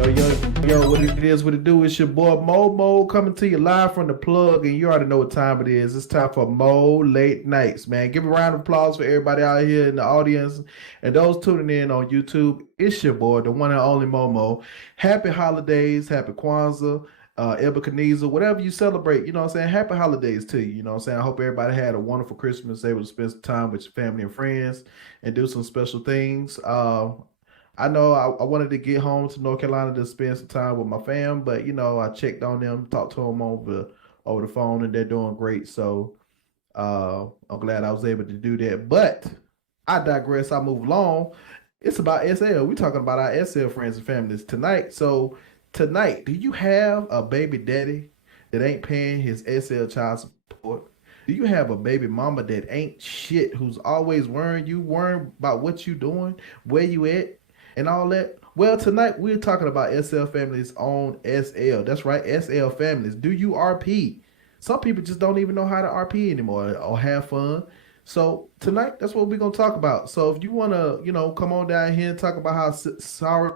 Yo, what it is, what it do, it's your boy Momo coming to you live from the plug, and you already know what time it is. It's time for Mo Late Nights, man. Give a round of applause for everybody out here in the audience and those tuning in on YouTube. It's your boy, the one and only Momo. Happy holidays, happy Kwanzaa, Epiphanies, whatever you celebrate, you know what I'm saying? Happy holidays to you, you know what I'm saying? I hope everybody had a wonderful Christmas, able to spend some time with your family and friends and do some special things. I know I wanted to get home to North Carolina to spend some time with my fam, but you know, I checked on them, talked to them over the phone, and they're doing great. So I'm glad I was able to do that. But I digress. I move along. It's about SL. We're talking about our SL friends and families tonight. So tonight, do you have a baby daddy that ain't paying his SL child support? Do you have a baby mama that ain't shit, who's always worrying about what you doing, where you at, and all that? Well, tonight we're talking about SL families on SL. That's right, SL families. Do you RP? Some people just don't even know how to RP anymore or have fun. So tonight, that's what we're gonna talk about. So if you wanna, come on down here and talk about how sorry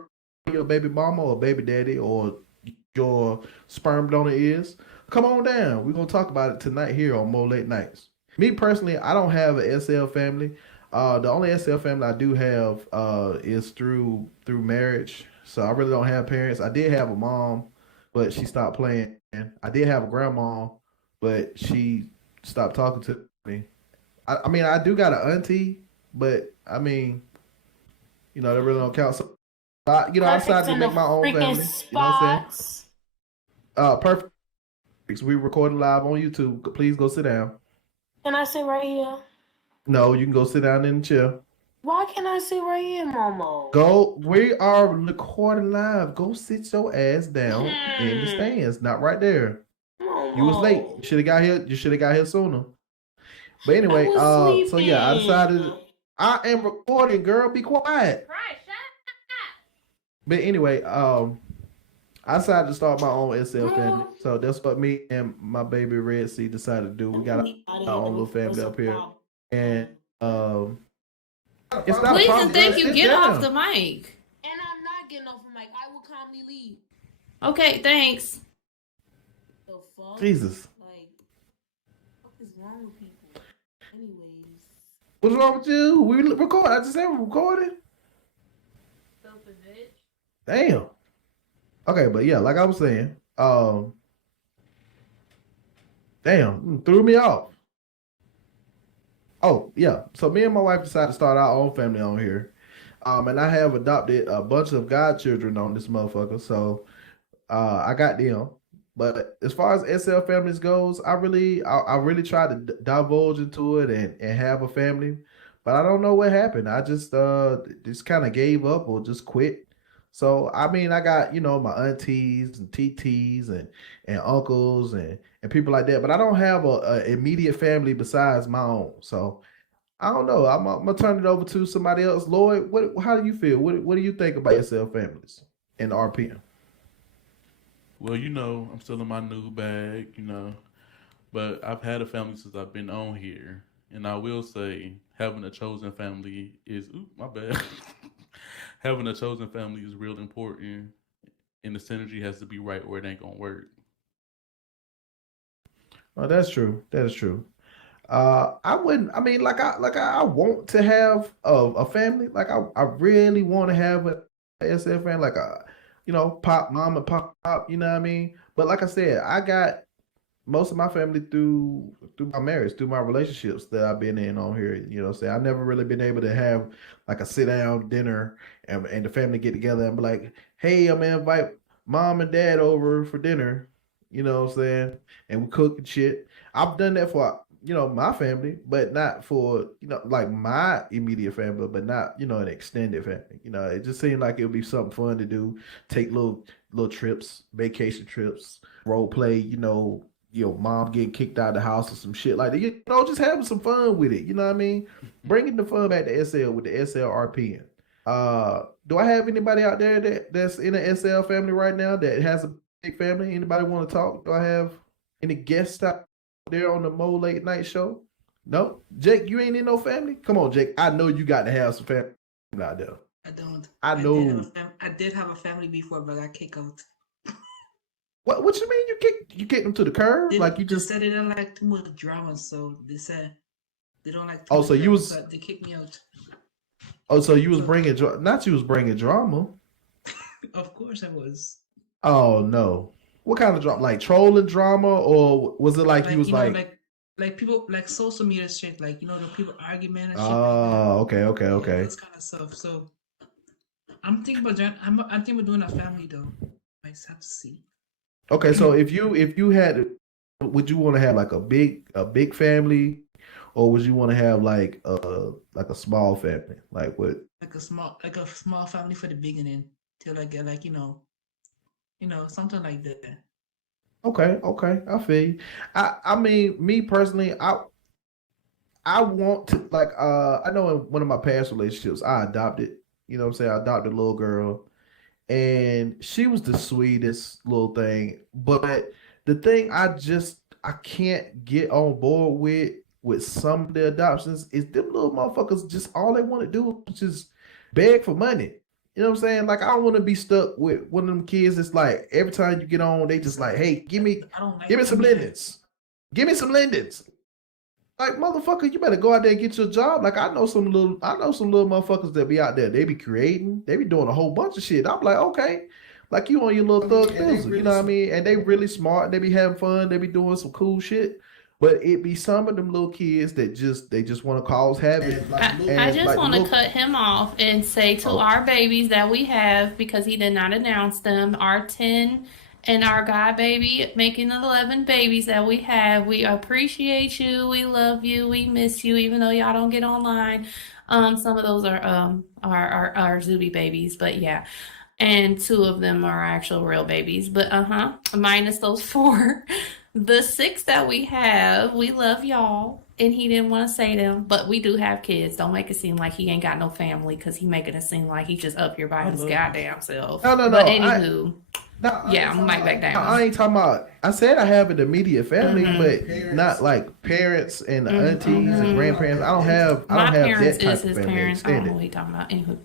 your baby mama or baby daddy or your sperm donor is, come on down. We're gonna talk about it tonight here on Mo Late Nights. Me personally, I don't have a SL family. The only SL family I do have is through marriage. So I really don't have parents. I did have a mom, but she stopped playing. I did have a grandma, but she stopped talking to me. I mean, I do got an auntie, but I mean, that really don't count. So, I decided to make my own family. Spots. You know what I'm saying? Perfect. We recorded live on YouTube. Please go sit down. Can I sit right here? No, you can go sit down in the chair. Why can't I sit right here, Momo? Go. We are recording live. Go sit your ass down in the stands. Not right there. Momo. You was late. You should have got here. You should have got here sooner. But anyway, so yeah, I decided I am recording, girl. Be quiet. Right, shut up. But anyway, I decided to start my own SL family. So that's what me and my baby Red Sea decided to do. We got our own little family up here. And it's not please a problem. And thank you. Get off the mic. And I'm not getting off the mic. I will calmly leave. Okay, thanks. The fuck? Jesus. Like, what is wrong with people? Anyways. What's wrong with you? We record. I just said we're recording. Stupid bitch. Damn. Okay, but yeah, like I was saying, damn, threw me off. Oh, yeah. So me and my wife decided to start our own family on here. And I have adopted a bunch of godchildren on this motherfucker. So I got them. But as far as SL families goes, I really tried to divulge into it and have a family. But I don't know what happened. I just kind of gave up or just quit. So I mean, I got my aunties and TTs and uncles and people like that, but I don't have a immediate family besides my own. So I don't know. I'm gonna turn it over to somebody else. Lloyd, how do you feel? What do you think about SL families in RPM? Well, I'm still in my new bag, but I've had a family since I've been on here, and I will say having a chosen family is my bad. Having a chosen family is real important, and the synergy has to be right or it ain't gonna work. Oh, that's true. That is true. I wouldn't. I mean, I want to have a family. Like I really want to have a SL family, like pop mom and pop. You know what I mean? But like I said, I got most of my family through my marriage, through my relationships that I've been in on here. You know what I'm saying? I've never really been able to have like a sit down dinner and the family get together and be like, hey, I'm gonna invite mom and dad over for dinner. You know what I'm saying? And we cook and shit. I've done that for my family, but not for like my immediate family, but not an extended family. It just seemed like it would be something fun to do. Take little trips, vacation trips, role play. Your mom getting kicked out of the house or some shit like that. Just having some fun with it. You know what I mean? Bringing the fun back to SL with the SLRPN. Do I have anybody out there that's in an SL family right now that has a big family? Anybody want to talk? Do I have any guests out there on the Mo Late Night show? No? Jake, you ain't in no family? Come on, Jake. I know you got to have some family out there. I don't. I know. I did have a family before, but I got kicked out. What you mean you kicked them to the curb? Like you They just said they don't like too much drama, so they said they don't like too oh much so you drama, was so they kicked me out. so you was So bringing not you was bringing drama. of course I was. Oh no. What kind of drama? Like trolling drama, or was it like you Like was you know, like, like people like social media shit, like you know the people argument and shit like that. oh, okay, okay, Yeah, okay. those kind of stuff. So I'm thinking about doing a family though. Might have to see. Okay, so if you had, would you want to have like a big family, or would you want to have like a small family? Like what? Like a small family for the beginning till I get like something like that. Okay, okay, I feel you. I mean, me personally, I want to like I know in one of my past relationships I adopted. You know what I'm saying? I adopted a little girl, and she was the sweetest little thing. But the thing I can't get on board with some of the adoptions is them little motherfuckers just all they want to do is just beg for money. You know what I'm saying? Like I don't want to be stuck with one of them kids that's like every time you get on, they just like, hey, I don't give like. me I some mean, lendings. Give me some lendings. Like motherfucker, you better go out there and get your job. Like I know some little motherfuckers that be out there. They be creating, they be doing a whole bunch of shit. I'm like, okay, like you on your little thug thizzle, you know what I mean? And they really smart. They be having fun. They be doing some cool shit. But it be some of them little kids that they just want to cause havoc. I just like want to little, cut him off and say to oh, our babies that we have, because he did not announce them, our 10 and our guy baby, making the 11 babies that we have. We appreciate you. We love you. We miss you, even though y'all don't get online. Some of those are our Zuby babies, but yeah. And 2 of them are actual real babies, but minus those 4. The 6 that we have, we love y'all, and he didn't want to say them, but we do have kids. Don't make it seem like he ain't got no family, because he making it seem like he just up here by his goddamn self. no. But anywho, No, yeah, I'm mic back down. I ain't talking about. I said I have an immediate family, but not like parents and aunties and grandparents. I don't have. I My don't have parents that type is of his family parents. I don't know extended. what he talking about. Anywho,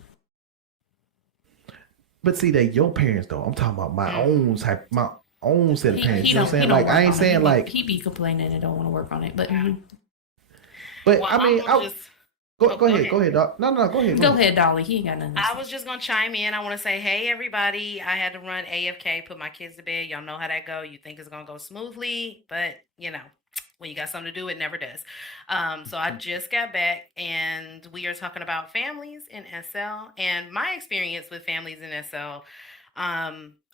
But see, they your parents though. I'm talking about my own type, my own set of parents. he You know what I'm don't saying? work Like I ain't on saying it. like, He be complaining and don't want to work on it, but but Well, I mean, I'm gonna just go ahead, Doc. No, go ahead. go ahead, Dolly. He ain't got nothing to I say. was just gonna chime in. I want to say, hey everybody, I had to run AFK, put my kids to bed. Y'all know how that go. You think it's gonna go smoothly, but when you got something to do, it never does. So I just got back, and we are talking about families in SL, and my experience with families in SL.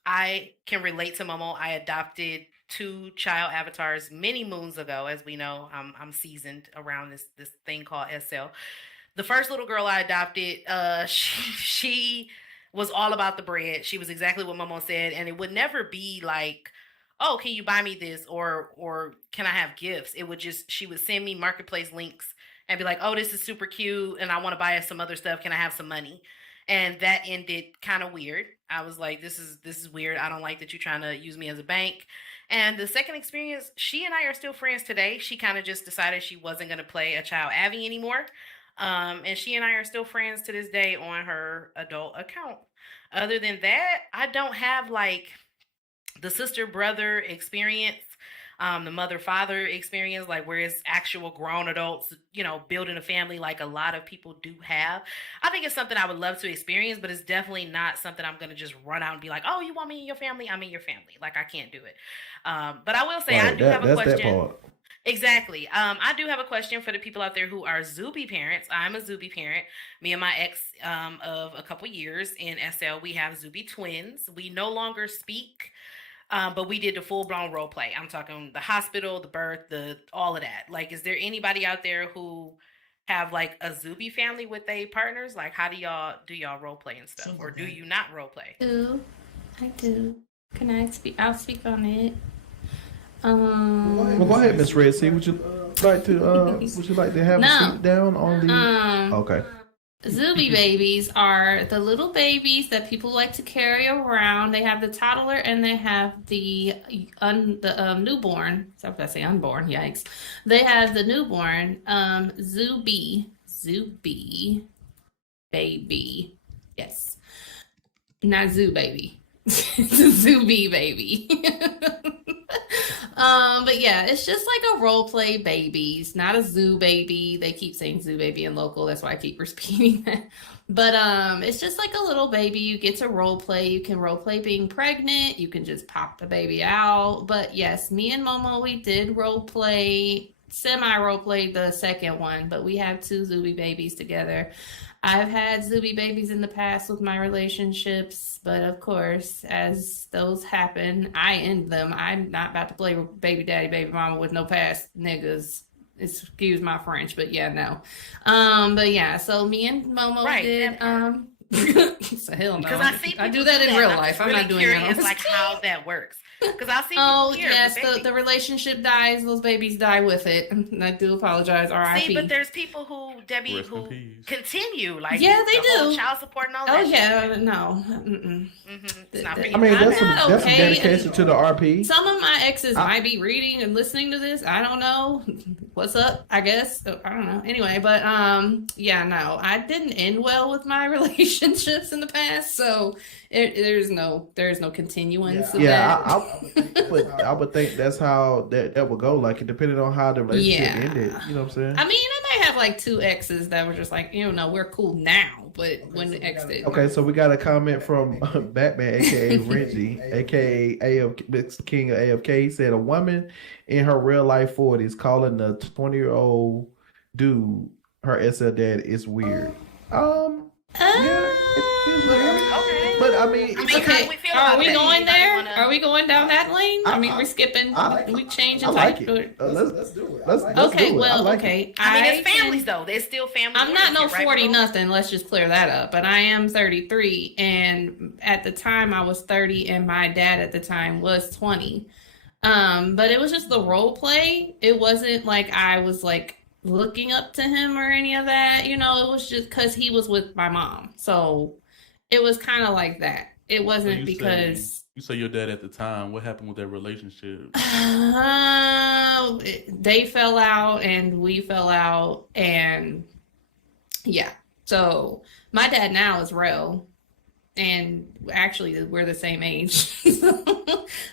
I can relate to Momo. I adopted 2 child avatars many moons ago. As we know, I'm seasoned around this thing called SL. The first little girl I adopted, she was all about the bread. She was exactly what Momo said, and it would never be like, "Oh, can you buy me this?" or "Can I have gifts?" It would just she would send me marketplace links and be like, "Oh, this is super cute, and I want to buy us some other stuff. Can I have some money?" And that ended kind of weird. I was like, "This is weird. I don't like that you're trying to use me as a bank." And the second experience, she and I are still friends today. She kind of just decided she wasn't going to play a child Abby anymore. And she and I are still friends to this day on her adult account. Other than that, I don't have like the sister brother experience, the mother father experience, like where it's actual grown adults, building a family like a lot of people do have. I think it's something I would love to experience, but it's definitely not something I'm going to just run out and be like, oh, you want me in your family? I'm in your family. Like, I can't do it. But I will say, I Right, do have a that's that question. part. Exactly. I do have a question for the people out there who are Zuby parents. I'm a Zuby parent. Me and my ex of a couple years in SL, we have Zuby twins. We no longer speak, but we did the full blown role play. I'm talking the hospital, the birth, the all of that. Like, is there anybody out there who have like a Zuby family with their partners? Like, how do y'all role play and stuff, or do you not role play? I do. Can I speak? I'll speak on it. Well, go ahead, Miss Red Sea. Would you like to have a No. seat down on the? Okay. Zuby babies are the little babies that people like to carry around. They have the toddler and they have the newborn. So if I say unborn, yikes. They have the newborn Zuby baby. Yes. Not Zoo Baby. It's a Zoo Bee baby. But yeah, it's just like a role play babies, not a zoo baby. They keep saying zoo baby and local, that's why I keep repeating that. But it's just like a little baby. You get to role play. You can role play being pregnant. You can just pop the baby out. But yes, me and Momo, we did role play, semi role play the second one, but we have 2 Zooby babies together. I've had Zooby babies in the past with my relationships, but of course, as those happen, I end them. I'm not about to play baby daddy, baby mama with no past niggas. Excuse my French, but yeah, no. But yeah, so me and Momo did. So hell no. Because I do that in real life. I'm really not doing curious, that. like how that works. Because I see. Oh yes, the relationship dies. Those babies die with it. I do apologize. R.I.P. See, but there's people who Rest in peace. continue like yeah, they the whole do child support and all Oh that. yeah, no. It's not for you. I mean, that's I'm some okay. dedication to the RP. Some of my exes might be reading and listening to this. I don't know. What's up? I guess. I don't know. Anyway, but yeah, no. I didn't end well with my relationships in the past, so there's no continuance of that. I would think that's how that would go. Like, depending on how the relationship ended. You know what I'm saying? I mean, I might have like 2 exes that were just like, we're cool now, but when the ex did. Okay, so we got a comment from Batman, aka Reggie, aka Mr. King of AFK. He said a woman in her real life 40s calling a 20-year-old dude her SL dad is weird. Yeah, it is weird. Okay. But I mean, Okay, are we going there? Are we going down that lane? I mean, we're skipping. We changing. I like it. Let's do it. Let's Okay, do it. well, I like okay. it. I mean, it's families though. There's still families. I'm not no right, 40 Momo? nothing. Let's just clear that up. But I am 33, and at the time I was 30, and my dad at the time was 20. But it was just the role play. It wasn't like I was like looking up to him or any of that. It was just because he was with my mom. So it was kind of like that. It wasn't because you say your dad at the time. What happened with that relationship? They fell out and we fell out, and yeah. So my dad now is real, and actually we're the same age. So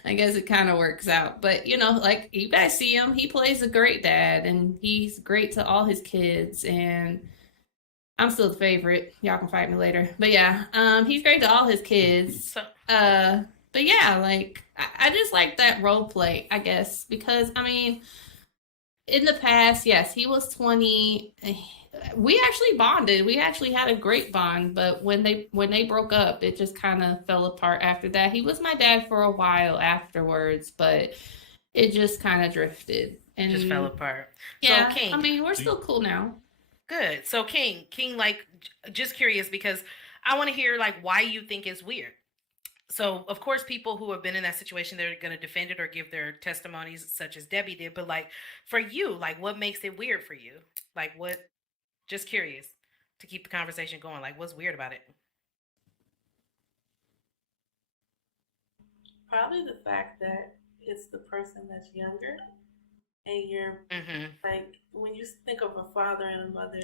I guess it kind of works out. But like you guys see him, he plays a great dad, and he's great to all his kids, and I'm still the favorite. Y'all can fight me later. But yeah, he's great to all his kids. But yeah, like I just like that role play, I guess, because I mean, in the past, yes, he was 20. We actually bonded. We actually had a great bond, but when they broke up, it just kind of fell apart after that. He was my dad for a while afterwards, but it just kind of drifted and Just fell apart. Yeah, So, King, I mean, we're still cool now. good. So, King, like, just curious because I want to hear like why you think it's weird. So, of course, people who have been in that situation, they're going to defend it or give their testimonies, such as Debbie did. But like, for you, like, what makes it weird for you? Like, what? Just curious to keep the conversation going. Like, what's weird about it? Probably the fact that it's the person that's younger, and you're like, when you think of a father and a mother,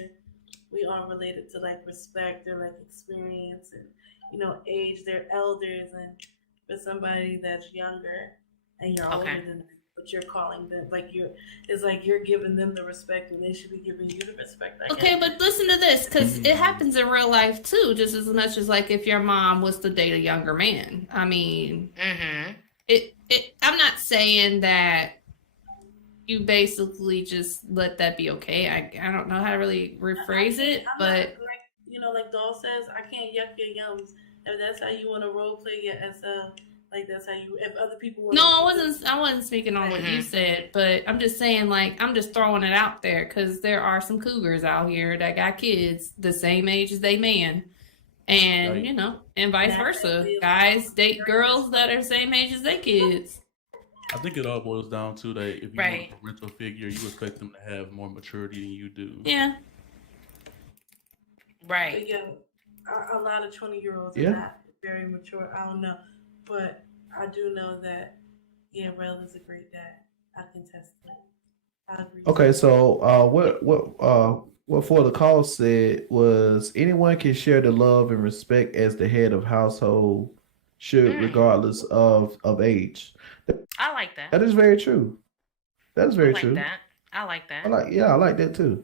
we are related to like respect or like experience and age. They're elders, and for somebody that's younger and you're older than them, but you're calling them you're giving them the respect, and they should be giving you the respect. Okay, but listen to this, because it happens in real life too, just as much as like if your mom was to date a younger man. I mean, I'm not saying that you basically just let that be okay. I don't know how to really rephrase it, but like Doll says, I can't yuck your yums. If that's how you want to role play your SL, like that's how you. If other people want. No, I wasn't speaking on what you said, but I'm just saying, like, I'm just throwing it out there because there are some cougars out here that got kids the same age as they man, and and vice versa. Guys date girls that are the same age as their kids. I think it all boils down to that if you want a parental figure, you expect them to have more maturity than you do. Yeah. Right. But a lot of 20-year-olds are not very mature. I don't know. But I do know that, Rel is a great dad. I can test that. I agree. Okay, so what For the Cause said was anyone can share the love and respect as the head of household should, regardless of age. I like that. That is very true. That is very I like true. that. I like that. I like that too.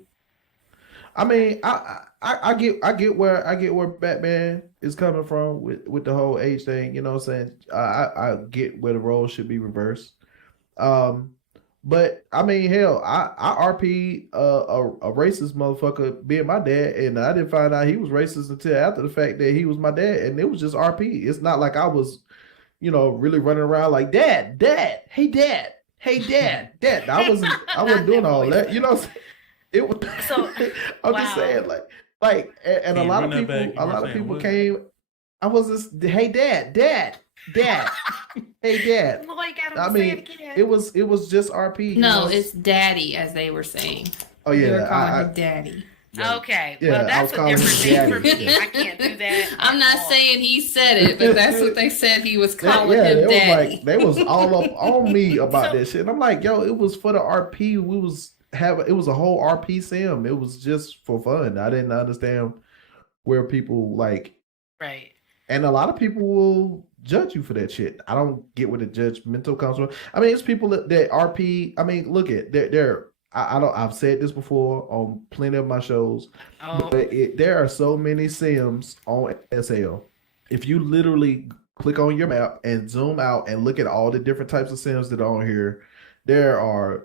I mean, I get where Batman is coming from with the whole age thing. You know what I'm saying? I get where the roles should be reversed. But I mean, hell, I RP a racist motherfucker being my dad, and I didn't find out he was racist until after the fact that he was my dad, and it was just RP. It's not like I was, really running around like dad, hey dad, dad. I wasn't doing all that. You know what I'm saying? It was. So I'm just saying, and a lot of people came. I was just, hey dad, hey dad. I mean, it was just RP. No, it's daddy, as they were saying. Oh yeah, you were calling him daddy. Okay, yeah, well that's a different thing for me. I can't do that. I'm not saying he said it, but that's what they said. He was calling him daddy. They was all up on me about that shit. And I'm like, yo, it was for the RP. It was a whole RP sim. It was just for fun. I didn't understand where people right. And a lot of people will judge you for that shit. I don't get where the judgmental comes from. I mean, it's people that RP. I mean, look at they're I've said this before on plenty of my shows, but there are so many sims on SL. If you literally click on your map and zoom out and look at all the different types of sims that are on here, there are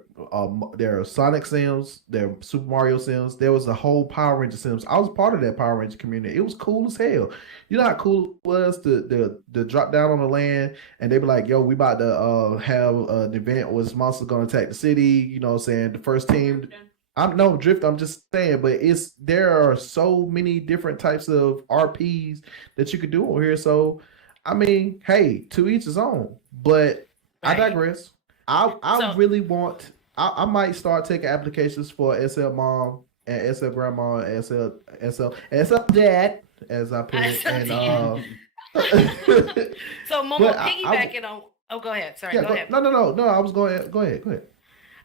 Sonic sims, there are Super Mario sims. There was a whole Power Ranger sims. I was part of that Power Ranger community. It was cool as hell. You know how cool it was to drop down on the land and they be like, yo, we about to have an event where this monster's gonna attack the city. You know what I'm saying? The first team. I'm no drift. I'm just saying, but there are so many different types of RPs that you could do over here. So, I mean, hey, to each his own. But I digress. I really want. I might start taking applications for SL Mom and SL Grandma and SL Dad, as I put it. And so Momo, piggybacking on. Oh, go ahead. Sorry, go ahead. No. I was going. Go ahead.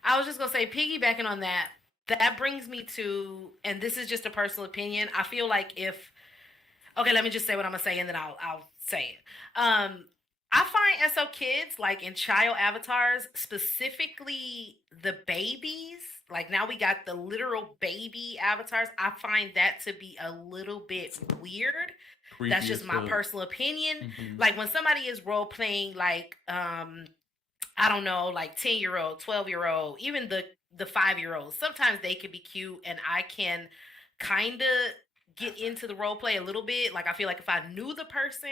I was just gonna say, piggybacking on that. That brings me to, and this is just a personal opinion. I feel like let me just say what I'm gonna say, and then I'll say it. I find SL kids, like in child avatars, specifically the babies, like now we got the literal baby avatars. I find that to be a little bit weird. Creepy. That's just my personal opinion. Mm-hmm. Like when somebody is role playing, like, I don't know, like 10-year-old, 12-year-old, even the 5-year-olds, sometimes they can be cute and I can kind of get into the role play a little bit. Like I feel like if I knew the person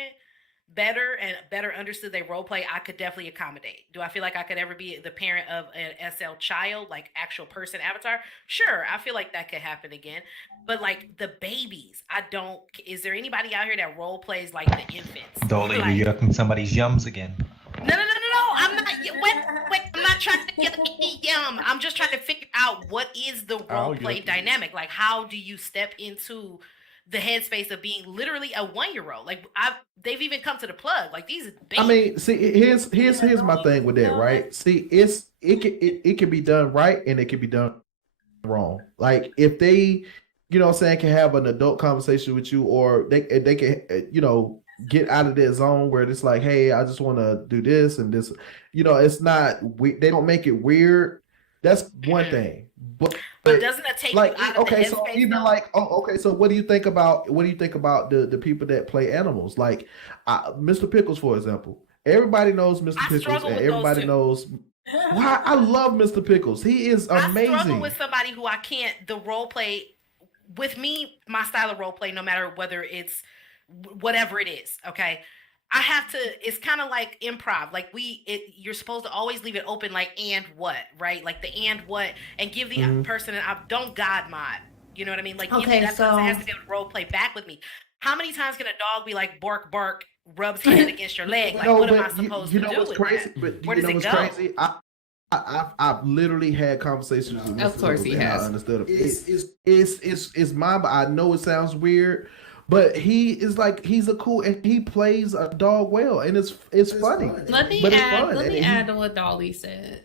better and better understood their role play, I could definitely accommodate. Do I feel like I could ever be the parent of an SL child, like actual person avatar? Sure, I feel like that could happen again. But like the babies, I don't. Is there anybody out here that role plays like the infants? Dolly, like, you're yucking somebody's yums again. No. I'm not. Wait. I'm not trying to get yum. I'm just trying to figure out what is the role play dynamic. Like, how do you step into the headspace of being literally a 1-year-old? Like they've even come to the plug. Like these babies. I mean, see, here's my thing with that, right? See, it can be done right and it can be done wrong. Like if they, you know what I'm saying, can have an adult conversation with you, or they can, get out of that zone where it's like, hey, I just want to do this and this. It's not. They don't make it weird. That's one thing. But doesn't that take you out of the headspace? So even like, so what do you think about the people that play animals? Like Mr. Pickles, for example. Everybody knows Mr. Pickles, and everybody knows why I love Mr. Pickles. He is amazing. I struggle with somebody who I can't the role play with me. My style of role play, no matter whether it's whatever it is, okay. I have to. It's kind of like improv. Like you're supposed to always leave it open. Like and what, right? Like the and what, and give the person don't God mod. You know what I mean? Like that person has to be able to role play back with me. How many times can a dog be like bark bark, rubs his head against your leg? Like what am I supposed to do with that? But where does it go? Crazy? I've literally had conversations with Mr. Of course he has. I understood it. It's mine, but I know it sounds weird. but he is like he's a cool and he plays a dog well, and it's funny. Let me But it's add. fun, Let and me he- add to what Dolly said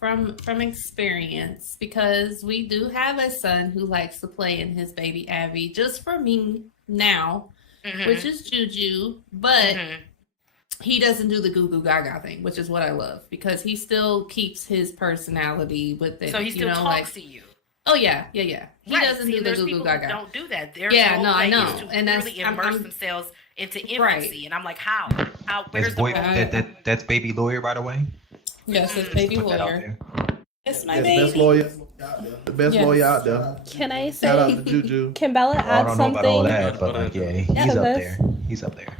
from experience, because we do have a son who likes to play in his baby Abby, just for me now, which is Juju, but he doesn't do the goo goo gaga thing, which is what I love, because he still keeps his personality with it. So he still talks to you. Oh yeah. He doesn't do the there's goo goo people gaga. who don't do that. Their Yeah, no, I role play know, is to and that's really immerse themselves into infancy, Right. and I'm like, how? Where's That's the boy. role? That's baby lawyer, by the way. Yes, it's baby Put that out lawyer. there. It's my Yes, baby. best lawyer, the best Yes. lawyer out there. Can I Shout out say, to Juju. can Bella I add don't know something? about all that, but like, yeah, he's Yeah, up that's- there. He's up there.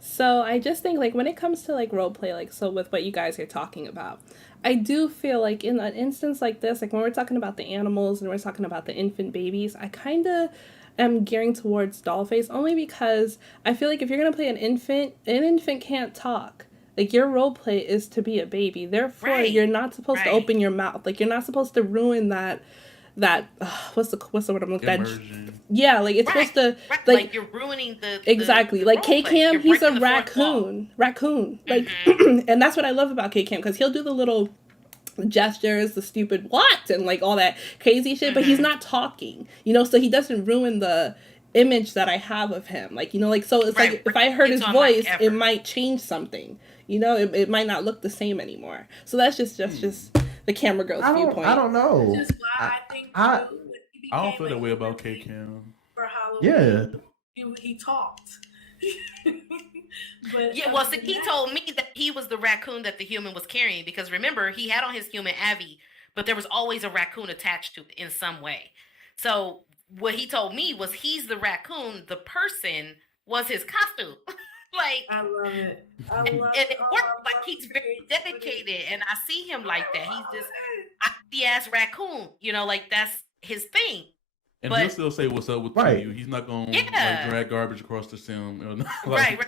So I just think like when it comes to like role play, like so with what you guys are talking about, I do feel like in an instance like this, like when we're talking about the animals and we're talking about the infant babies, I kind of am gearing towards Dollface only because I feel like if you're gonna play an infant can't talk. Like your role play is to be a baby, therefore Right. you're not supposed to Right. open your mouth. Like you're not supposed to ruin that. What's the word I'm looking at? Immersion. Yeah, like it's supposed to Right. like you're ruining the exactly the like role K play. Cam. You're He's a breaking the fourth wall. raccoon. Like, and that's what I love about K Cam because he'll do the little gestures, the stupid what, and like all that crazy shit, but he's not talking. So he doesn't ruin the image that I have of him. Like like so it's Right. like if I heard It's his on, like, voice, it effort. might change something. It might not look the same anymore. So that's just the camera girl's viewpoint. I don't know. Just why I think I- too, when he I don't became feel that a way about human K-Cam. for Halloween. Yeah. He talked. But Yeah, well, see, he told me that he was the raccoon that the human was carrying because remember, he had on his human Abby, but there was always a raccoon attached to it in some way. So what he told me was he's the raccoon, the person was his costume. Like, I love it. I and love it it. worked. Like he's very dedicated, and I see him like that. He's this icy ass raccoon, like that's his thing. And But- he'll still say what's up with Right. you. He's not going to Yeah. drag garbage across the sim. Right.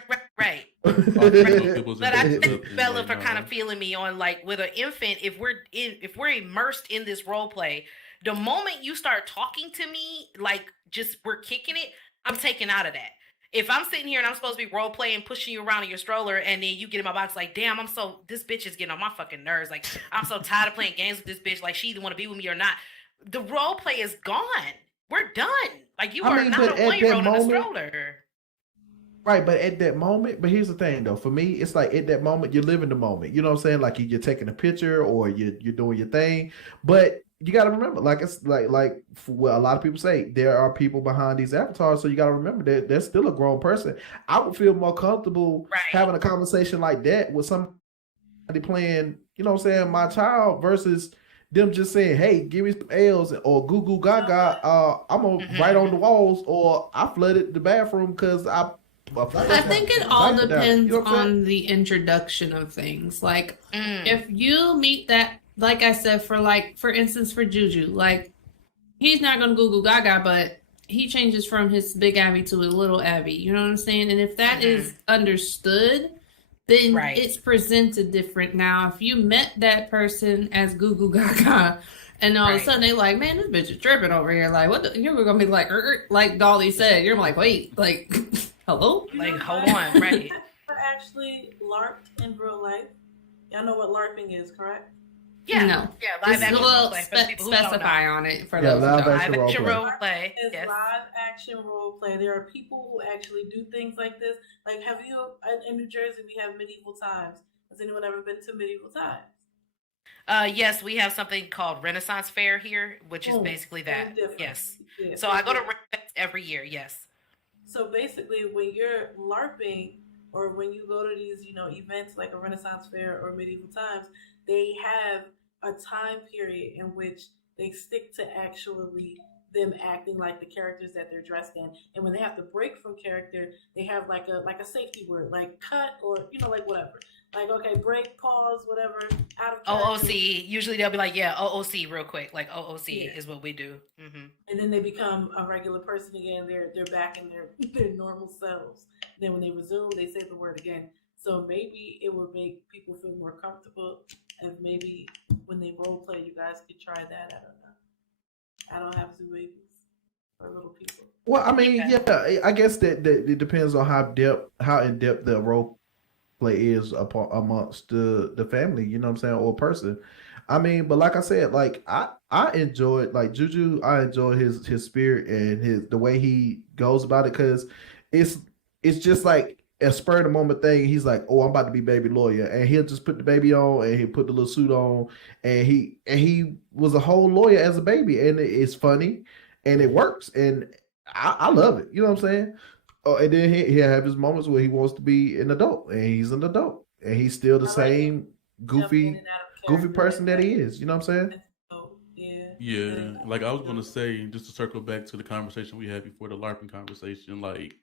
People's But I invested thank up in Bella right for now. kind of feeling me on like with an infant. If we're immersed in this role play, the moment you start talking to me, like just we're kicking it, I'm taken out of that. If I'm sitting here and I'm supposed to be role playing, pushing you around in your stroller, and then you get in my box like, damn, this bitch is getting on my fucking nerves. Like I'm so tired of playing games with this bitch. Like she either want to be with me or not. The role play is gone. We're done. Like you are not but a at 1-year-old in a that moment- stroller. Right, but at that moment, but here's the thing though. For me, it's like at that moment, you're living the moment. You know what I'm saying? Like you're taking a picture or you're doing your thing. But you got to remember, like it's like what a lot of people say, there are people behind these avatars. So you got to remember that there's still a grown person. I would feel more comfortable Right. having a conversation like that with somebody playing, my child versus them just saying, "Hey, give me some L's" or "Goo goo gaga." I'm gonna write on the walls, or I flooded the bathroom because I think it all Like that. depends You know what I'm saying? on the introduction of things. Like, Mm. if you meet that, like I said, for instance, for Juju, like, he's not going to Google Gaga, but he changes from his big Abby to a little Abby. You know what I'm saying? And if that is understood, then Right. it's presented different. Now, if you met that person as Google Gaga, and all of a Right. sudden they like, man, this bitch is tripping over here. Like, what? You're gonna be like Dolly said. You're like, wait, like, hello? Like, hold on, right? I actually LARPed in real life. Y'all know what LARPing is, correct? Yeah, No. yeah. Live Just a action little role play for the people who don't know. specify on it for Yeah, those who live don't. action Live role action play. role play. It's Yes. live action role play. There are people who actually do things like this. Like, have you in New Jersey? We have medieval times. Has anyone ever been to medieval times? Yes, we have something called Renaissance Fair here, which is Oh, basically very that. different. Yes. Yeah, So I go to very Renaissance every year. Yes. So basically, when you're LARPing or when you go to these, events like a Renaissance fair or medieval times, they have a time period in which they stick to actually them acting like the characters that they're dressed in. And when they have to break from character, they have like a safety word, like cut or like whatever. Like, okay, break, pause, whatever, out of character. OOC. Usually they'll be like, yeah, OOC real quick. Like OOC Yeah. is what we do. Mm-hmm. And then they become a regular person again. They're back in their normal selves. Then when they resume, they say the word again. So maybe it would make people feel more comfortable. And maybe when they role play, you guys could try that. I don't know. I don't have two babies. for little people? Well, I mean, yeah, I guess that it depends on how in depth the role play is amongst the family. You know what I'm saying, or person. I mean, but like I said, like I enjoyed like Juju. I enjoy his spirit and the way he goes about it because it's it's just like a spur of the moment thing. He's like, oh, I'm about to be baby lawyer, and he'll just put the baby on and he'll put the little suit on, and he was a whole lawyer as a baby, and it's funny and it works, and I love it. You know what I'm saying? Oh, and then he'll have his moments where he wants to be an adult, and he's an adult, and he's still the same goofy person that he is. You know what I'm saying? Yeah, like I was gonna say, just to circle back to the conversation we had before the LARPing conversation, like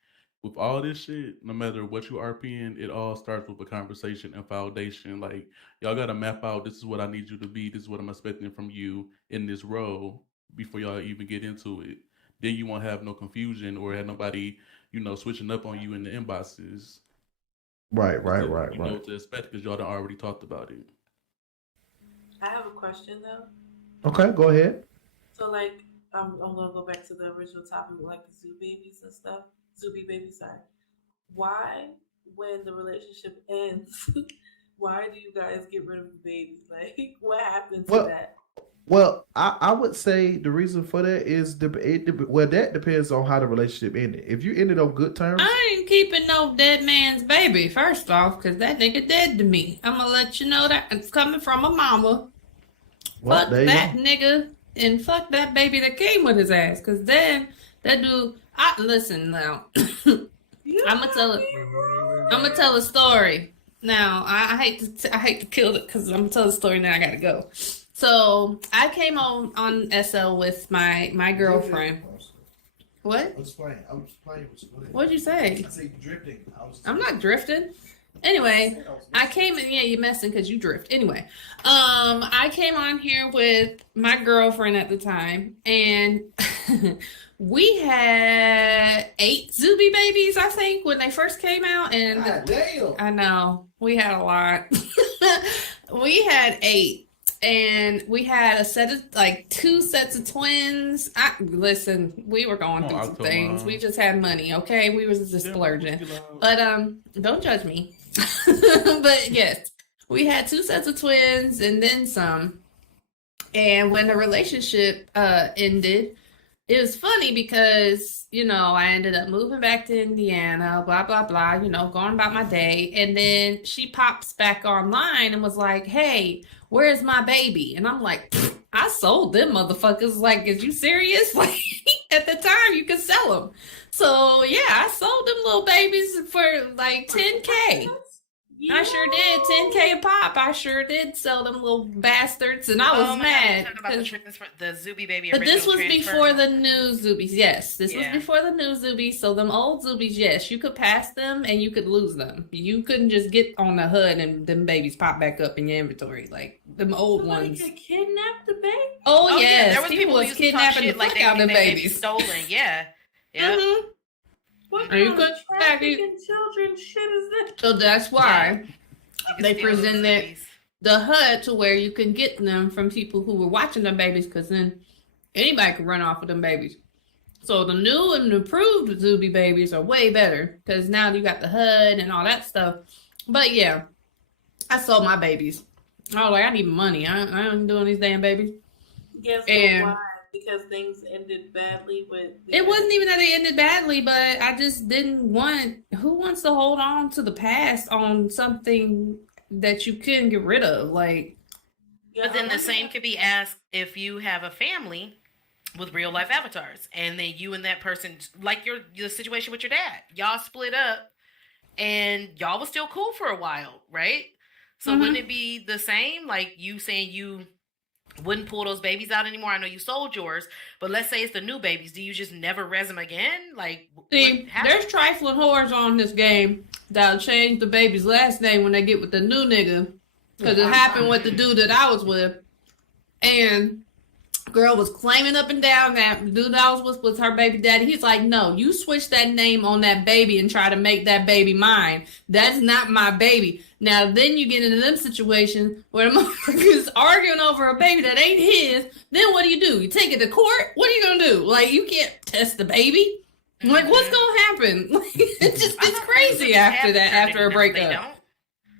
with all this shit, no matter what you RPing, it all starts with a conversation and foundation. Like y'all gotta map out, this is what I need you to be, this is what I'm expecting from you in this role before y'all even get into it. Then you won't have no confusion or have nobody, switching up on you in the inboxes. Right. You know what to expect because y'all done already talked about it. I have a question though. Okay, go ahead. So like, I'm gonna go back to the original topic, like the zoo babies and stuff. Zooby babies, sorry. Why, when the relationship ends, why do you guys get rid of the babies? Like, what happened to that? Well, I would say the reason for that is that depends on how the relationship ended. If you ended on good terms, I ain't keeping no dead man's baby, first off, because that nigga dead to me. I'm gonna let you know that it's coming from a mama. well, Fuck that nigga and fuck that baby that came with his ass. Because then that dude, listen now. I'm gonna tell a story. Now I hate to kill it because I'm gonna tell the story. Now I gotta go. So I came on SL with my girlfriend. What? I was playing. What'd you say? I said drifting. I'm not drifting. Anyway, I came in. Yeah, you're messing because you drift. Anyway, I came on here with my girlfriend at the time, and we had 8 Zuby babies, I think, when they first came out. And God damn. I know we had a lot. We had 8. And we had a set of 2 sets of twins. Listen, we were going through some things. We just had money, okay? We was just splurging. But don't judge me. But yes, we had 2 sets of twins and then some. And when the relationship ended, it was funny because, I ended up moving back to Indiana, blah, blah, blah, going about my day. And then she pops back online and was like, hey, where's my baby? And I'm like, I sold them motherfuckers. Like, is you serious? Like, at the time, you could sell them. So, yeah, I sold them little babies for like $10K. I sure did. $10K a pop. I sure did sell them little bastards, and I was mad. The Zuby baby. But this was before the new Zubies. Yes, this was before the new Zubies. So them old Zubies, yes, you could pass them and you could lose them. You couldn't just get on the hood and them babies pop back up in your inventory like them old ones. Could kidnap the baby? Oh yes, there was people was kidnapping the fuck out of them babies. Stolen, yeah. Mm-hmm. What kind of trafficking children shit is this? So that's why they presented the HUD to where you can get them from people who were watching them babies, because then anybody could run off with them babies. So the new and improved Zuby babies are way better because now you got the HUD and all that stuff. But yeah, I sold my babies. I was like, I need money. I ain't doing these damn babies. Guess why? Because things ended badly with... It wasn't even that they ended badly, but I just didn't want... Who wants to hold on to the past on something that you couldn't get rid of? Like... But then the same could be asked if you have a family with real life avatars, and then you and that person, like your situation with your dad, y'all split up, and y'all was still cool for a while, right? So wouldn't it be the same? Like you saying you wouldn't pull those babies out anymore. I know you sold yours, but let's say it's the new babies. Do you just never res them again? Like, see, there's trifling whores on this game that'll change the baby's last name when they get with the new nigga, because it happened with the dude that I was with, and girl was claiming up and down that the dude I was with was her baby daddy. He's like, no, you switch that name on that baby and try to make that baby mine. That's not my baby. Now, then you get into them situations where the motherfucker's arguing over a baby that ain't his. Then what do? You take it to court? What are you going to do? Like, you can't test the baby. Like, what's gonna happen? Like, it's crazy after that, after a breakup.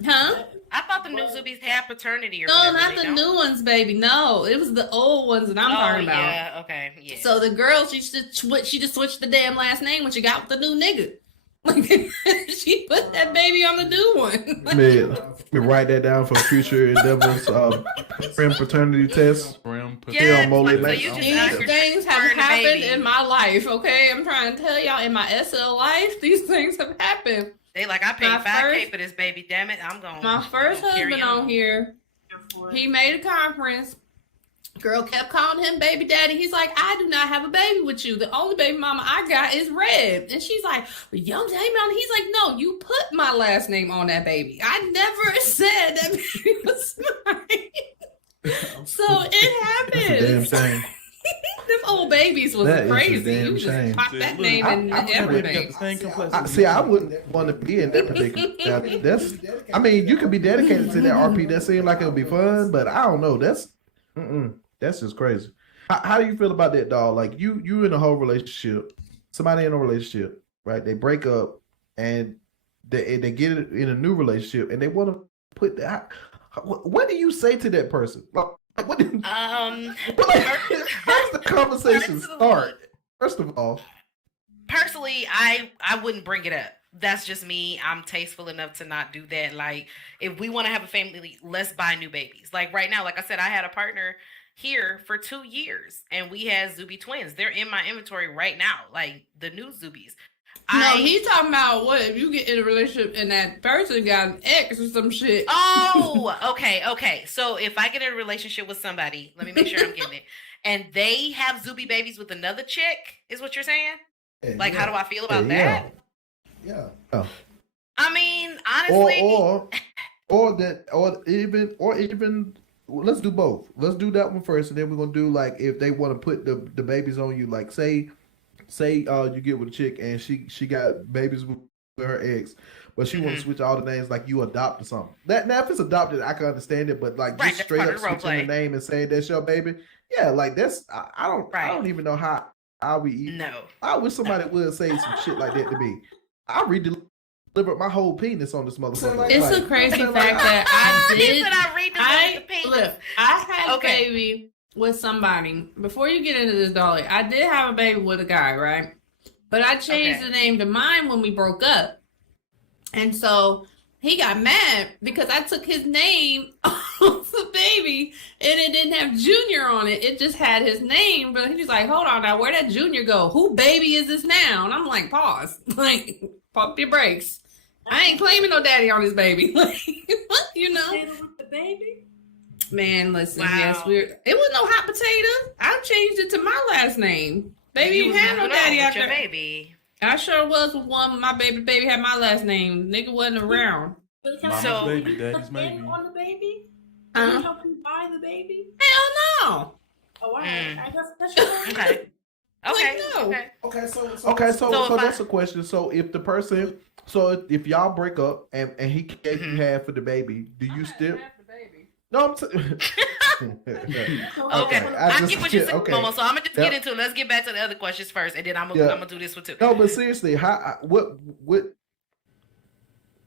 Huh? I thought the new Zubies had paternity or No, whatever. not the new ones, baby. No, it was the old ones that I'm talking about. Yeah, okay, yeah. So the girl, she just switched the damn last name when she got with the new nigga. Like, she put that baby on the new one. Like, Man, let me write that down for future endeavors. Friend paternity test. Yeah, Momo so Late you Night. just these things have happened in my life, okay? I'm trying to tell y'all, in my SL life, these things have happened. They like, I paid $5K for this baby, damn it. I'm going. My first husband on here, he made a conference. Girl kept calling him baby daddy. He's like, I do not have a baby with you. The only baby mama I got is Red. And she's like, well, young Damon. He's like, no, you put my last name on that baby. I never said that baby was mine. So it happens. Damn shame. Them old babies was That is a crazy. damn You just shame. pop that name in everything. I wouldn't want to be in that predicament. I mean, you could be dedicated to that RP. That seemed like it would be fun, but I don't know. That's just crazy. How do you feel about that, dog? Like you in a whole relationship, somebody in a relationship, right? They break up and they get in a new relationship and they want to put that. What do you say to that person? Like, what do, how does the conversation start? First of all, personally, I wouldn't bring it up. That's just me. I'm tasteful enough to not do that. Like, if we want to have a family, let's buy new babies. Like right now, like I said, I had a partner here for 2 years and we had Zuby twins. They're in my inventory right now, like the new Zubies. No, he's talking about what if you get in a relationship and that person got an ex or some shit. Oh, okay. So if I get in a relationship with somebody, let me make sure I'm getting it, and they have Zuby babies with another chick, is what you're saying? Like, how do I feel about that? Yeah. Oh. I mean, honestly, or even let's do both. Let's do that one first, and then we're gonna do like if they want to put the babies on you. Like say you get with a chick and she got babies with her ex, but she want to switch all the names like you adopt or something. That now if it's adopted, I can understand it, but like just straight up switching the name and saying that's your baby, yeah, like that's I don't even know how I would eat. No, I wish somebody would say some shit like that to me. I redelivered my whole penis on this motherfucker. It's a crazy fact that I did. I had a Okay. baby with somebody. Before you get into this, Dolly, I did have a baby with a guy, right? But I changed the name to mine when we broke up. And so he got mad because I took his name off the baby and it didn't have Junior on it. It just had his name. But he was like, hold on now, where'd that Junior go? Who baby is this now? And I'm like, pause. Like, pump your brakes. I ain't claiming no daddy on this baby. Like, you know? With the baby? Man, listen, Wow. yes, it was no hot potato. I changed it to my last name. Baby you didn't have no daddy with after. your baby. I sure was with one. My baby had my last name. Nigga wasn't around. But can Mama's So- baby, daddy's put baby. name on the baby? Huh? Can you help you buy the baby? Hell no. Oh, all right. I guess that's your Okay. Okay. no. Okay. So that's a question. So if the person, if y'all break up and he gave you half for the baby, do you still? No, Okay. I I just get what you're saying, okay. Momo. So I'm gonna just Yep. get into it. Let's get back to the other questions first, and then I'm Yeah. gonna do this one too. No, but seriously, what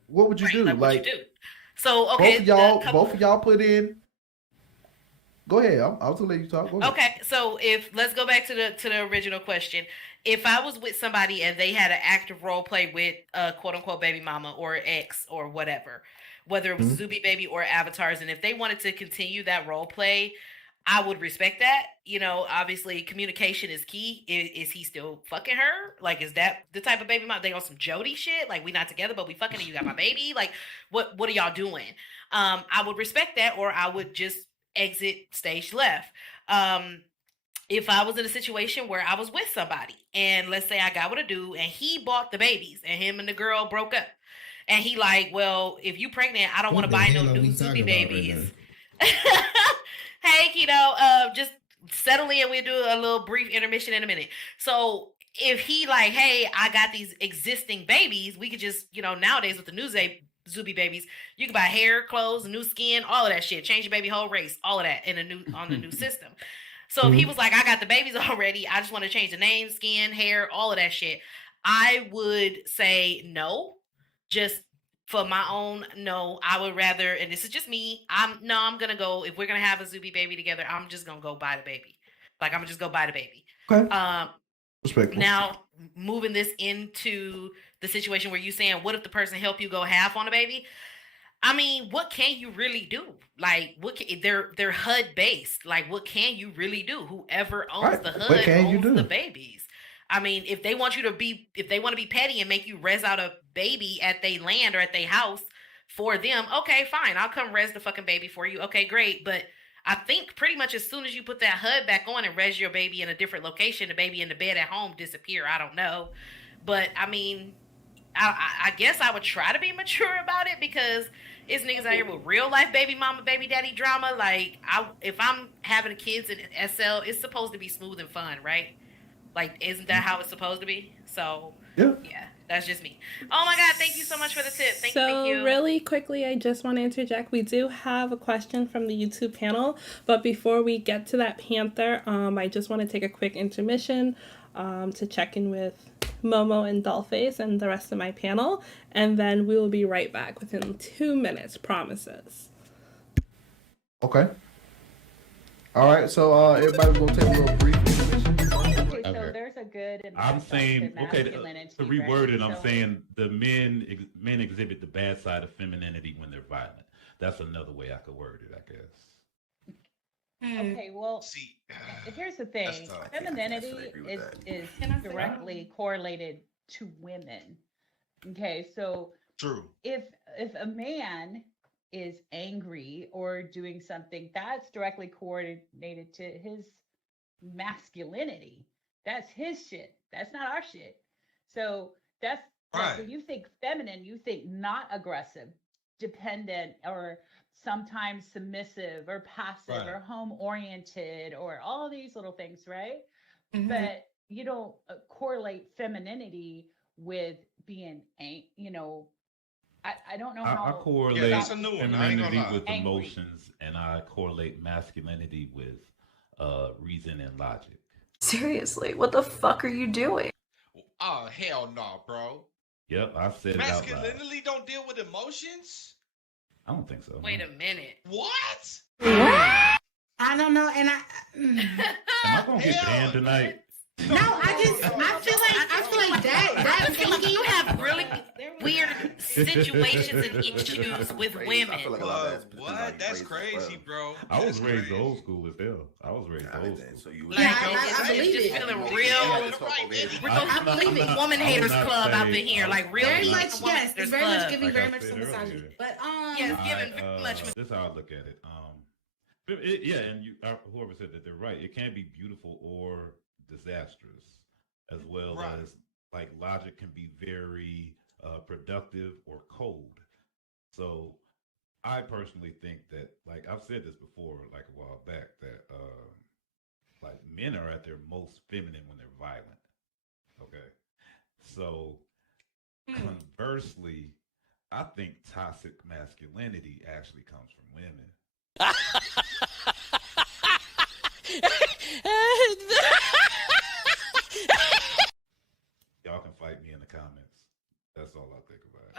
would you do? Like, what you do? So both okay, of y'all put in. Go ahead. I was gonna let you talk. Go ahead. Okay, so let's go back to the original question. If I was with somebody and they had an active role play with a quote unquote baby mama or ex or whatever, whether it was Zuby baby or avatars, and if they wanted to continue that role play, I would respect that. You know, obviously communication is key. Is he still fucking her? Like, is that the type of baby mama? They on some Jody shit? Like, we not together, but we fucking and you got my baby? Like, what are y'all doing? I would respect that, or I would just exit stage left. If I was in a situation where I was with somebody and let's say I got with a dude and he bought the babies and him and the girl broke up and he like, well, if you pregnant, I don't want to buy no new Zuby babies. Hey, Keto, just settle in. We'll do a little brief intermission in a minute. So if he like, hey, I got these existing babies, we could just, nowadays with the new Zuby babies, you can buy hair, clothes, new skin, all of that shit. Change your baby whole race, all of that on the new system. So if he was like, I got the babies already, I just want to change the name, skin, hair, all of that shit, I would say no. Just for my own, no. I would rather, and this is just me, I'm gonna go, if we're gonna have a Zuby baby together, I'm just gonna go buy the baby. Like, I'm gonna just go buy the baby. Okay. Respectful. Now, moving this into the situation where you saying, what if the person help you go half on a baby? I mean, what can you really do? Like, they're HUD based. Like, what can you really do? Whoever owns the HUD owns the babies. I mean, if they want to be petty and make you res out a baby at their land or at their house for them, okay, fine. I'll come res the fucking baby for you. Okay, great. But I think pretty much as soon as you put that HUD back on and res your baby in a different location, the baby in the bed at home disappear. I don't know. But, I mean, I guess I would try to be mature about it, because it's niggas out here with real life baby mama, baby daddy drama. Like, if I'm having kids in SL, it's supposed to be smooth and fun, right? Like, isn't that how it's supposed to be? So, yeah, that's just me. Oh my God, thank you so much for the tip. Thank you. So really quickly, I just want to interject. We do have a question from the YouTube panel, but before we get to that, Panther, I just want to take a quick intermission to check in with Momo and Dollface and the rest of my panel, and then we will be right back within 2 minutes, promises. Okay. All right, so everybody will take a little brief intermission. Okay, so there's a good and I'm saying, okay, to masculinity, reword it, right? I'm saying the men exhibit the bad side of femininity when they're violent. That's another way I could word it, I guess. Okay, well, here's the thing. Femininity is directly correlated to women. Okay, so true. If a man is angry or doing something, that's directly coordinated to his masculinity. That's his shit. That's not our shit. So that's like, when you think feminine, you think not aggressive, dependent, or sometimes submissive or passive or home oriented or all these little things, right? But you don't correlate femininity with being, you know, I don't know how. I correlate femininity with emotions, and I correlate masculinity with reason and logic. Seriously, what the fuck are you doing? Oh, hell no, bro. Yep, I said it out loud. Masculinity don't deal with emotions? I don't think so. Wait a minute. What? I don't know, and Am I gonna get banned tonight? No, I feel like that thinking, you have really weird situations and issues with women. What? That's crazy, bro. I was raised old school as hell. I was raised old school. So you I believe it. Feeling real. I believe it. Woman haters club out here, like real. Very much, yes. It's very much giving very much said some misogyny. But yes, giving very much. This is how I look at it. Yeah, and whoever said that, they're right. It can be beautiful or disastrous, as well as like logic can be very productive or cold. So I personally think that, like I've said this before, like a while back, that like men are at their most feminine when they're violent. Okay, so conversely, I think toxic masculinity actually comes from women. Y'all can fight me in the comments. That's all I think about.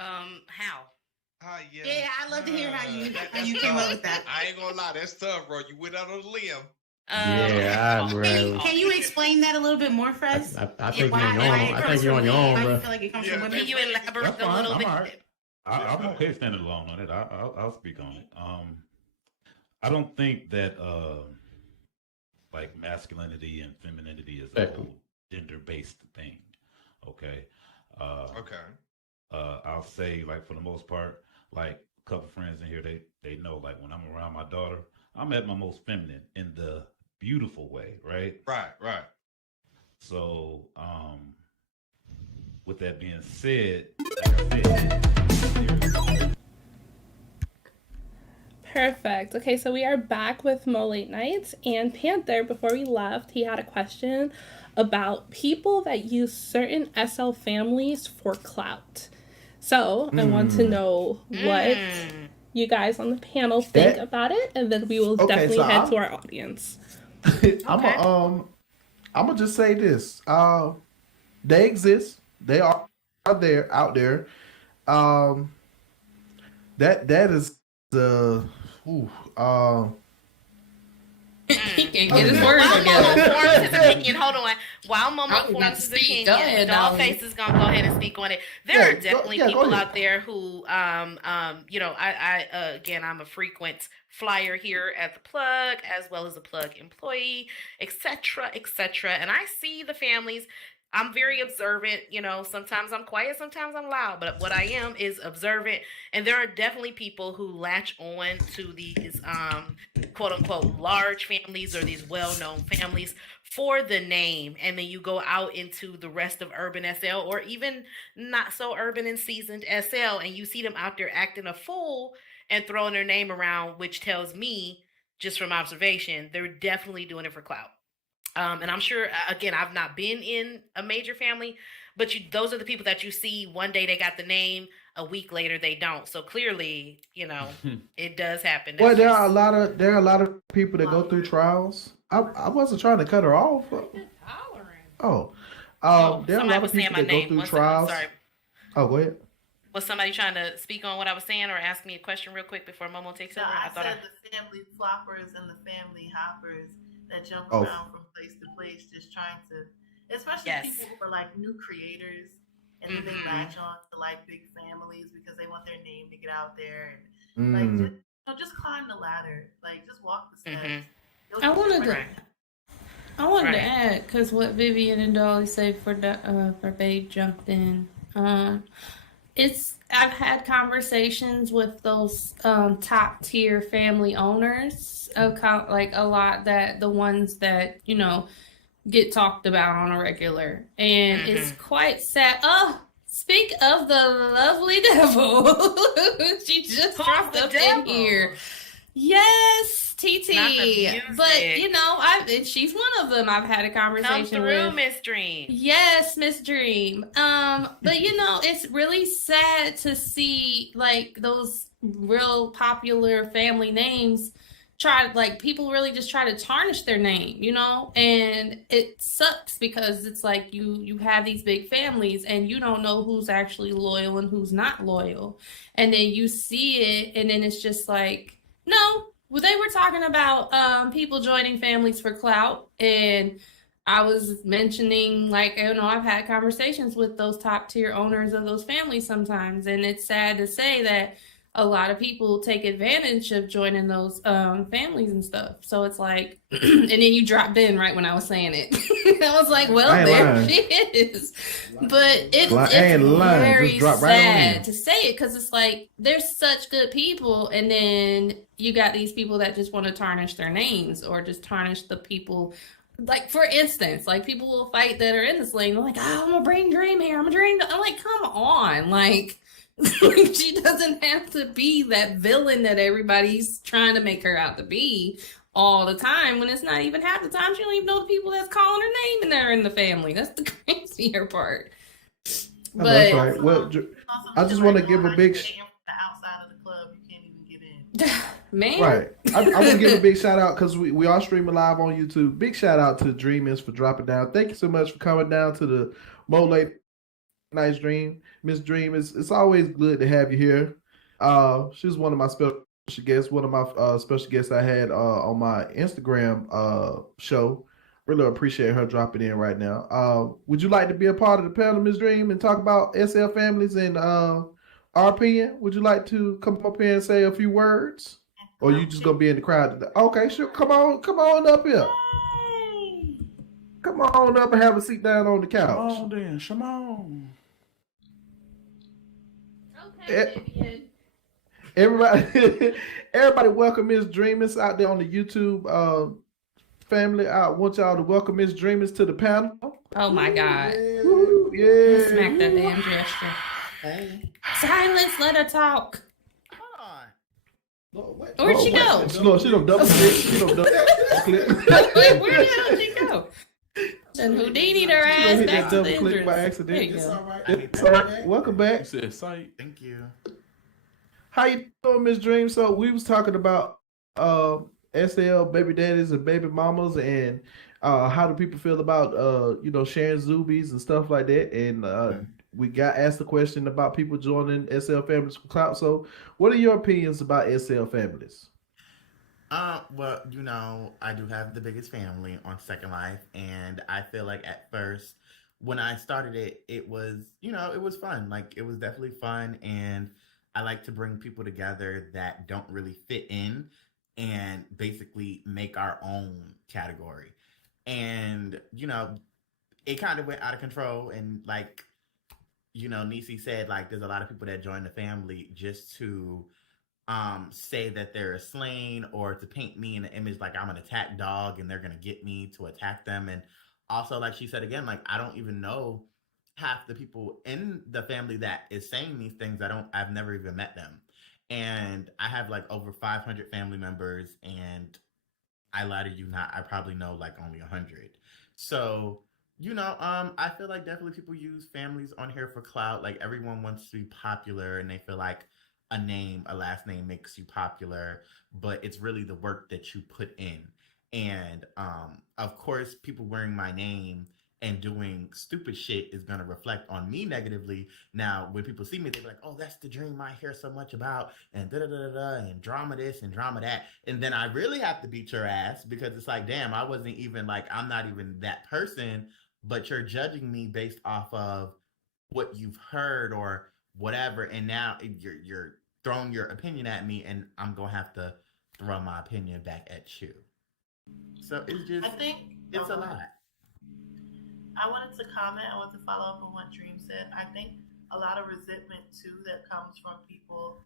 How? Yeah, I'd love to hear how you came up with that. I ain't gonna lie, that's tough, bro. You went out on a limb. Can you explain that a little bit more for us? I think you're on your own, bro. Can you elaborate a little bit? Right. I'm okay standing alone on it. I'll speak on it. I don't think that like masculinity and femininity is a whole gender-based thing. Okay. I'll say, like, for the most part, like a couple friends in here, they know, like, when I'm around my daughter, I'm at my most feminine in the beautiful way, right? Right. So, with that being said, like I said, Perfect. Okay, so we are back with Mo Late Nights, and Panther, before we left, he had a question about people that use certain SL families for clout. So I want to know what you guys on the panel think about it, and then we will definitely head to our audience. I'm gonna just say this. They exist. They are out there. Um, that is the. Ooh, He can't get his words While Momo together. forms his opinion, hold on. While Momo I was about forms to his speak. Go opinion, ahead, Dollface is gonna go ahead and speak on it. There are definitely go people ahead. out there who, I again, I'm a frequent flyer here at the plug, as well as a plug employee, etc., etc. And I see the families. I'm very observant. Sometimes I'm quiet, sometimes I'm loud, but what I am is observant. And there are definitely people who latch on to these quote unquote large families or these well-known families for the name, and then you go out into the rest of urban SL or even not so urban and seasoned SL, and you see them out there acting a fool and throwing their name around, which tells me, just from observation, they're definitely doing it for clout. And I'm sure, again, I've not been in a major family, but those are the people that you see. One day they got the name, a week later they don't. So clearly, it does happen. Well, there are a lot of people that go through trials. I wasn't trying to cut her off. Oh, there are a Somebody lot was of saying people my that go name. through One second, trials. sorry. Oh, go ahead. Was somebody trying to speak on what I was saying or ask me a question real quick before Momo takes over? I said the family floppers and the family hoppers that jump Oh. around from place to place, just trying to, especially people who are like new creators, and then they latch on to like big families because they want their name to get out there, and like just climb the ladder, like just walk the steps. I wanted to add, because what Vivian and Dolly say for Babe jumped in. I've had conversations with those top tier family owners of like a lot, that the ones that get talked about on a regular, and it's quite sad. Oh, speak of the lovely devil. She just dropped up in here. Yes, TT. But and she's one of them I've had a conversation with. Miss Dream. Yes, Miss Dream. But it's really sad to see like those real popular family names people really just try to tarnish their name, and it sucks because it's like you have these big families and you don't know who's actually loyal and who's not loyal, and then you see it and then it's just like, no, well, they were talking about people joining families for clout, and I was mentioning I've had conversations with those top tier owners of those families sometimes, and it's sad to say that a lot of people take advantage of joining those families and stuff. So it's like, and then you dropped in right when I was saying it. I was like, well, there she is. But it's very sad to say it, because it's like, there's such good people, and then you got these people that just want to tarnish their names or just tarnish the people. Like, for instance, like, people will fight that are in this lane. They're like, oh, I'm gonna bring Dream here. I'm like, come on. Like, she doesn't have to be that villain that everybody's trying to make her out to be all the time, when it's not even half the time. She don't even know the people that's calling her name and they're in the family. That's the crazier part. But that's right. Well, I just want to give a big outside of the club, you can't even get in. Man, right. I want to give a big shout out, because we are streaming live on YouTube. Big shout out to Dreamers for dropping down. Thank you so much for coming down to the Mo Late Nice Dream. Miss Dream, it's always good to have you here. She's one of my special guests, one of my special guests I had on my Instagram show. Really appreciate her dropping in right now. Would you like to be a part of the panel, Miss Dream, and talk about SL families and our opinion? Would you like to come up here and say a few words? Or you just gonna be in the crowd today? Okay, sure. Come on up here. Come on up and have a seat down on the couch. Come on then, Shimon. okay, everybody welcome Miss Dreamers out there on the YouTube family. I want y'all to welcome Miss Dreamers to the panel. Oh my God. Yeah. Smack that damn gesture. Hey. Silence, let her talk. Where'd she go? She don't double click. Where the hell did she go? And Houdini her ass back to the click by entrance. accident. There you go. It's all right. Welcome back. You said sight. Thank you. How you doing, Miss Dream? So we was talking about SL baby daddies and baby mamas, and how do people feel about sharing Zoobies and stuff like that? And we got asked the question about people joining SL families for clout. So, what are your opinions about SL families? Well, I do have the biggest family on Second Life, and I feel like at first, when I started it, it was, it was fun. Like, it was definitely fun, and I like to bring people together that don't really fit in and basically make our own category. And, it kind of went out of control, and like, Nisi said, like, there's a lot of people that join the family just to say that they're slain or to paint me in the image like I'm an attack dog and they're gonna get me to attack them. And also, like she said again, like I don't even know half the people in the family that is saying these things. I've never even met them. And I have like over 500 family members, and I lie to you not, I probably know like only 100. So, I feel like definitely people use families on here for clout. Like everyone wants to be popular and they feel like a last name makes you popular, but it's really the work that you put in. And of course, people wearing my name and doing stupid shit is going to reflect on me negatively. Now, when people see me, they're like, oh, that's the dream I hear so much about, and da-da-da-da-da, and drama this and drama that. And then I really have to beat your ass because it's like, damn, I wasn't even like, I'm not even that person, but you're judging me based off of what you've heard or whatever. And now you're throwing your opinion at me, and I'm going to have to throw my opinion back at you. So it's just, it's a lot. I wanted to comment. I want to follow up on what Dream said. I think a lot of resentment too that comes from people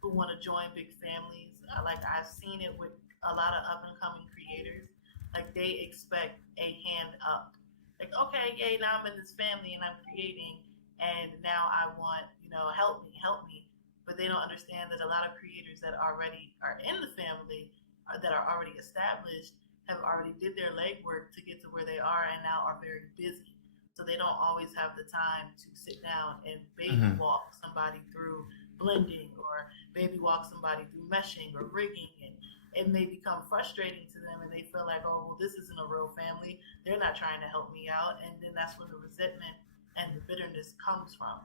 who want to join big families. Like I've seen it with a lot of up and coming creators. Like they expect a hand up. Like, okay, yay, now I'm in this family and I'm creating, and now I want, help me. But they don't understand that a lot of creators that already are in the family, that are already established, have already did their legwork to get to where they are and now are very busy. So they don't always have the time to sit down and baby walk somebody through blending or baby walk somebody through meshing or rigging. And it may become frustrating to them and they feel like, oh, well, this isn't a real family. They're not trying to help me out. And then that's where the resentment and the bitterness comes from.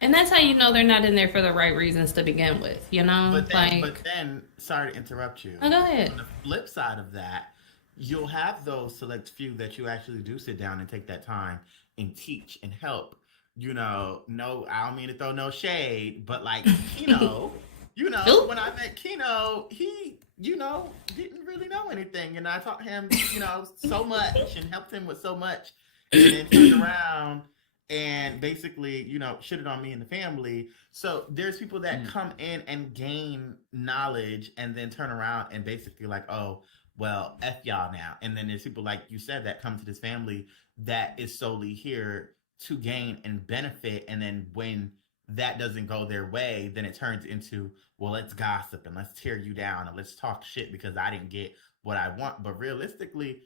And that's how you know they're not in there for the right reasons to begin with, But then, sorry to interrupt you. Oh, go ahead. On the flip side of that, you'll have those select few that you actually do sit down and take that time and teach and help. No, I don't mean to throw no shade, but like Kino, when I met Kino, he, didn't really know anything. And I taught him, so much and helped him with so much. And then turned around and basically, shitted on me and the family. So there's people that come in and gain knowledge and then turn around and basically like, oh, well, F y'all now. And then there's people like you said that come to this family that is solely here to gain and benefit. And then when that doesn't go their way, then it turns into, well, let's gossip and let's tear you down and let's talk shit because I didn't get what I want. But realistically,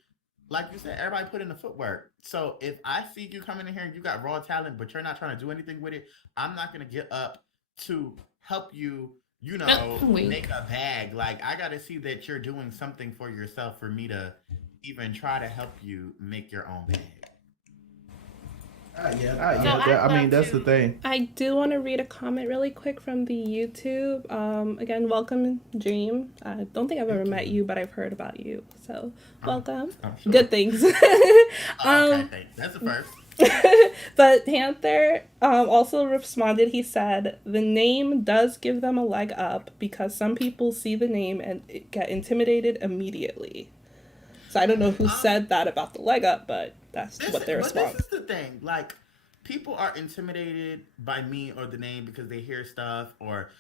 like you said, everybody put in the footwork. So if I see you coming in here and you got raw talent, but you're not trying to do anything with it, I'm not going to get up to help you make a bag. Like, I got to see that you're doing something for yourself for me to even try to help you make your own bag. That's the thing. I do want to read a comment really quick from the YouTube. Again, welcome, Dream. I don't think I've ever met you, but I've heard about you. So, welcome. Sure. Good things. Okay, thanks. That's the first. But Panther also responded. He said, the name does give them a leg up because some people see the name and get intimidated immediately. So I don't know who said that about the leg up, but that's what their response. But this is the thing. Like, people are intimidated by me or the name because they hear stuff or,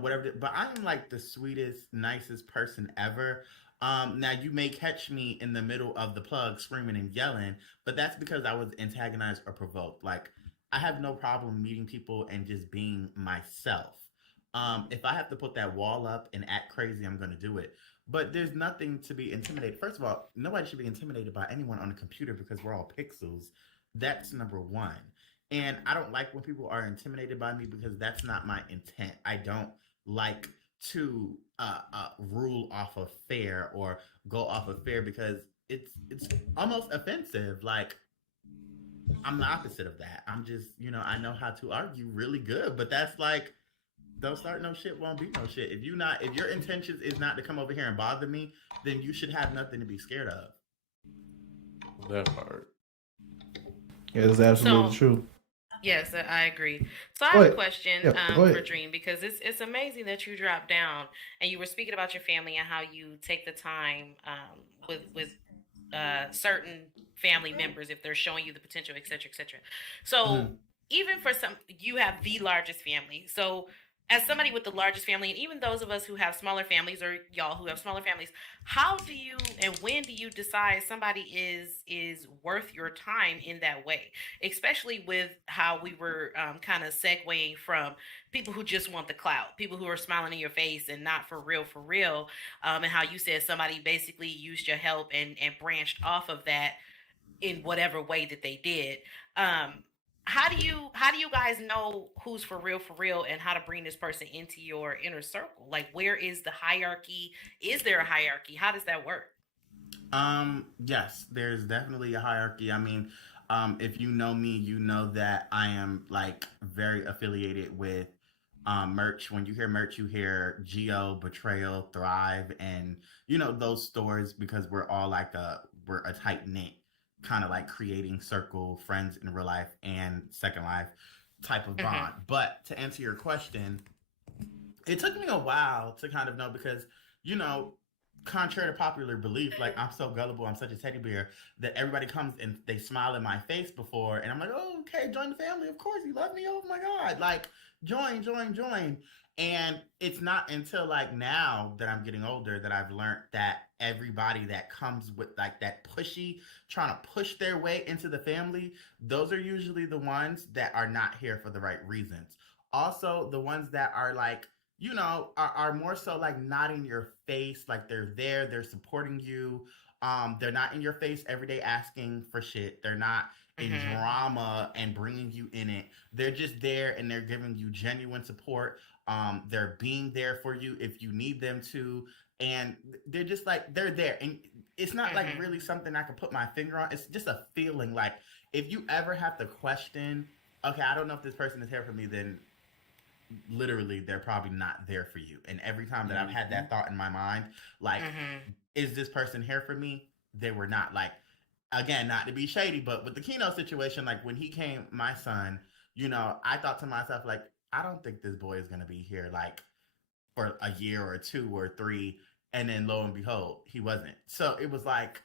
whatever. But I am like the sweetest, nicest person ever. Now, you may catch me in the middle of the plug screaming and yelling, but that's because I was antagonized or provoked. Like, I have no problem meeting people and just being myself. If I have to put that wall up and act crazy, I'm going to do it. But there's nothing to be intimidated. First of all, nobody should be intimidated by anyone on the computer because we're all pixels. That's number one. And I don't like when people are intimidated by me because that's not my intent. I don't like to rule off of fair or go off of fair because it's almost offensive. Like I'm the opposite of that. I'm just, I know how to argue really good, but that's like don't start no shit, won't be no shit. If your intentions is not to come over here and bother me, then you should have nothing to be scared of. That part. Yeah, it's absolutely true. Yes, I agree. So I have a question for Dream because it's amazing that you dropped down and you were speaking about your family and how you take the time with certain family members if they're showing you the potential, et cetera, et cetera. So even for some, you have the largest family. So as somebody with the largest family, and even those of us who have smaller families, or y'all who have smaller families, how do you and when do you decide somebody is worth your time in that way? Especially with how we were kind of segueing from people who just want the clout, people who are smiling in your face and not for real, and how you said somebody basically used your help and branched off of that in whatever way that they did. How do you guys know who's for real and how to bring this person into your inner circle? Like, where is the hierarchy? Is there a hierarchy? How does that work? Yes, there's definitely a hierarchy. I mean, if you know me, you know that I am like very affiliated with merch. When you hear merch, you hear Geo, Betrayal, Thrive, and those stores because we're all like we're a tight knit kind of like creating circle, friends in real life and Second Life type of bond. But to answer your question, it took me a while to kind of know because contrary to popular belief, like I'm so gullible, I'm such a teddy bear that everybody comes and they smile in my face before, and I'm like, oh, okay, join the family. Of course, you love me. Oh my god, like join. And it's not until like now that I'm getting older that I've learned that everybody that comes with like that pushy, trying to push their way into the family, those are usually the ones that are not here for the right reasons. Also, the ones that are like are more so like not in your face, like they're there, they're supporting you. They're not in your face every day asking for shit. They're not in drama and bringing you in it. They're just there and they're giving you genuine support. They're being there for you if you need them to. And they're just like, they're there. And it's not like really something I can put my finger on. It's just a feeling like if you ever have to question, okay, I don't know if this person is here for me, then literally they're probably not there for you. And every time that I've had that thought in my mind, like, is this person here for me? They were not. Like, again, not to be shady, but with the Keno situation, like when he came, my son, I thought to myself, like, I don't think this boy is going to be here like for a year or two or three. And then lo and behold, he wasn't. So it was like,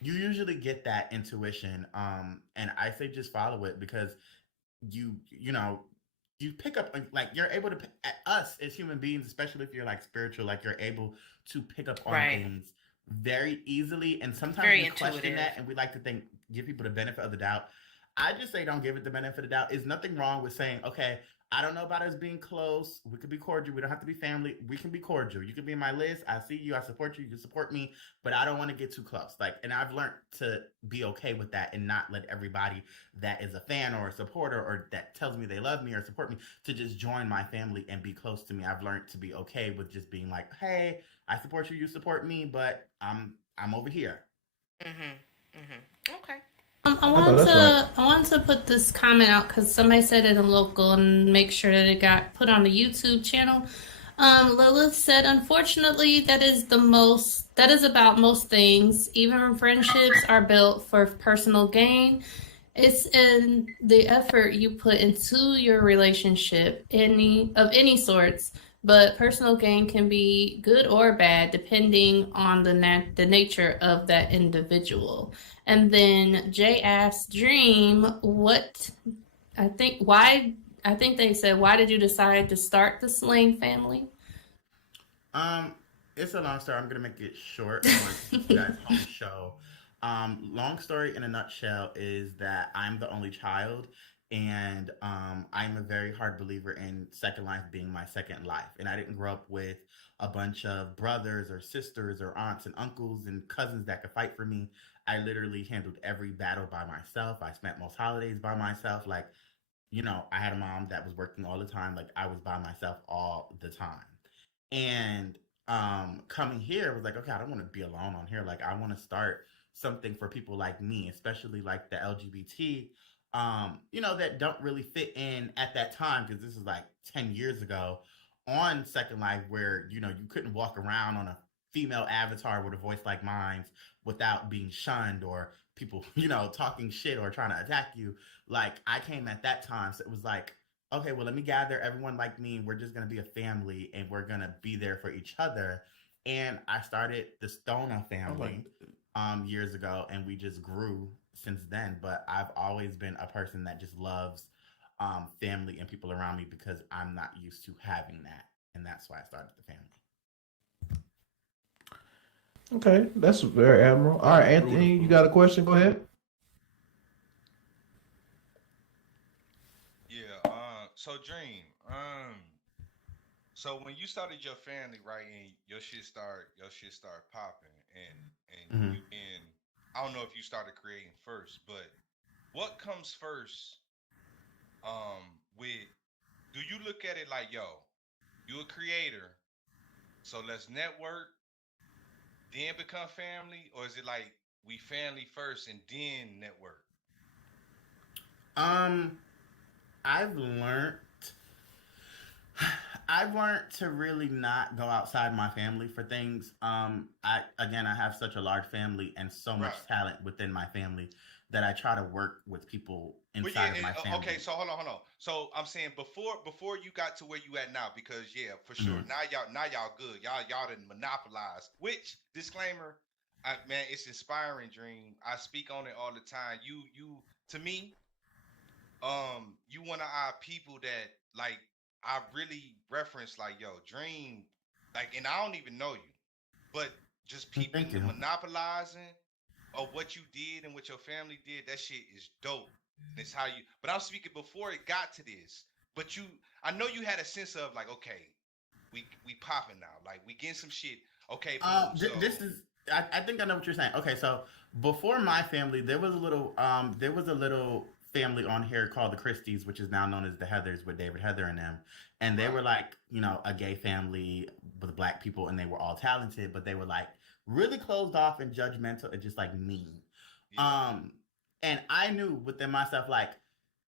you usually get that intuition. And I say just follow it because you pick up, like you're able to us as human beings, especially if you're like spiritual, like you're able to pick up on things very easily. And sometimes we question that and we like to give people the benefit of the doubt. I just say don't give it the benefit of the doubt. There's nothing wrong with saying, okay, I don't know about us being close. We could be cordial. We don't have to be family. We can be cordial. You can be in my list. I see you. I support you. You can support me. But I don't want to get too close. Like, and I've learned to be okay with that and not let everybody that is a fan or a supporter or that tells me they love me or support me to just join my family and be close to me. I've learned to be okay with just being like, hey, I support you. You support me, but I'm over here. Okay. I wanted to put this comment out because somebody said it in local and make sure that it got put on the YouTube channel. Lilith said, unfortunately, that is about most things. Even friendships are built for personal gain. It's in the effort you put into your relationship, of any sorts. But personal gain can be good or bad depending on the nature of that individual. And then Jay asked Dream, I think they said, why did you decide to start the Sling family? It's a long story. I'm gonna make it short for you guys' home show. Long story in a nutshell is that I'm the only child. And I'm a very hard believer in Second Life being my second life. And I didn't grow up with a bunch of brothers or sisters or aunts and uncles and cousins that could fight for me. I literally handled every battle by myself. I spent most holidays by myself. Like, I had a mom that was working all the time. Like, I was by myself all the time. And coming here was like, okay, I don't want to be alone on here. Like, I want to start something for people like me, especially like the LGBT, that don't really fit in at that time, because this is like 10 years ago on Second Life, where, you couldn't walk around on a female avatar with a voice like mine without being shunned or people, talking shit or trying to attack you. Like, I came at that time. So it was like, okay, well, let me gather everyone like me. We're just going to be a family and we're going to be there for each other. And I started the Stoner family years ago, and we just grew since then. But I've always been a person that just loves family and people around me, because I'm not used to having that. And that's why I started the family. Okay, that's very admirable. All right, Anthony, you got a question? Go ahead. Yeah. So Dream. So when you started your family, right, and your shit start popping, and Mhm. you and I don't know if you started creating first, but what comes first? With do you look at it like, yo, you a creator, so let's network, then become family, or is it like we family first and then network? Um, I've learned I've learned to really not go outside my family for things. I have such a large family and so much Right. talent within my family that I try to work with people Well, yeah. inside of my Okay. family. So hold on. So I'm saying before you got to where you at now, because yeah, for sure. Mhm. Now y'all good. Y'all didn't monopolize. Which disclaimer, man, it's inspiring. Dream. I speak on it all the time. You to me, you one of our people that like I really reference like, yo, Dream, like, and I don't even know you, but just peeping Thank the you. monopolizing of what you did and what your family did, that shit is dope. And it's how you, but I'm speaking before it got to this. But I know you had a sense of like, okay, we popping now, like we getting some shit. Okay, boom. This So is. I think I know what you're saying. Okay, so before my family, there was a little family on here called the Christies, which is now known as the Heathers, with David Heather and them, and they were right, like, a gay family with black people, and they were all talented, but they were like really closed off and judgmental and just like mean. yeah, Um, and I knew within myself, like,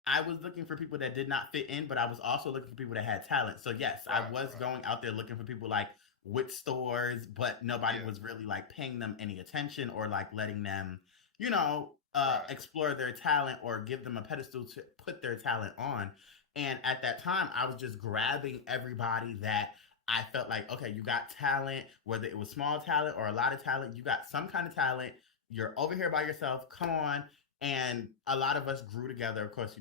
I was looking for people that did not fit in, but I was also looking for people that had talent. So yes, I right, was right, going out there looking for people like with stores, but nobody yeah, was really like paying them any attention or like letting them, right, explore their talent or give them a pedestal to put their talent on. And at that time, I was just grabbing everybody that I felt like, okay, you got talent, whether it was small talent or a lot of talent, you got some kind of talent. You're over here by yourself. Come on, and a lot of us grew together. Of course,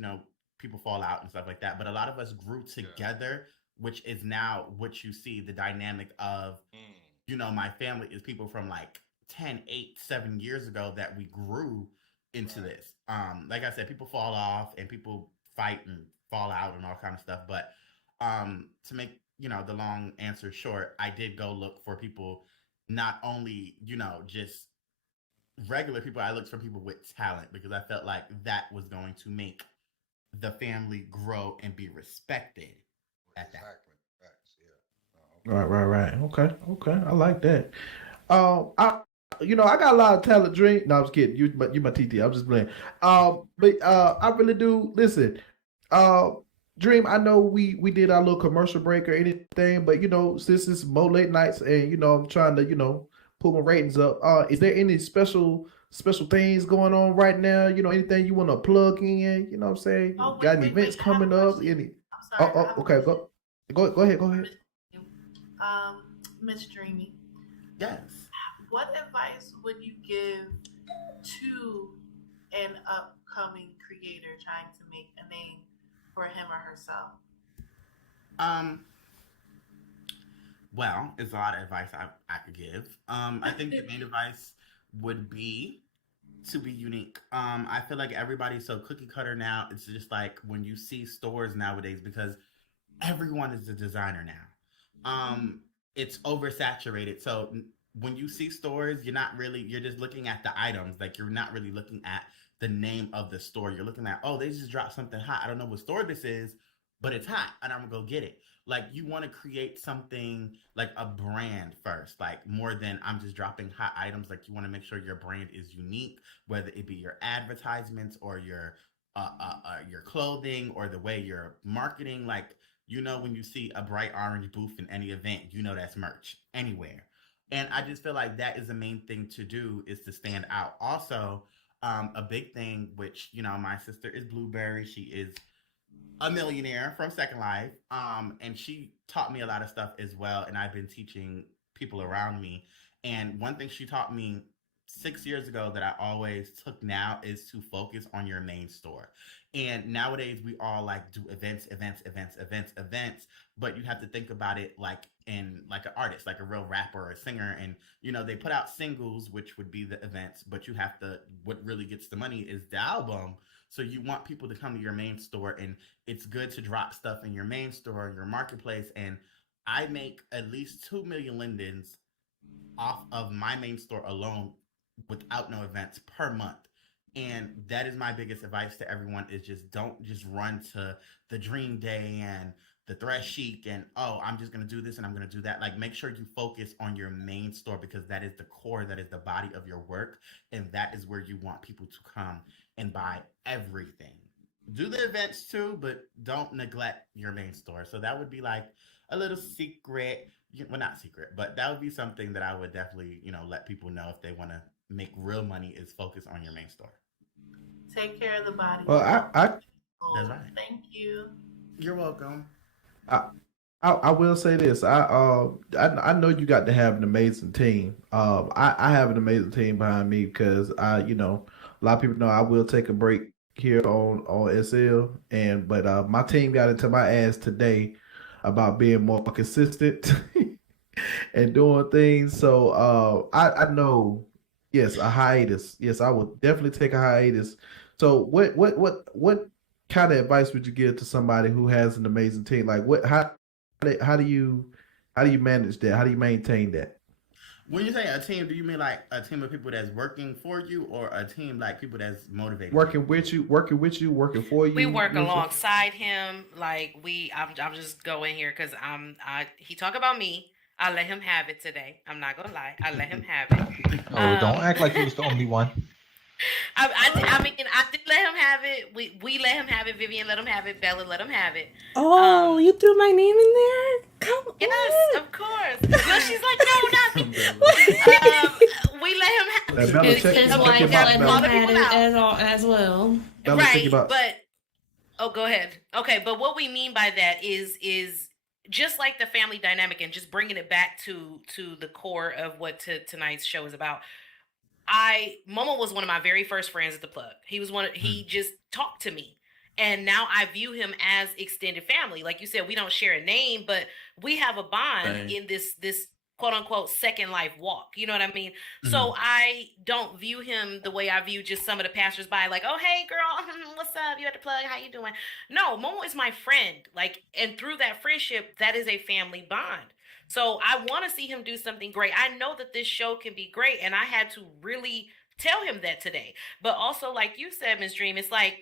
people fall out and stuff like that, but a lot of us grew yeah. together, which is now what you see the dynamic of. Mm, My family is people from like 10, 8, 7 years ago that we grew into right. this. Like I said, people fall off and people fight and fall out and all kind of stuff. But to make, the long answer short, I did go look for people, not only, just regular people. I looked for people with talent, because I felt like that was going to make the family grow and be respected at that. Exactly. Facts. Yeah. Oh, Right. Okay. I like that. I I got a lot of talent. Dream. No, I was kidding. You my TT. I'm just playing. But I really do. Listen, uh, Dream. I know we did our little commercial break or anything, but since it's more late nights and I'm trying to put my ratings up. Is there any special things going on right now? Anything you want to plug in? You know what I'm saying? Oh, Got wait, any wait, wait. events I have a coming up? question. Any? I'm sorry. I have a Okay. question. Go ahead. Go ahead. Um, Miss Dreamy, Yes. what advice would you give to an upcoming creator trying to make a name for him or herself? Um. Well, it's a lot of advice I could give. I think the main advice would be to be unique. I feel like everybody's so cookie cutter now. It's just like when you see stores nowadays, because everyone is a designer now. It's oversaturated. So when you see stores, you're just looking at the items. Like, you're not really looking at the name of the store. You're looking at, oh, they just dropped something hot. I don't know what store this is, but it's hot and I'm gonna go get it. Like you want to create something like a brand first, like more than I'm just dropping hot items. Like you want to make sure your brand is unique, whether it be your advertisements or your clothing or the way you're marketing. Like when you see a bright orange booth in any event, that's merch anywhere. And I just feel like that is the main thing to do is to stand out. Also, a big thing, which my sister is Blueberry. She is a millionaire from Second Life. And she taught me a lot of stuff as well. And I've been teaching people around me. And one thing she taught me 6 years ago that I always took now is to focus on your main store. And nowadays we all like do events, but you have to think about it like in like an artist, like a real rapper or a singer. And they put out singles, which would be the events, but what really gets the money is the album. So you want people to come to your main store, and it's good to drop stuff in your main store, your marketplace. And I make at least 2 million lindens off of my main store alone without no events per month. And that is my biggest advice to everyone is just don't just run to the Dream Day and the Thresh Chic and I'm just gonna do this and I'm gonna do that. Like make sure you focus on your main store because that is the core, that is the body of your work, and that is where you want people to come and buy everything. Do the events too, but don't neglect your main store. So that would be like a little secret. Well, not secret, but that would be something that I would definitely, let people know if they want to make real money is focus on your main store. Take care of the body. Well, That's right. Thank you. You're welcome. I will say this. I know you got to have an amazing team. I have an amazing team behind me because a lot of people know I will take a break here on SL, but my team got into my ass today about being more consistent and doing things. So I know, yes, a hiatus. Yes, I will definitely take a hiatus. So what kind of advice would you give to somebody who has an amazing team? Like how do you manage that? How do you maintain that? When you say a team, do you mean like a team of people that's working for you, or a team like people that's motivated? Working with you, working for you. We work alongside him. Like I'm just going here because he talk about me. I let him have it today. I'm not gonna lie. I let him have it. Oh, don't act like you was the only one. I mean, I did let him have it. We let him have it. Vivian let him have it. Bella let him have it. Oh, you threw my name in there? Come on. Yes, of course. No, she's like, no, not me. We let him have it. His wife let him have it as well. Right, but go ahead. Okay, but what we mean by that is just like the family dynamic and just bringing it back to the core of what tonight's show is about. Momo was one of my very first friends at the plug. He was he just talked to me. And now I view him as extended family. Like you said, we don't share a name, but we have a bond in this quote unquote second life walk. You know what I mean? Mm-hmm. So I don't view him the way I view just some of the passersby, like, oh, hey girl, what's up? You at the plug? How you doing? No, Momo is my friend. Like, and through that friendship, that is a family bond. So I want to see him do something great. I know that this show can be great, and I had to really tell him that today. But also, like you said, Ms. Dream, it's like,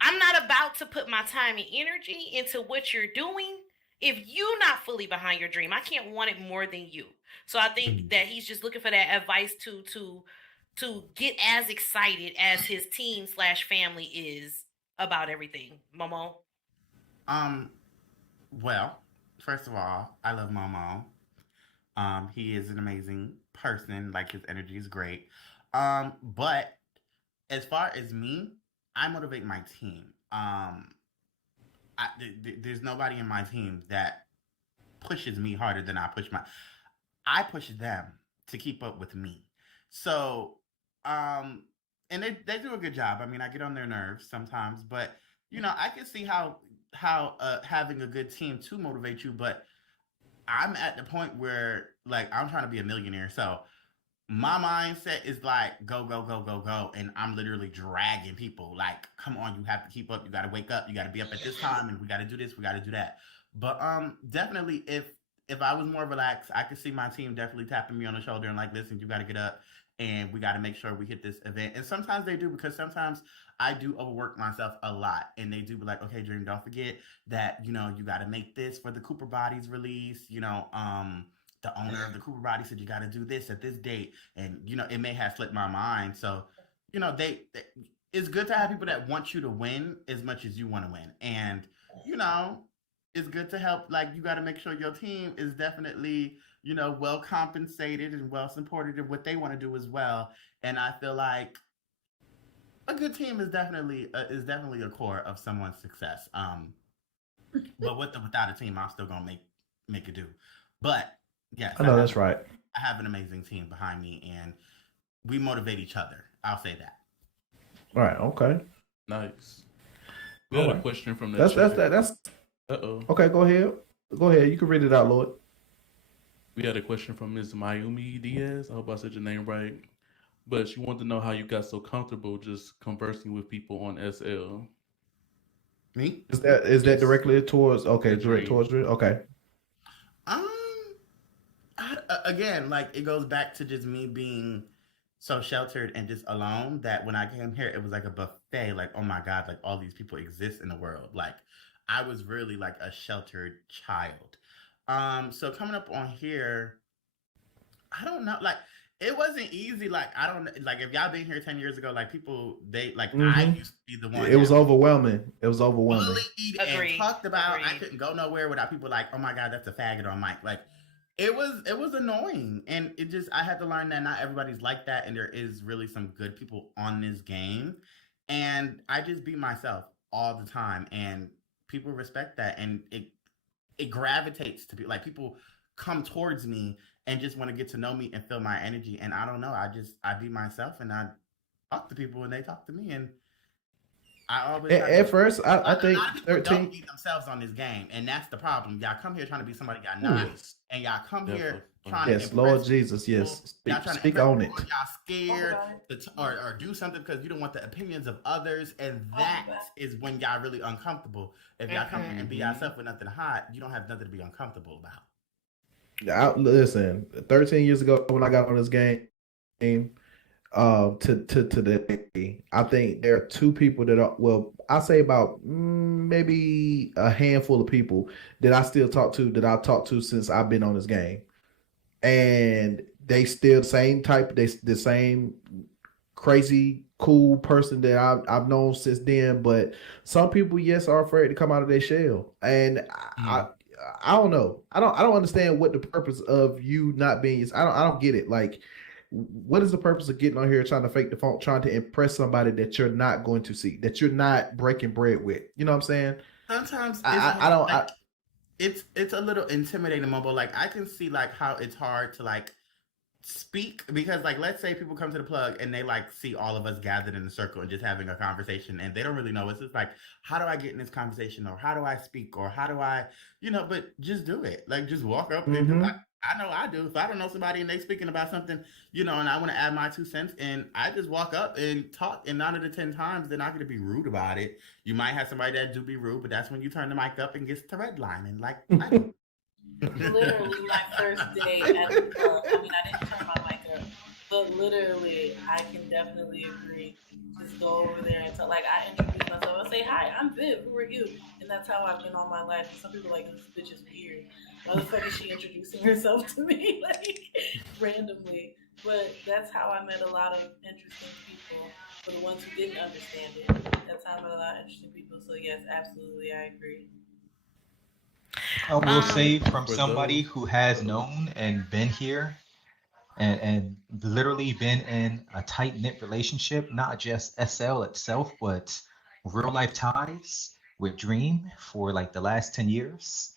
I'm not about to put my time and energy into what you're doing if you're not fully behind your dream. I can't want it more than you. So I think that he's just looking for that advice to get as excited as his team / family is about everything. Momo? Well, first of all, I love Momo. He is an amazing person. Like, his energy is great. But as far as me, I motivate my team. There's nobody in my team that pushes me harder than I push them to keep up with me. So, and they do a good job. I mean, I get on their nerves sometimes, but I can see how having a good team to motivate you. But I'm at the point where, like, I'm trying to be a millionaire, so my mindset is like, go, go, go, go, go. And I'm literally dragging people like, come on, you have to keep up. You got to wake up. You got to be up at this time, and we got to do this. We got to do that. But definitely if I was more relaxed, I could see my team definitely tapping me on the shoulder and like, listen, you got to get up and we got to make sure we hit this event. And sometimes they do, because sometimes I do overwork myself a lot, and they do be like, okay, Dream, don't forget that, you know, you got to make this for the Cooper Bodies release. You know, the owner of the Cooper Body said you got to do this at this date, and you know, it may have slipped my mind. So, you know, it's good to have people that want you to win as much as you want to win, and you know, it's good to help. Like, you got to make sure your team is definitely, you know, well compensated and well supported in what they want to do as well. And I feel like a good team is definitely a core of someone's success. But without a team, I'm still gonna make it do. But yes, I know that's right. I have an amazing team behind me, and we motivate each other. I'll say that. All right. Okay. Nice. We got a Alright. question from the That's chat. Uh-oh. okay. Go ahead. Go ahead. You can read it out, Lord. We had a question from Ms. Mayumi Diaz. I hope I said your name right. But she wanted to know how you got so comfortable just conversing with people on SL. Me? Is that directly towards direct Dream. towards Dream? Okay. Again, like, it goes back to just me being so sheltered and just alone, that when I came here, it was like a buffet. Like, oh my God, like, all these people exist in the world. Like, I was really like a sheltered child. So coming up on here, I don't know, like, it wasn't easy. Like, I don't, like, if y'all been here 10 years ago, like, people, they, like, I used to be the one It was that overwhelming. It was overwhelming. bullied and talked about. I couldn't go nowhere without people like, oh my God, that's a faggot on mic. Like, it was annoying, and it just, I had to learn that not everybody's like that, and there is really some good people on this game, and I just be myself all the time, and people respect that, and it gravitates to be like, people come towards me and just want to get to know me and feel my energy, and I don't know, I be myself, and I talk to people and they talk to me, and I always At first, I think a lot of people 13. don't be themselves on this game, and that's the problem. Y'all come here trying to be somebody y'all not, and y'all come here trying to Yes, impress Lord people. Jesus, yes. Y'all trying to Speak impress on people, it. Y'all scared or do something because you don't want the opinions of others, and that is when y'all really uncomfortable. If y'all come here and be yourself with nothing to hide, you don't have nothing to be uncomfortable about. Listen, 13 years ago when I got on this game, to today, I think there are two people that are, well, I say about maybe a handful of people that I still talk to, that I've talked to since I've been on this game, and they still the same crazy cool person that I've known since then. But some people, yes, are afraid to come out of their shell, and I don't know. I don't understand what the purpose of you not being. I don't get it. Like, what is the purpose of getting on here trying to fake the phone, trying to impress somebody that you're not going to see, that you're not breaking bread with? You know what I'm saying? Sometimes it's a little intimidating, Momo. Like, I can see like how it's hard to like speak, because like, let's say people come to the plug and they like see all of us gathered in a circle and just having a conversation, and they don't really know. It's just like, how do I get in this conversation, or how do I speak, or how do I, but just do it. Like, just walk up and do, like, I know I do. If I don't know somebody and they speaking about something, and I want to add my 2 cents, and I just walk up and talk, and 9 out of 10 times they're not going to be rude about it. You might have somebody that do be rude, but that's when you turn the mic up and gets to redlining. Like, literally my first day at the club. I mean, I didn't turn my mic up, but literally, I can definitely agree. Just go over there and tell, like, I introduce myself. I say, "Hi, I'm Viv. Who are you?" And that's how I've been all my life. And some people are like, "This bitch is weird. Why the fuck is she introducing herself to me like randomly?" But that's how I met a lot of interesting people. For the ones who didn't understand it, that's how I met a lot of interesting people. So yes, absolutely, I agree. I will say, from somebody who has known and been here and literally been in a tight-knit relationship, not just SL itself, but real life ties with Dream for like the last 10 years.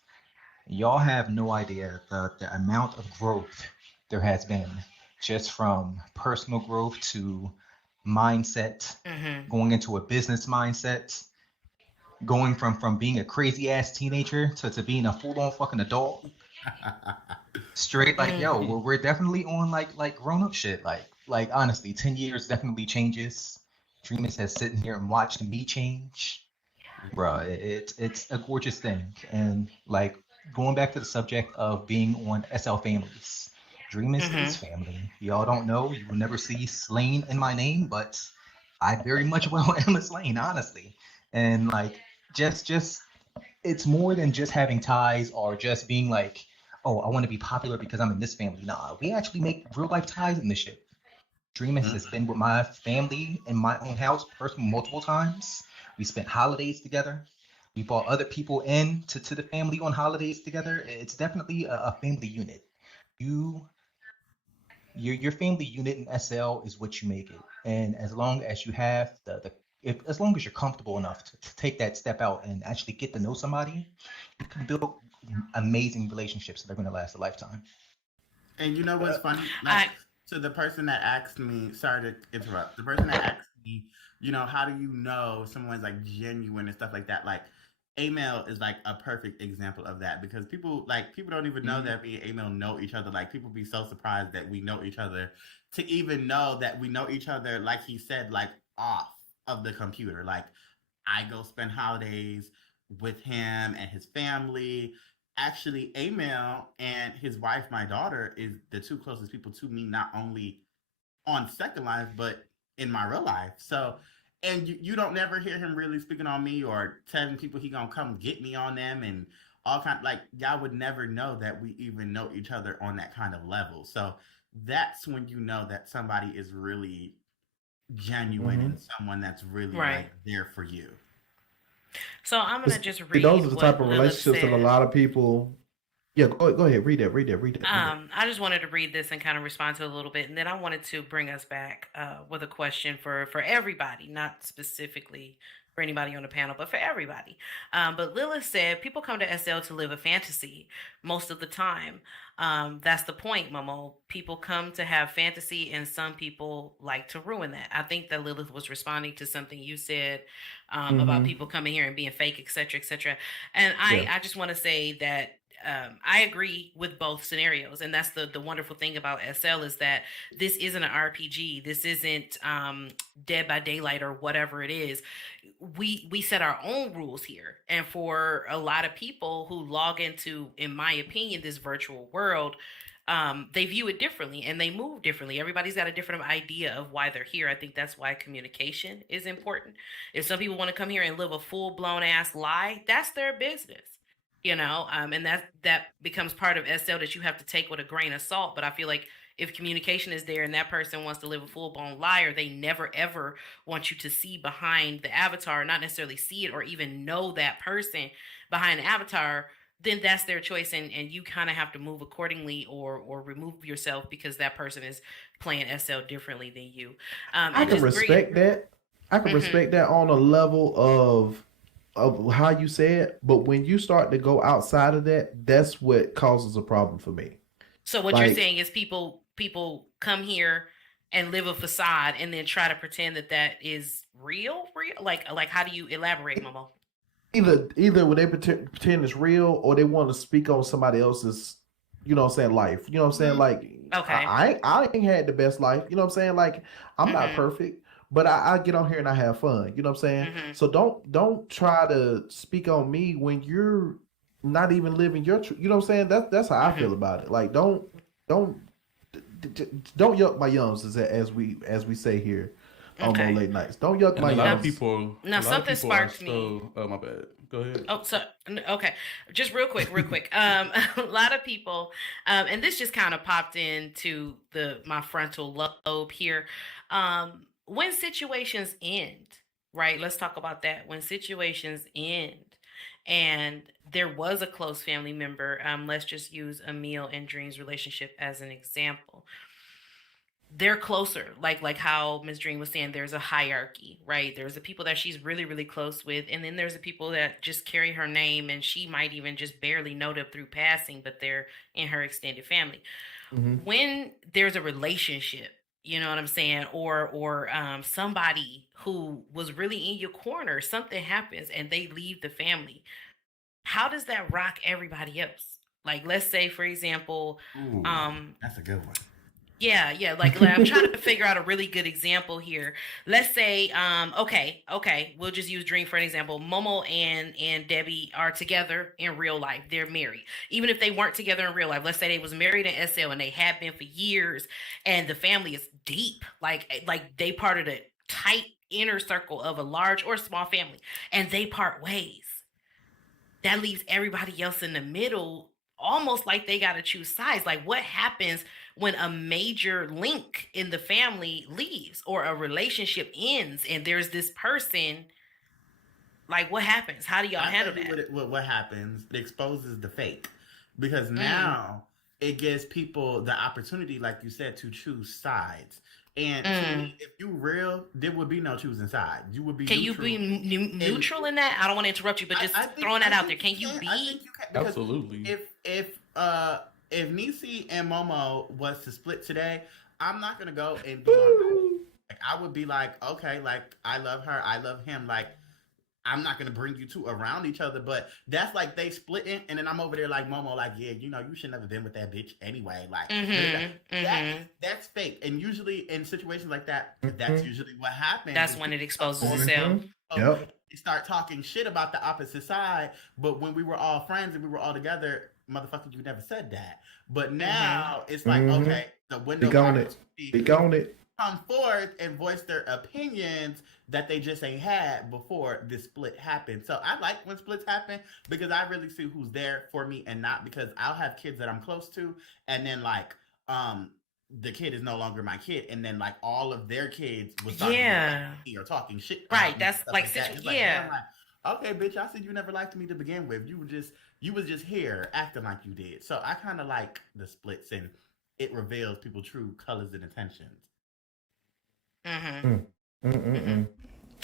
Y'all have no idea the amount of growth there has been, just from personal growth to mindset, going into a business mindset, going from being a crazy ass teenager to being a full-on fucking adult. Straight, like, yo, we're definitely on like grown-up shit. Like honestly, 10 years definitely changes. Dreamus has sitting here and watched me change. Bruh, it's a gorgeous thing. And like, going back to the subject of being on SL Families, Dream is family. Y'all don't know. You will never see Slain in my name, but I very much well am a Slain, honestly. And like, just it's more than just having ties or just being like, oh, I want to be popular because I'm in this family. Nah, we actually make real life ties in this shit. Dream has been with my family in my own house personally multiple times. We spent holidays together. We brought other people in to the family on holidays together. It's definitely a family unit. You your family unit in SL is what you make it. And as long as you have as long as you're comfortable enough to take that step out and actually get to know somebody, you can build amazing relationships that are going to last a lifetime. And you know what's funny? Like, to the person that asked me, sorry to interrupt, the person that asked me, how do you know someone's like genuine and stuff like that? Like, Amel is like a perfect example of that because people don't even know that me and Amel know each other. Like, people be so surprised that we know each other to even know that we know each other, like he said, like off of the computer. Like, I go spend holidays with him and his family. Actually, Amel and his wife, my daughter, is the two closest people to me, not only on Second Life, but in my real life. So, and you don't never hear him really speaking on me or telling people he gonna come get me on them and all kind, like, y'all would never know that we even know each other on that kind of level. So that's when you know that somebody is really genuine and someone that's really like there for you. So I'm gonna just read. Those are the type of Lilith relationships that a said. lot of people. Yeah, go ahead. Read that. I just wanted to read this and kind of respond to it a little bit, and then I wanted to bring us back with a question for everybody, not specifically for anybody on the panel, but for everybody. But Lilith said, people come to SL to live a fantasy most of the time. That's the point, Momo. People come to have fantasy, and some people like to ruin that. I think that Lilith was responding to something you said about people coming here and being fake, etc., etc. And I just want to say that I agree with both scenarios, and that's the wonderful thing about SL is that this isn't an RPG. This isn't Dead by Daylight or whatever it is. We set our own rules here, and for a lot of people who log into, in my opinion, this virtual world, they view it differently and they move differently. Everybody's got a different idea of why they're here. I think that's why communication is important. If some people want to come here and live a full blown ass lie, that's their business. And that becomes part of SL that you have to take with a grain of salt. But I feel like if communication is there and that person wants to live a full-blown liar, they never ever want you to see behind the avatar, not necessarily see it or even know that person behind the avatar, then that's their choice, and you kind of have to move accordingly or remove yourself because that person is playing SL differently than you. I can respect that. I can respect that on a level of how you say it, but when you start to go outside of that, that's what causes a problem for me. So what you're saying is people come here and live a facade and then try to pretend that is real. Like how do you elaborate, Momo? Either when they pretend it's real or they want to speak on somebody else's, life. You know what I'm saying? Like, okay, I ain't had the best life. You know what I'm saying? Like, I'm not perfect. But I get on here and I have fun. You know what I'm saying? So don't try to speak on me when you're not even living your truth. You know what I'm saying? That's how I feel about it. Like don't yuck my yums as we say here on Mo Late Nights. Don't yuck my yums. A lot of people. Now something sparked me. Oh my bad. Go ahead. Oh, so okay. Just real quick. A lot of people, and this just kind of popped into my frontal lobe here. When situations end, right? Let's talk about that. When situations end and there was a close family member, let's just use Emil and Dream's relationship as an example. They're closer, like how Ms. Dream was saying, there's a hierarchy, right? There's the people that she's really, really close with, and then there's the people that just carry her name and she might even just barely know them through passing, but they're in her extended family. When there's a relationship, you know what I'm saying? Or somebody who was really in your corner, something happens and they leave the family. How does that rock everybody else? Like, let's say, for example, that's a good one. Yeah. Like I'm trying to figure out a really good example here. Let's say, okay, we'll just use Dream for an example. Momo and Debbie are together in real life. They're married. Even if they weren't together in real life, let's say they was married in SL and they had been for years, and the family is deep. Like they part of the tight inner circle of a large or small family, and they part ways. That leaves everybody else in the middle, almost like they got to choose sides. Like, what happens when a major link in the family leaves or a relationship ends and there's this person? Like, what happens? How do y'all handle that? What happens? It exposes the fake, because now it gives people the opportunity, like you said, to choose sides. And to me, if you real, there would be no choosing sides. You would be. Can neutral. you be neutral in that? I don't want to interrupt you, but just throwing that out there. Can you be? I think you can. Absolutely. If Niecy and Momo was to split today, I'm not gonna go and be on. Like, I would be like, okay, like I love her, I love him, like. I'm not gonna bring you two around each other, but that's like they splitting, and then I'm over there like Momo, like, yeah, you should never been with that bitch anyway. Like that's fake. And usually in situations like that, that's usually what happens. That's when it exposes itself. Yep. You start talking shit about the opposite side, but when we were all friends and we were all together, motherfucker, you never said that. But now it's like, okay, the window Be on it. Come forth and voice their opinions that they just ain't had before this split happened. So I like when splits happen, because I really see who's there for me and not, because I'll have kids that I'm close to, and then like the kid is no longer my kid, and then like all of their kids was talking or talking shit. Right, that's like that. Yeah. Like, okay, bitch, I said you never liked me to begin with. You was just here acting like you did. So I kind of like the splits, and it reveals people's true colors and intentions.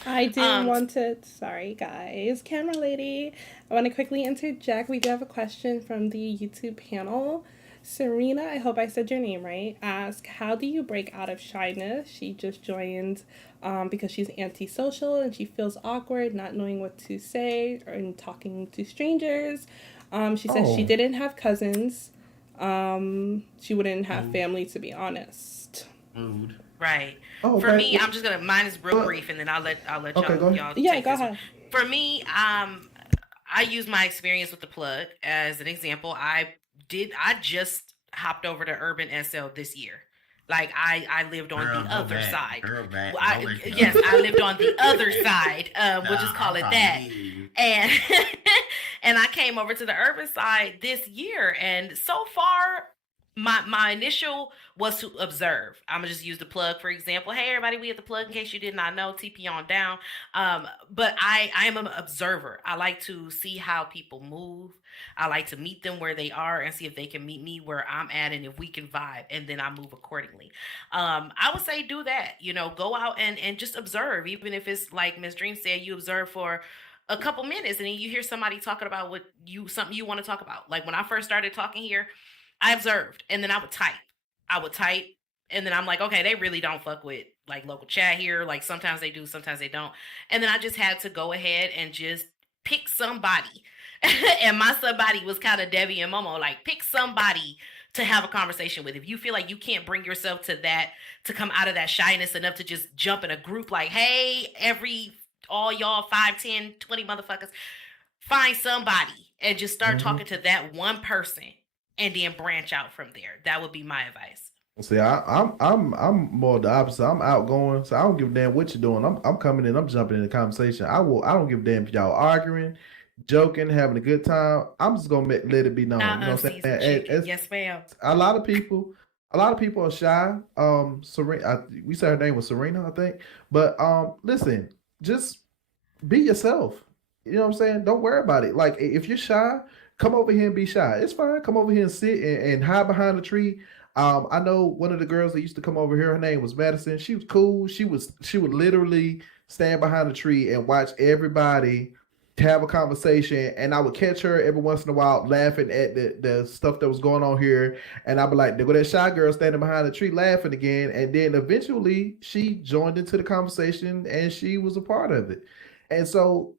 I do want to, sorry guys, camera lady, I want to quickly interject. We do have a question from the YouTube panel. Serena, I hope I said your name right, asked, how do you break out of shyness? She just joined because she's antisocial and she feels awkward not knowing what to say or in talking to strangers. She says she didn't have cousins. She wouldn't have family, to be honest. Mood. Right. For me, I'm just mine is real brief, and then I'll let y'all. Yeah, go ahead. For me, I use my experience with the plug as an example. I just hopped over to Urban SL this year. Like I lived on the other side. Yes, I lived on the other side. We'll just call it that. And and I came over to the urban side this year, and so far my initial was to observe. I'm gonna just use the plug for example. Hey everybody, we at the plug in case you did not know, TP on down. But I am an observer. I like to see how people move. I like to meet them where they are and see if they can meet me where I'm at, and if we can vibe, and then I move accordingly. I would say do that, go out and just observe, even if it's like Miss Dream said, you observe for a couple minutes and then you hear somebody talking about something you want to talk about. Like when I first started talking here, I observed, and then I would type, and then I'm like, okay, they really don't fuck with like local chat here. Like sometimes they do, sometimes they don't. And then I just had to go ahead and just pick somebody. And my somebody was kind of Debbie and Momo. Like, pick somebody to have a conversation with. If you feel like you can't bring yourself to come out of that shyness enough to just jump in a group like, hey, all y'all 5, 10, 20 motherfuckers, find somebody and just start talking to that one person. And then branch out from there. That would be my advice. See, I'm more the opposite. I'm outgoing, so I don't give a damn what you're doing. I'm coming in. I'm jumping in the conversation. I don't give a damn if y'all arguing, joking, having a good time. I'm just gonna let it be known. You know what I'm saying? Yes, ma'am. A lot of people are shy. Serena, we said her name was Serena, I think. But listen, just be yourself. You know what I'm saying? Don't worry about it. Like if you're shy, come over here and be shy. It's fine. Come over here and sit and hide behind a tree. I know one of the girls that used to come over here, her name was Madison. She was cool. She would literally stand behind a tree and watch everybody have a conversation. And I would catch her every once in a while laughing at the stuff that was going on here. And I'd be like, there go that shy girl standing behind the tree laughing again. And then eventually she joined into the conversation and she was a part of it. And so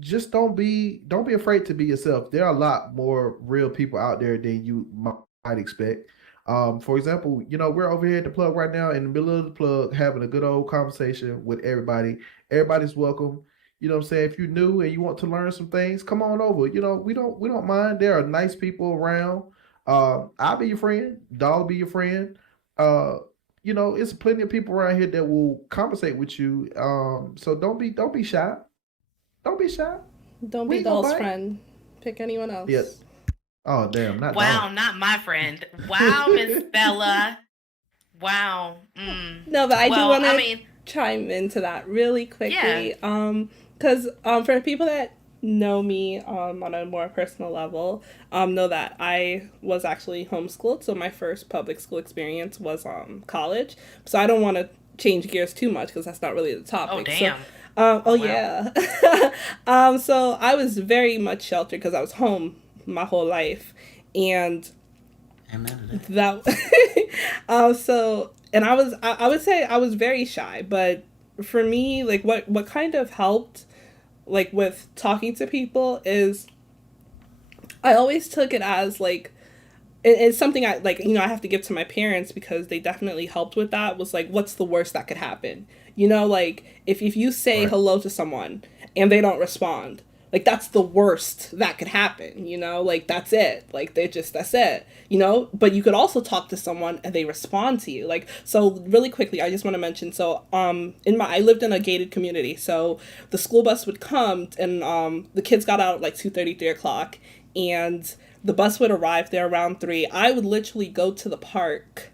just don't be afraid to be yourself. There are a lot more real people out there than you might expect. For example, we're over here at the plug right now in the middle of the plug having a good old conversation with everybody. Everybody's welcome. You know what I'm saying? If you're new and you want to learn some things, come on over. We don't mind. There are nice people around. I'll be your friend. Doll will be your friend. Uh, it's plenty of people around here that will conversate with you. So don't be shy. Don't be shy. Don't We be ain't gonna Doll's bite. friend. Pick anyone else. Yeah. Oh damn, not Wow, Doll. not my friend. Wow, Miss Bella. Wow. No, but I do Well, want I to mean, chime into that really quickly. yeah. Because for people that know me on a more personal level, know that I was actually homeschooled. So my first public school experience was college. So I don't want to change gears too much because that's not really the Oh, topic. damn. So, Wow. yeah. So I was very much sheltered because I was home my whole life, and Amen to that so and I would say I was very shy, but for me, like what kind of helped like with talking to people is I always took it as like it's something I like, I have to give to my parents because they definitely helped with that. Was like, what's the worst that could happen? Like if you say Right. hello to someone and they don't respond, like that's the worst that could happen, like that's it. Like that's it, but you could also talk to someone and they respond to you. Like, so really quickly, I just want to mention, so I lived in a gated community, so the school bus would come and the kids got out at like 2:30, 3 o'clock, and the bus would arrive there around 3. I would literally go to the park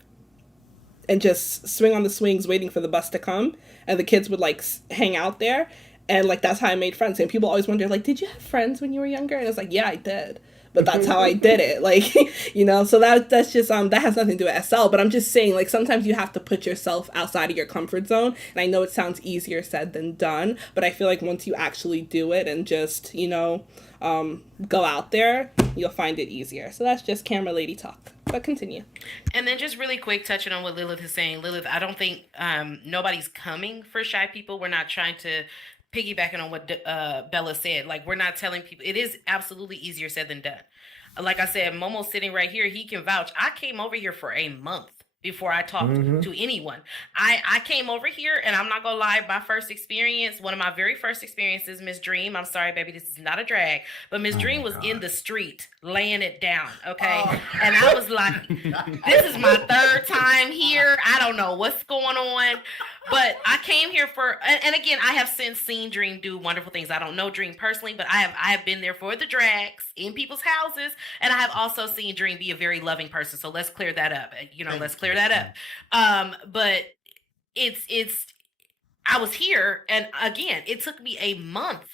and just swing on the swings waiting for the bus to come, and the kids would like hang out there, and like that's how I made friends. And people always wonder, like, did you have friends when you were younger? And it's like, yeah, I did, but that's how I did it. Like, so that's just that has nothing to do with SL, but I'm just saying, like, sometimes you have to put yourself outside of your comfort zone. And I know it sounds easier said than done, but I feel like once you actually do it and just go out there, you'll find it easier. So that's just camera lady talk, but continue. And then just really quick, touching on what Lilith is saying. Lilith, I don't think nobody's coming for shy people. We're not trying to piggybacking on what Bella said. Like, we're not telling people. It is absolutely easier said than done. Like I said, Momo's sitting right here. He can vouch. I came over here for a month before I talked to anyone. I came over here, and I'm not gonna lie, my first experience, one of my very first experiences, Miss Dream, I'm sorry, baby, this is not a drag, but Miss Dream was in the street laying it down, okay? And I was like, this is my third time here. I don't know what's going on. But I came here for, and again, I have since seen Dream do wonderful things. I don't know Dream personally, but I have been there for the drags in people's houses, and I have also seen Dream be a very loving person. So let's clear that up. Let's clear that up. But it's I was here, and again, it took me a month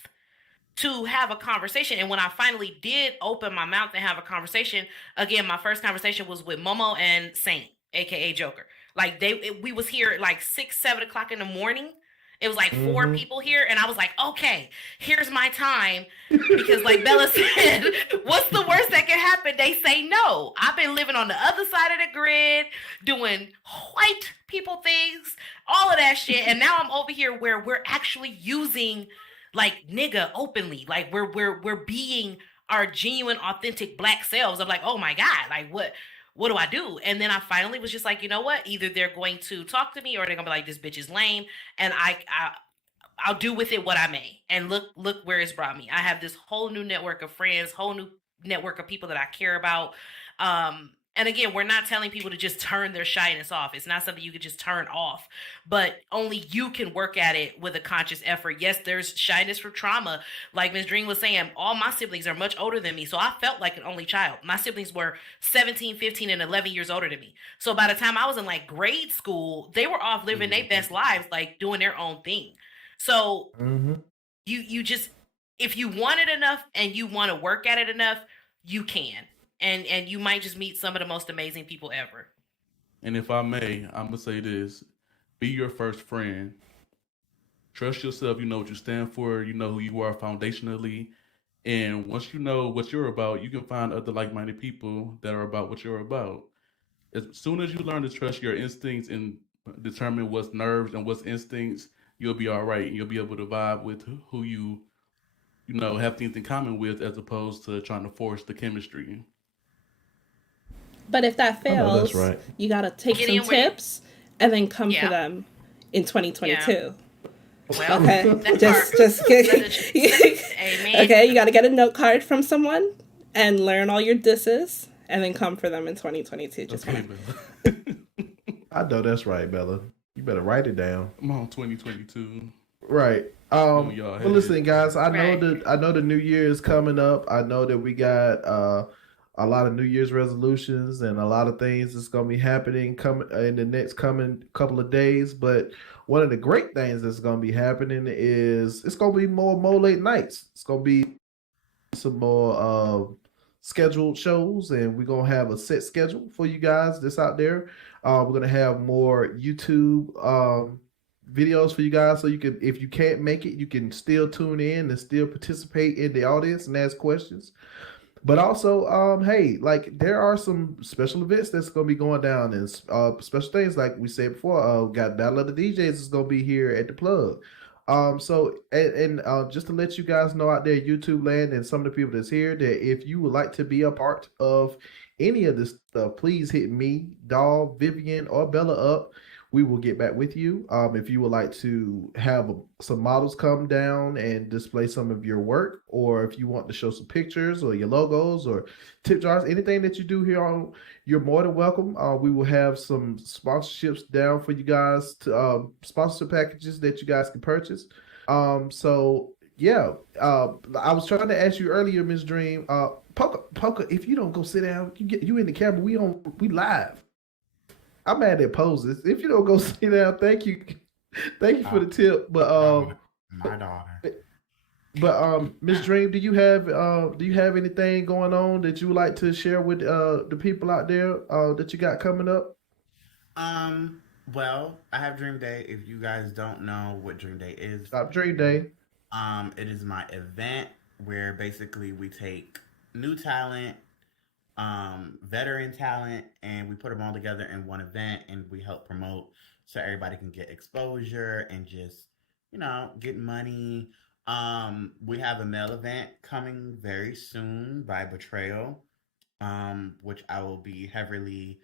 to have a conversation. And when I finally did open my mouth and have a conversation, again, my first conversation was with Momo and Saint, aka Joker. Like we was here at like 6, 7 o'clock in the morning. It was like 4 people here, and I was like, okay, here's my time. Because like Bella said, what's the worst that can happen? They say no. I've been living on the other side of the grid, doing white people things, all of that shit. And now I'm over here where we're actually using like nigga openly. Like we're being our genuine, authentic Black selves. I'm like, oh my God, like what do I do? And then I finally was just like, you know what? Either they're going to talk to me or they're gonna be like, this bitch is lame. And I'll do with it what I may. And look where it's brought me. I have this whole new network of friends, whole new network of people that I care about. And again, we're not telling people to just turn their shyness off. It's not something you can just turn off, but only you can work at it with a conscious effort. Yes, there's shyness from trauma. Like Ms. Dream was saying, all my siblings are much older than me. So I felt like an only child. My siblings were 17, 15, and 11 years older than me. So by the time I was in like grade school, they were off living their best lives, like doing their own thing. So you just, if you want it enough and you want to work at it enough, you can. And you might just meet some of the most amazing people ever. And if I may, I'm gonna say this: be your first friend. Trust yourself. You know what you stand for. You know who you are foundationally. And once you know what you're about, you can find other like-minded people that are about what you're about. As soon as you learn to trust your instincts and determine what's nerves and what's instincts, you'll be all right, and you'll be able to vibe with who you have things in common with, as opposed to trying to force the chemistry. But if that I know that's fails, right. you gotta take Get some in where you, tips and then come for yeah, them in 2022. yeah. Well, Okay, that just part. just get, Amen. okay. You gotta get a note card from someone and learn all your disses, and then come for them in 2022. Just Okay, kidding. Bella. I know that's right, Bella. You better write it down. I'm on 2022. Right. Doing y'all But listen, head. guys, Right. I know the new year is coming up. I know that we got a lot of New Year's resolutions and a lot of things that's gonna be happening coming in the next coming couple of days. But one of the great things that's gonna be happening is it's gonna be more late nights. It's gonna be some more scheduled shows, and we're gonna have a set schedule for you guys that's out there. We're gonna have more YouTube videos for you guys, so you can, if you can't make it, you can still tune in and still participate in the audience and ask questions. But also, hey, like there are some special events that's gonna be going down, and special things like we said before. Got Battle of the DJs is gonna be here at the plug. So just to let you guys know out there, YouTube land, and some of the people that's here, that if you would like to be a part of any of this stuff, please hit me, Doll, Vivian, or Bella up. We will get back with you. If you would like to have some models come down and display some of your work, or if you want to show some pictures or your logos or tip jars, anything that you do here on, you're more than welcome. We will have some sponsorships down for you guys to sponsorship packages that you guys can purchase. So yeah, I was trying to ask you earlier, Miss Dream. Poker, if you don't go sit down, you in the camera. We live. I'm mad at poses. If you don't go sit down, thank you for the tip. But my daughter. Miss Dream, do you have anything going on that you would like to share with the people out there that you got coming up? Well, I have Dream Day. If you guys don't know what Dream Day is, Stop Dream Day. It is my event where basically we take new talent, veteran talent, and we put them all together in one event, and we help promote so everybody can get exposure and just, get money. We have a male event coming very soon by Betrayal, which I will be heavily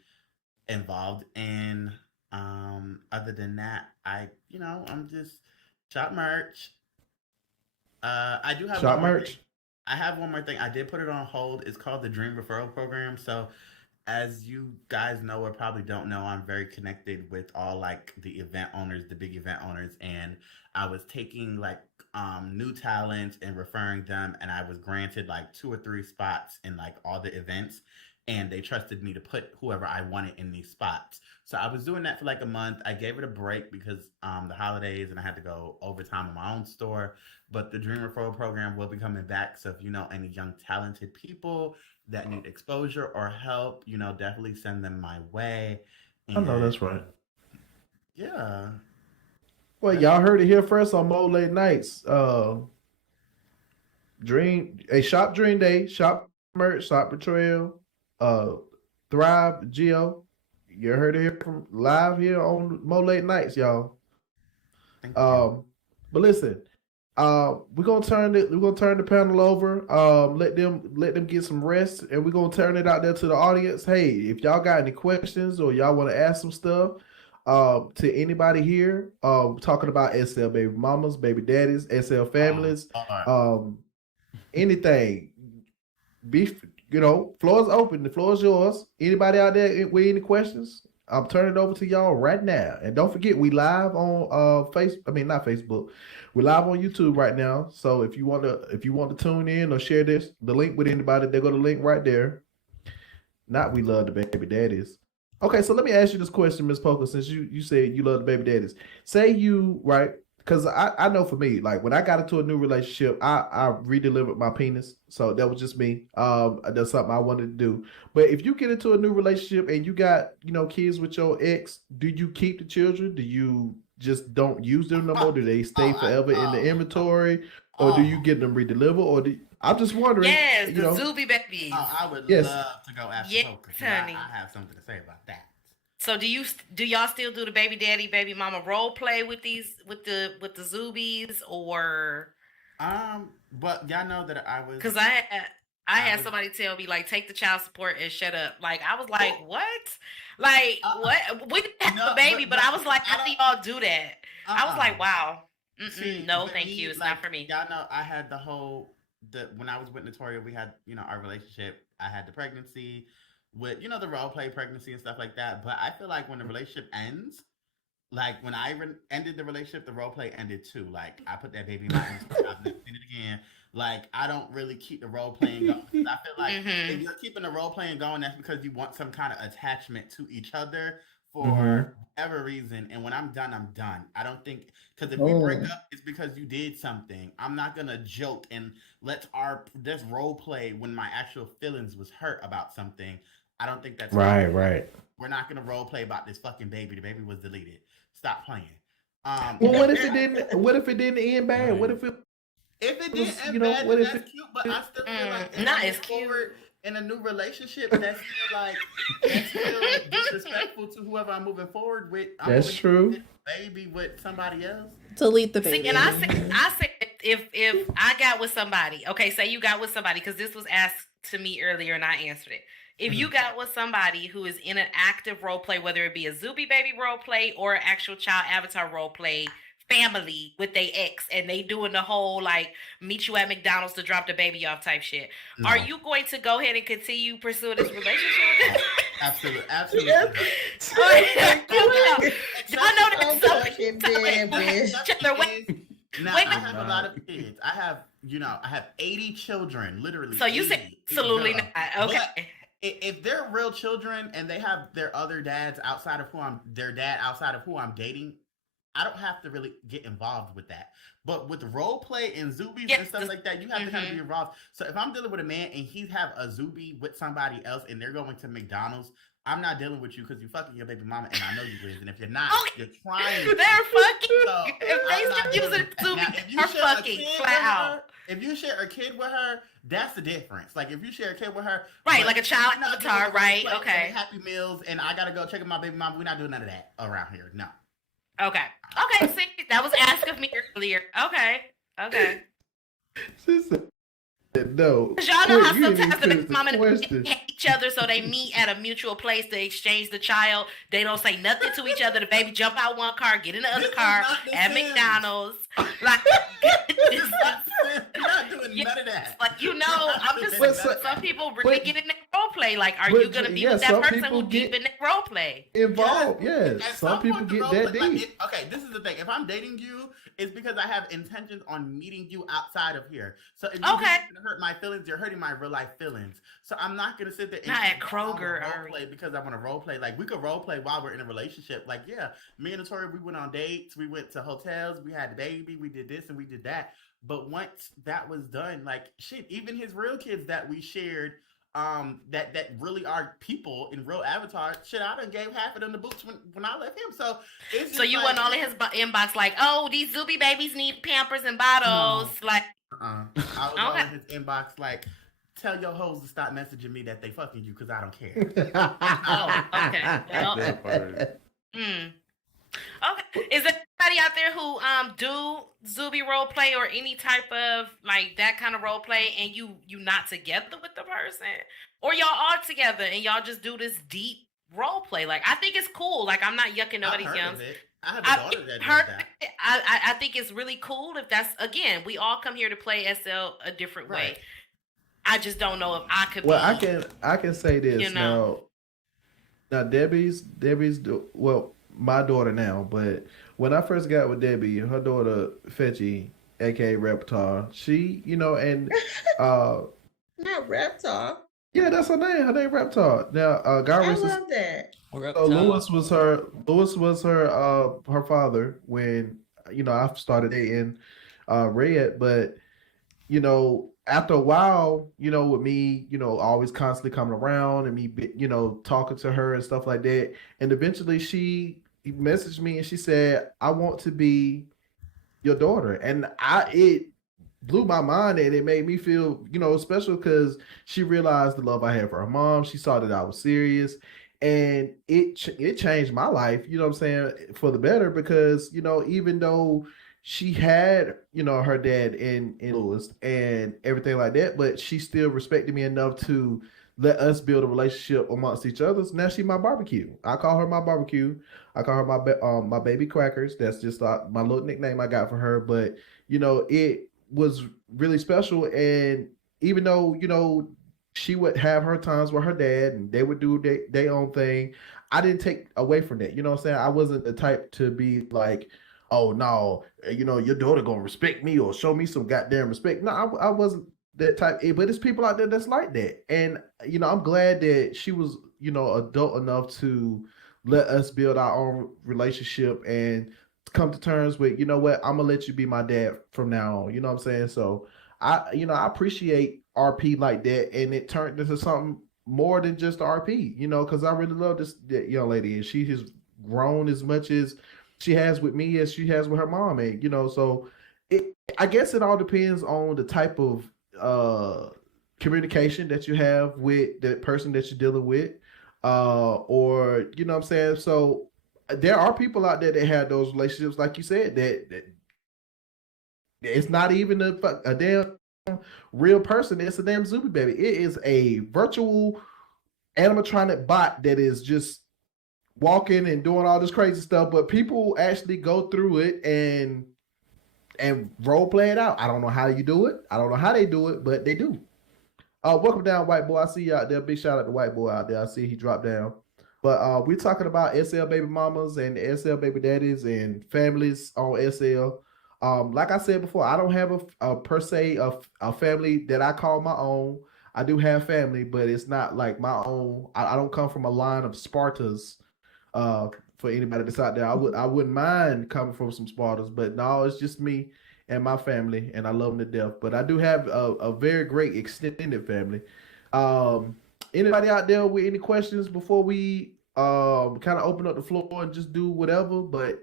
involved in. Other than that, I'm just shop merch. I do have Shop one more merch. thing. I have one more thing. I did put it on hold. It's called the Dream Referral Program. So, as you guys know or probably don't know, I'm very connected with all like the event owners, the big event owners, and I was taking like new talents and referring them, and I was granted like 2 or 3 spots in like all the events, and they trusted me to put whoever I wanted in these spots. So I was doing that for like a month. I gave it a break because the holidays, and I had to go overtime in my own store. But the Dream Referral Program will be coming back. So if you know any young talented people that need exposure or help, definitely send them my way. I know And that's right. yeah, Well, that's y'all heard it here first on Mo Late Nights. Shop Dream Day, shop merch, shop Betrayal, Thrive, Geo. You heard it here from live here on Mo Late Nights, y'all. thank you. But listen, we're gonna turn the panel over. Let them get some rest, and we're gonna turn it out there to the audience. Hey, if y'all got any questions or y'all want to ask some stuff, to anybody here, talking about SL baby mamas, baby daddies, SL families, anything. Floor is open. The floor is yours. Anybody out there with any questions? I'm turning it over to y'all right now. And don't forget, we live on not Facebook. We're live on YouTube right now. So if you want to tune in or share the link with anybody, they go to the link right there. Not we love the baby daddies. Okay, so let me ask you this question, Miss Poker, since you said you love the baby daddies. Say you, right? Because I know for me, like when I got into a new relationship, I redelivered my penis. So that was just me. That's something I wanted to do. But if you get into a new relationship and you got, kids with your ex, do you keep the children? Do you just don't use them no more? Do they stay forever in the inventory? Or do you get them redelivered? I'm just wondering. Yes, the Zuby babies. I would Yes. love to go after Yes, Poker. honey. I have something to say about that. So do y'all still do the baby daddy, baby mama role play with the Zubies, or But y'all know that I was, because I I had somebody tell me, like, take the child support and shut up. Like, I was like, what? Like, what? We didn't have a baby, but I was like, how do y'all do that? I was like, wow. No, thank you. It's not for me. Y'all know I had when I was with Notoria, we had, our relationship. I had the pregnancy with, the role play pregnancy and stuff like that. But I feel like when the relationship ends, like when I ended the relationship, the role play ended too. Like I put that baby in my arms. I've never seen it again. Like I don't really keep the role playing going. I feel like if you're keeping the role playing going, that's because you want some kind of attachment to each other for whatever reason. And when I'm done, I'm done. I don't think because if we break up, it's because you did something. I'm not gonna joke and let's role play when my actual feelings was hurt about something. I don't think that's right. We're not gonna role play about this fucking baby. The baby was deleted. Stop playing. Well, what if it didn't? What if it didn't end bad? What if it? If it didn't end bad, then that's cute. But I still feel like not as cute. In a new relationship, that's still disrespectful to whoever I'm moving forward with. That's true. Baby with somebody else. Delete the baby. See, and I said if I got with somebody, okay, say you got with somebody, because this was asked to me earlier and I answered it. If you got with somebody who is in an active role play, whether it be a Zuby baby role play or actual child avatar role play family with their ex, and they doing the whole like meet you at McDonald's to drop the baby off type shit, are you going to go ahead and continue pursuing this relationship with them? Absolutely. Y'all know that Now, I have a lot of kids. I have 80 children, literally. So you said absolutely not. Okay. But if they're real children and they have their other dads outside of who I'm dating, I don't have to really get involved with that. But with role play and Zoobies and stuff like that, you have to kind of be involved. So if I'm dealing with a man and he have a Zoobie with somebody else and they're going to McDonald's, I'm not dealing with you because you fucking your baby mama, and I know you is. And if you're not, you're trying. They're fucking. So if they still using Zoobie, they're fucking flat out. If you share a kid with her, that's the difference. Like if you share a kid with her, right? Like a child avatar, right? Okay. Happy Meals, and I gotta go check on my baby mama. We're not doing none of that around here. No. Okay. See, that was asked of me earlier. Okay. No. Because y'all know how sometimes the baby mama and the baby hate each other, so they meet at a mutual place to exchange the child. They don't say nothing to each other. The baby jump out one car, get in the other car at McDonald's. Like, you're not doing none of that. Like, I'm just some people really get in that role play. Like, are you gonna be with that person who deep in that role play? Involved, yes. Some people get that deep. Okay, this is the thing. If I'm dating you, it's because I have intentions on meeting you outside of here. So if you're gonna hurt my feelings, you're hurting my real life feelings. So I'm not gonna sit there and not at Kroger role play because I want to role play. Like we could role play while we're in a relationship. Like me and Notoria, we went on dates, we went to hotels, we had the baby, we did this and we did that. But once that was done, like shit, even his real kids that we shared, that really are people in real avatars. Shit, I done gave half of them the boots when I left him. So it's just you went all in his inbox like, oh, these Zuby babies need Pampers and bottles. No. Like, I was all in his inbox like, tell your hoes to stop messaging me that they fucking you because I don't care. Okay. Okay. Is there anybody out there who do Zuby role play or any type of like that kind of role play, and you not together with the person, or y'all are together and y'all just do this deep role play? Like I think it's cool. Like I'm not yucking nobody's yums. I have a daughter that does that. I think it's really cool if that's, again, we all come here to play SL a different way. I just don't know if I could. Well, I can say this now. Debbie's my daughter now, but when I first got with Debbie, her daughter Fetchy, aka Reptar, she, and not Reptar. Yeah, that's her name. Her name Reptar. Now, I love that. So Lewis was her father when I started dating Red, but after a while, with me, always constantly coming around and me, talking to her and stuff like that, and eventually she messaged me and she said, "I want to be your daughter," and it blew my mind and it made me feel, special because she realized the love I had for her mom. She saw that I was serious. And it changed my life, you know what I'm saying, for the better because, even though she had, her dad in Lewis and everything like that, but she still respected me enough to let us build a relationship amongst each other. So now she my barbecue. I call her my barbecue. I call her my baby crackers. That's just my little nickname I got for her. But it was really special. And even though she would have her times with her dad, and they would do their own thing, I didn't take away from that. You know what I'm saying? I wasn't the type to be like, oh no, your daughter gonna respect me or show me some goddamn respect. No, I wasn't that type. But it's people out there that's like that, and I'm glad that she was adult enough to let us build our own relationship and come to terms with, what, I'm gonna let you be my dad from now on. You know what I'm saying? So I appreciate RP like that, and it turned into something more than just RP. Because I really love that young lady, and she has grown as much as she has with me as she has with her mom, and so I guess it all depends on the type of communication that you have with the person that you're dealing with, or what I'm saying. So there are people out there that have those relationships, like you said, that it's not even a damn real person. It's a damn Zuby baby. It is a virtual animatronic bot that is just walking and doing all this crazy stuff, but people actually go through it and role play it out. I don't know how you do it. I don't know how they do it, but they do. Welcome down, white boy. I see you out there. Big shout out to white boy out there. I see he dropped down. But we're talking about SL baby mamas and SL baby daddies and families on SL. Like I said before, I don't have a per se a family that I call my own. I do have family, but it's not like my own. I don't come from a line of Spartas. For anybody that's out there, I wouldn't mind coming from some Spartans, but no, it's just me and my family, and I love them to death. But I do have a very great extended family. Anybody out there with any questions before we kind of open up the floor and just do whatever? But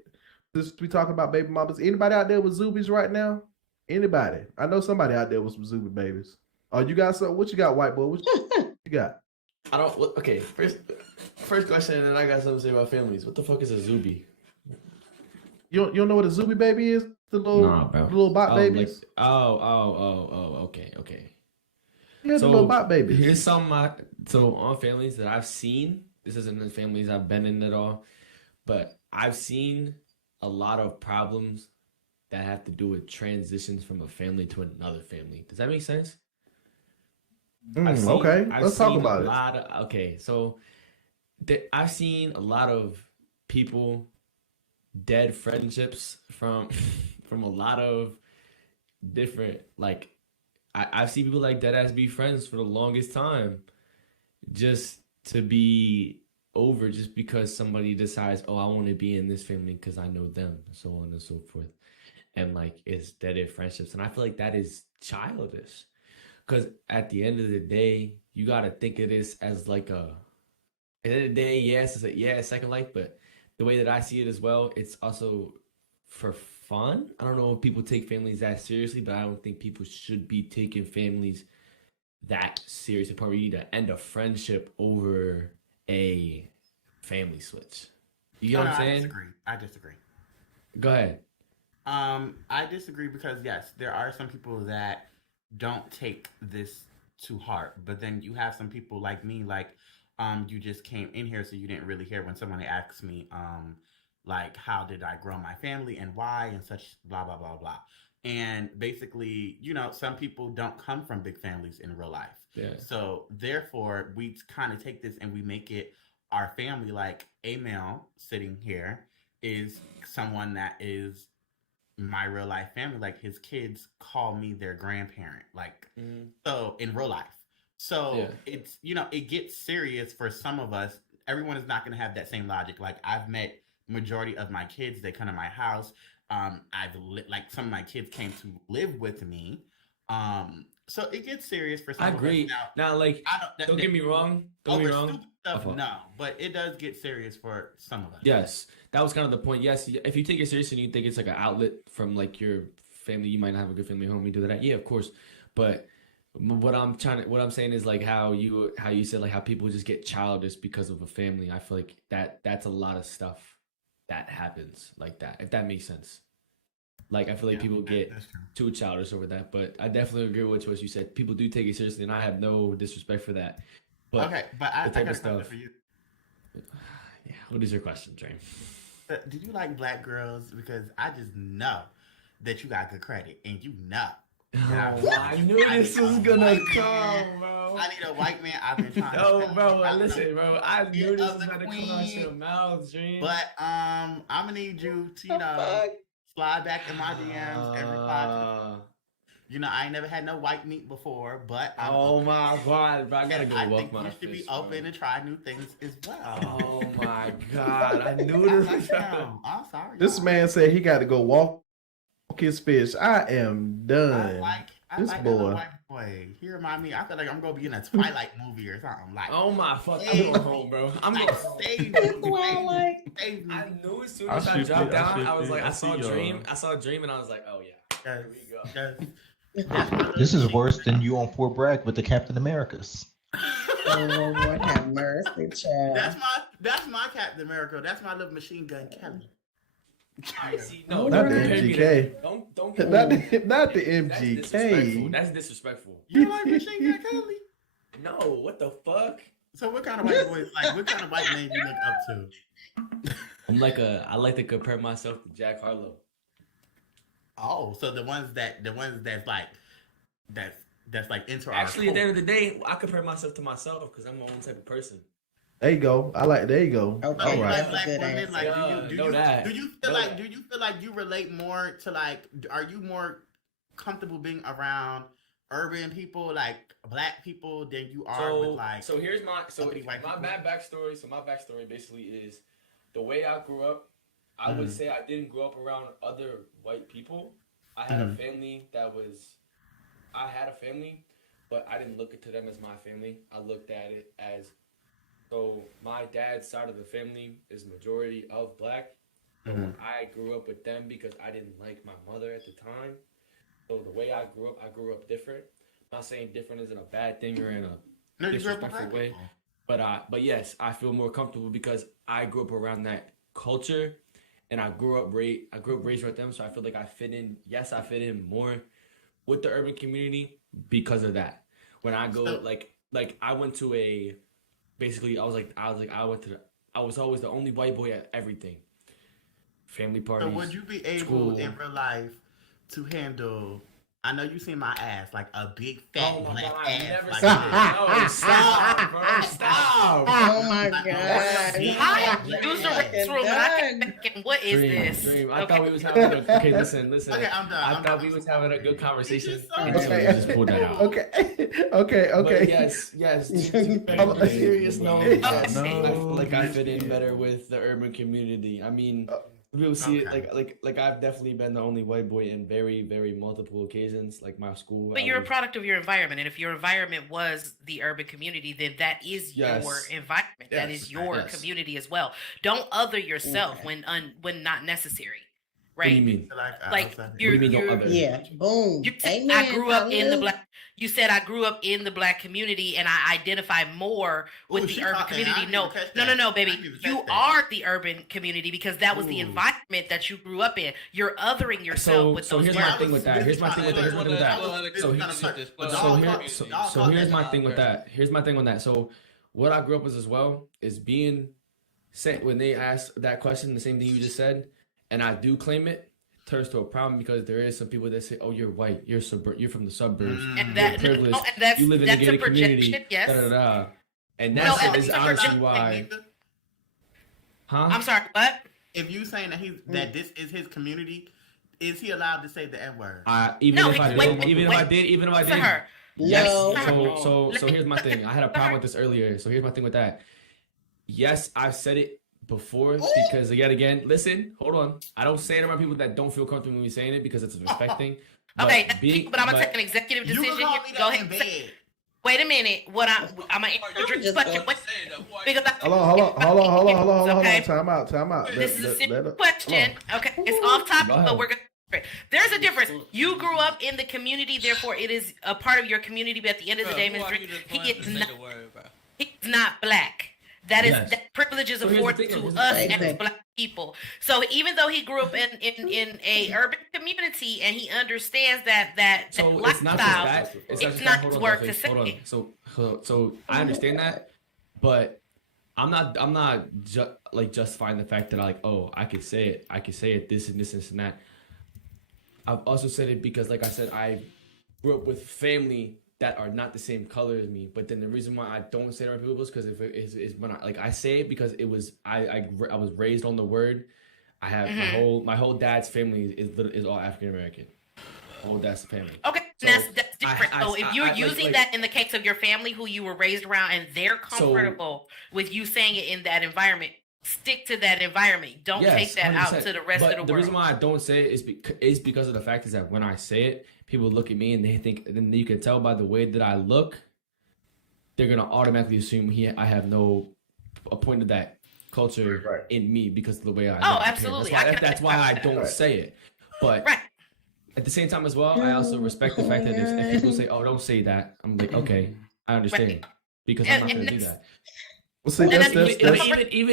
this we talking about baby mamas. Anybody out there with Zoobies right now? Anybody? I know somebody out there with some Zuby babies. Oh, you got some? What you got, white boy? What you got? I don't. Okay, first question, and then I got something to say about families. What the fuck is a Zuby? You don't know what a Zuby baby is? The little bot babies. Like, okay. Yeah, the little bot babies. Here's some so on families that I've seen. This isn't the families I've been in at all, but I've seen a lot of problems that have to do with transitions from a family to another family. Does that make sense? Okay, let's talk about it. So I've seen a lot of people dead friendships from from a lot of different, like I've seen people like dead ass be friends for the longest time just to be over just because somebody decides, oh, I want to be in this family because I know them, so on and so forth, and like it's dead end friendships, and I feel like that is childish. Because at the end of the day, you got to think of this as like at the end of the day, yes, it's a second life, but the way that I see it as well, it's also for fun. I don't know if people take families that seriously, but I don't think people should be taking families that serious. The point where you need to end a friendship over a family switch. You know what I'm saying? I disagree. Go ahead. I disagree because yes, there are some people that don't take this to heart, but then you have some people like me, like you just came in here, so you didn't really hear when somebody asked me like how did I grow my family and why and such blah blah blah blah. And basically, some people don't come from big families in real life. Yeah. So therefore we kind of take this and we make it our family. Like a male sitting here is someone that is my real life family. Like his kids call me their grandparent, like so in real life. So it's it gets serious for some of us. Everyone is not going to have that same logic. Like I've met majority of my kids, they come to my house. Like some of my kids came to live with me. So it gets serious for some of us. I agree. Now like don't get me wrong. Don't get me wrong. Stuff, no, but it does get serious for some of us. Yes, that was kind of the point. Yes, if you take it serious and you think it's like an outlet from like your family, you might not have a good family home. You do that, yeah, of course. But what I'm saying is like how you said like how people just get childish because of a family. I feel like that's a lot of stuff that happens like that. If that makes sense. Like I feel like people get too childish over that, but I definitely agree with what you said. People do take it seriously, and I have no disrespect for that. But okay, but I the type got of a question stuff. for you. Yeah, what is your question, Dream? Do you like black girls? Because I just know that you got good credit, and you know. I knew this was gonna come, bro. I need a white man. I've been trying. No, bro. Listen, bro. I knew this was gonna come out your mouth, Dream. But I'm gonna need you to slide back in my DMs every 5. You know, I ain't never had no white meat before, but my god, bro! I gotta go I walk think my you should be open and try new things as well. Oh my god, I knew this. I'm sorry. This man said he got to go walk his fish. I am done. I like boy. White boy. He remind me. I feel like I'm gonna be in a Twilight movie or something. Like, oh my fuck, I'm going home, bro. I'm going save me. I knew as soon as I dropped down, I was like, I saw Dream, and I was like, oh yeah, here we go. This is worse than you on Fort Bragg with the Captain Americas. Oh Lord, have mercy, child. That's my Captain America. That's my little machine gun Kelly. No, not the MGK. Don't not the MGK. That's disrespectful. You like Machine Gun Kelly? No, what the fuck? So what kind of white boys, like what kind of white man you look up to? I like to compare myself to Jack Harlow. Oh, so the ones that's like into Actually, at the end of the day, I compare myself to myself because I'm my own type of person. There you go. There you go. Okay, all right. Black women, like, do you feel like you relate more to, like, are you more comfortable being around urban people, like black people, than you are with like? So here's my backstory. So my backstory basically is the way I grew up. I would say I didn't grow up around other white people. I had a family I had a family, but I didn't look to them as my family. I looked at it as, so my dad's side of the family is majority of black. So I grew up with them because I didn't like my mother at the time. So the way I grew up different. I'm not saying different isn't a bad thing or in a disrespectful way. But yes, I feel more comfortable because I grew up around that culture. And I grew up raised with them, so I feel like I fit in. Yes, I fit in more with the urban community because of that. When I go like I went to I was always the only white boy at everything. Family parties. So would you be able in real life to handle? I know you seen my ass, like a big fat black ass. Never like no, stop, bro, stop. Oh my god. Hi, user room. What is this? Dream. I thought we was having okay, listen. Okay, I'm done. I thought we was having a good conversation. Okay. Just pulled that out. Okay. But yes. On a serious note, yes, I feel like I fit in better with the urban community. I mean, we'll see it like I've definitely been the only white boy in very, very multiple occasions, like my school. But you're a product of your environment, and if your environment was the urban community, then that is your environment. That is your community as well. Don't other yourself when not necessary. Right? What do you mean? Like boom. You said I grew up in the black. You said I grew up in the black community, and I identify more with the urban community. No, baby. You are the urban community because that was the environment that you grew up in. You're othering yourself with those. Here's my thing with that. Here's my thing with that. So what I grew up with as well is being sent when they ask that question, the same thing you just said, and I do claim it. Turns to a problem because there is some people that say, "Oh, you're white, you're from the suburbs, and you're privileged, you live in a gated community." Yes. And that's honestly why. Huh? I'm sorry, what? If you saying that this is his community, is he allowed to say the N-word? Even if I did. Yes. So here's my thing. I had a problem with this earlier. So here's my thing with that. Yes, I've said it before because again, listen, hold on. I don't say it around people that don't feel comfortable with me saying it because it's a respect thing. But I'm gonna take an executive decision here. Go ahead. Wait a minute. I'm gonna answer your question. Hold on. Time out. This is a serious question. Okay, it's off topic, but we're gonna. There's a difference. You grew up in the community, therefore it is a part of your community. But at the end of the day, Mr. He's not black. That privilege is So here's the afforded thing, to here's the us thing. as Black people. So even though he grew up in a urban community and he understands that So lifestyle, it's not just that. it's not his work to Hold say. on. So I understand that, but I'm not justifying the fact that I could say it this and this and that. I've also said it because, like I said, I grew up with family that are not the same color as me. But then the reason why I don't say it around people is because is when I say it because it was I was raised on the word. I have my whole dad's family is all African American. Whole dad's family. Okay, so that's different. So if you're using that in the case of your family who you were raised around and they're comfortable with you saying it in that environment, stick to that environment. Don't take that 100%. Out to the rest of the world. The reason why I don't say it is because of the fact is that when I say it, people look at me and they think, and then you can tell by the way that I look, they're gonna automatically assume I have no a point of that culture in me because of the way I look. Oh, absolutely. That's why I don't say it. But at the same time as well, I also respect the fact that if people say, "Oh, don't say that," I'm like, okay, I understand because I'm not gonna do that. Well, see, even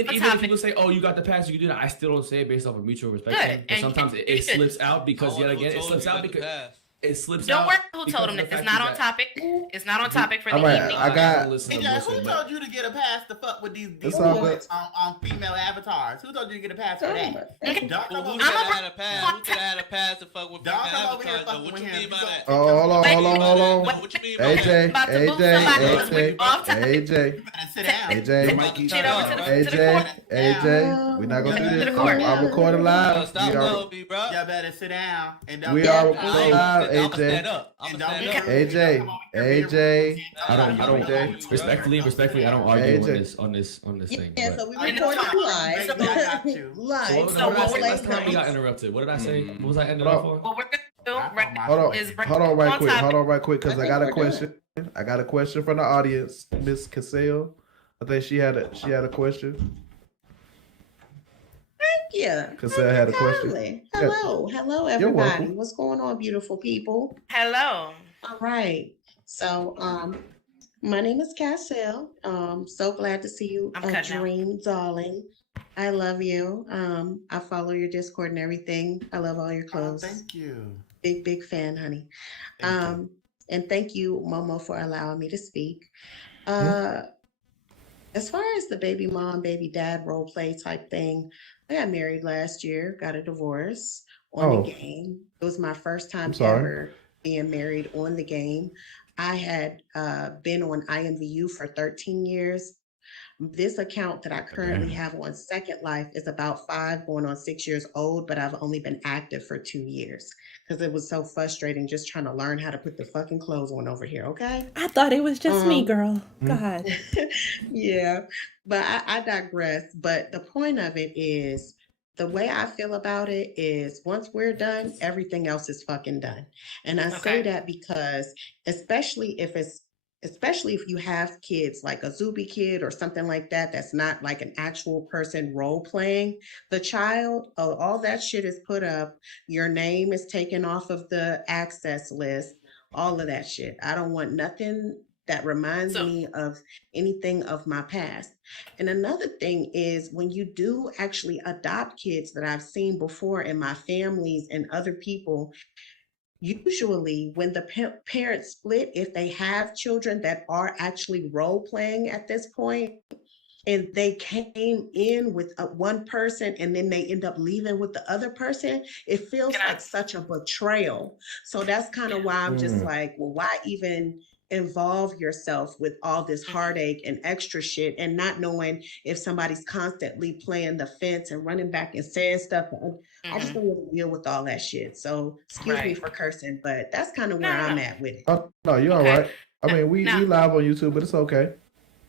if people say, "Oh, you got the pass, you can do that," I still don't say it based off of mutual respect. But sometimes it slips out because yet again, it slips out because it slips out. Don't worry who told him that. It's not on topic. It's not on topic for the evening. I got. Who told you to get a pass to fuck with these boys on female avatars? Who told you to get a pass for that? Who could have had a pass to fuck with female avatars? What you mean by that? Oh, hold on. What you mean by that? AJ, we're not gonna do this. I'm recording live. Y'all better sit down and don't. We are recording live. I'm stand up. AJ. I don't respectfully. I don't argue on this thing. Yeah, so we recorded live. Live. So last time we got interrupted. What did I say? What was I ending up for? What we're gonna do Hold on, right quick, because I got a question. I got a question from the audience, Miss Cassell. I think she had a question. Yeah. Cassell had a question. Hello, everybody. What's going on, beautiful people? Hello. All right. So, my name is Cassell. So glad to see you, Dream, darling. I love you. I follow your Discord and everything. I love all your clothes. Thank you. Big fan, honey. And thank you, Momo, for allowing me to speak. As far as the baby mom, baby dad role play type thing, I got married last year, got a divorce on the game. It was my first time ever being married on the game. I had been on IMVU for 13 years. This account that I currently have on Second Life is about 5 going on 6 years old, but I've only been active for 2 years because it was so frustrating just trying to learn how to put the fucking clothes on over here, okay? I thought it was just me, girl. God. Yeah, but I digress. But the point of it is, the way I feel about it is once we're done, everything else is fucking done. And I say that because especially if you have kids like a Zuby kid or something like that, that's not like an actual person role playing the child, all that shit is put up. Your name is taken off of the access list, all of that shit. I don't want nothing that reminds me of anything of my past. And another thing is when you do actually adopt kids that I've seen before in my families and other people, usually when the parents split, if they have children that are actually role playing at this point, and they came in with one person and then they end up leaving with the other person, it feels like such a betrayal. So that's kind of why I'm just like, well, why even involve yourself with all this heartache and extra shit and not knowing if somebody's constantly playing the fence and running back and saying stuff. I just don't want to deal with all that shit. So excuse me for cursing, but that's kind of where I'm at with it. Oh, no, you're all right. I mean, we live on YouTube, but it's okay.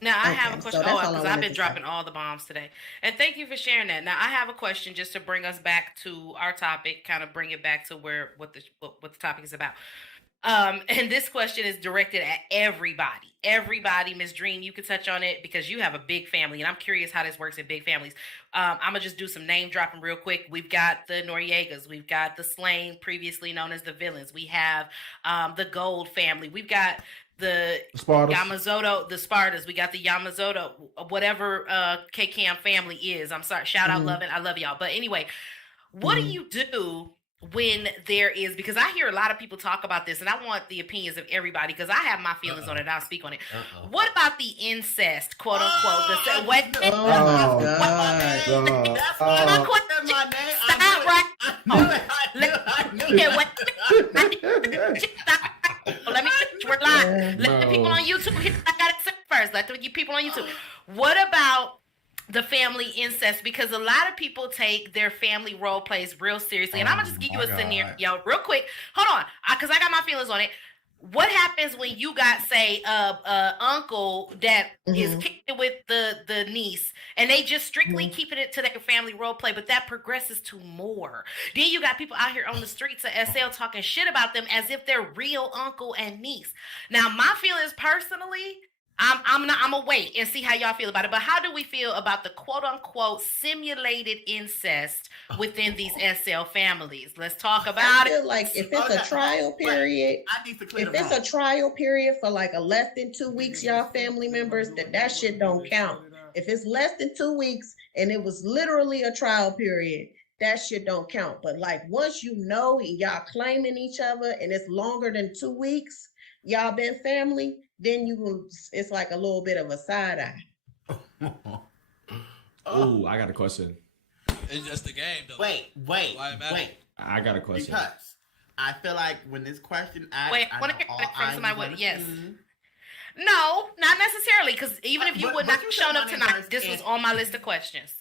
Now, I have a question. Because I've been dropping all the bombs today. And thank you for sharing that. Now, I have a question just to bring us back to our topic, kind of bring it back to what the topic is about. And this question is directed at everybody. Everybody, Ms. Dream, you could touch on it because you have a big family, and I'm curious how this works in big families. I'm gonna just do some name dropping real quick. We've got the Noriegas, we've got the Slain, previously known as the Villains. We have the Gold family. We've got Spartans. Yamamoto, the Spartans. We got the Yamamoto, whatever K-Cam family is. I'm sorry. Shout out, love it. I love y'all. But anyway, what do you do when there is, because I hear a lot of people talk about this, and I want the opinions of everybody because I have my feelings on it. I'll speak on it. What about the incest, quote unquote? Oh my God. My question, stop right now. Let me we're live. Let the people on YouTube hear. I got it first. Let the people on YouTube. What about the family incest? Because a lot of people take their family role plays real seriously. And I'm gonna just give you a scenario real quick. Hold on, because I got my feelings on it. What happens when you got, say, uncle that is kicking with the niece, and they just strictly keeping it to their family role play, but that progresses to more? Then you got people out here on the streets of SL talking shit about them as if they're real uncle and niece. Now, my feelings personally, I'm gonna wait and see how y'all feel about it. But how do we feel about the quote unquote simulated incest within these SL families? Let's talk about it. I feel like if it's a trial period, if it's a trial period for like a less than 2 weeks, y'all family members, that shit don't count. If it's less than 2 weeks and it was literally a trial period, that shit don't count. But like once you know and y'all claiming each other and it's longer than 2 weeks, y'all been family, then it's like a little bit of a side eye. Oh, I got a question. It's just a game, though. Wait. I got a question. Because I feel like when this question asked, wait, I want to hear from somebody. Yes. No, not necessarily. Because even if you would not have shown up tonight, this was on my list of questions.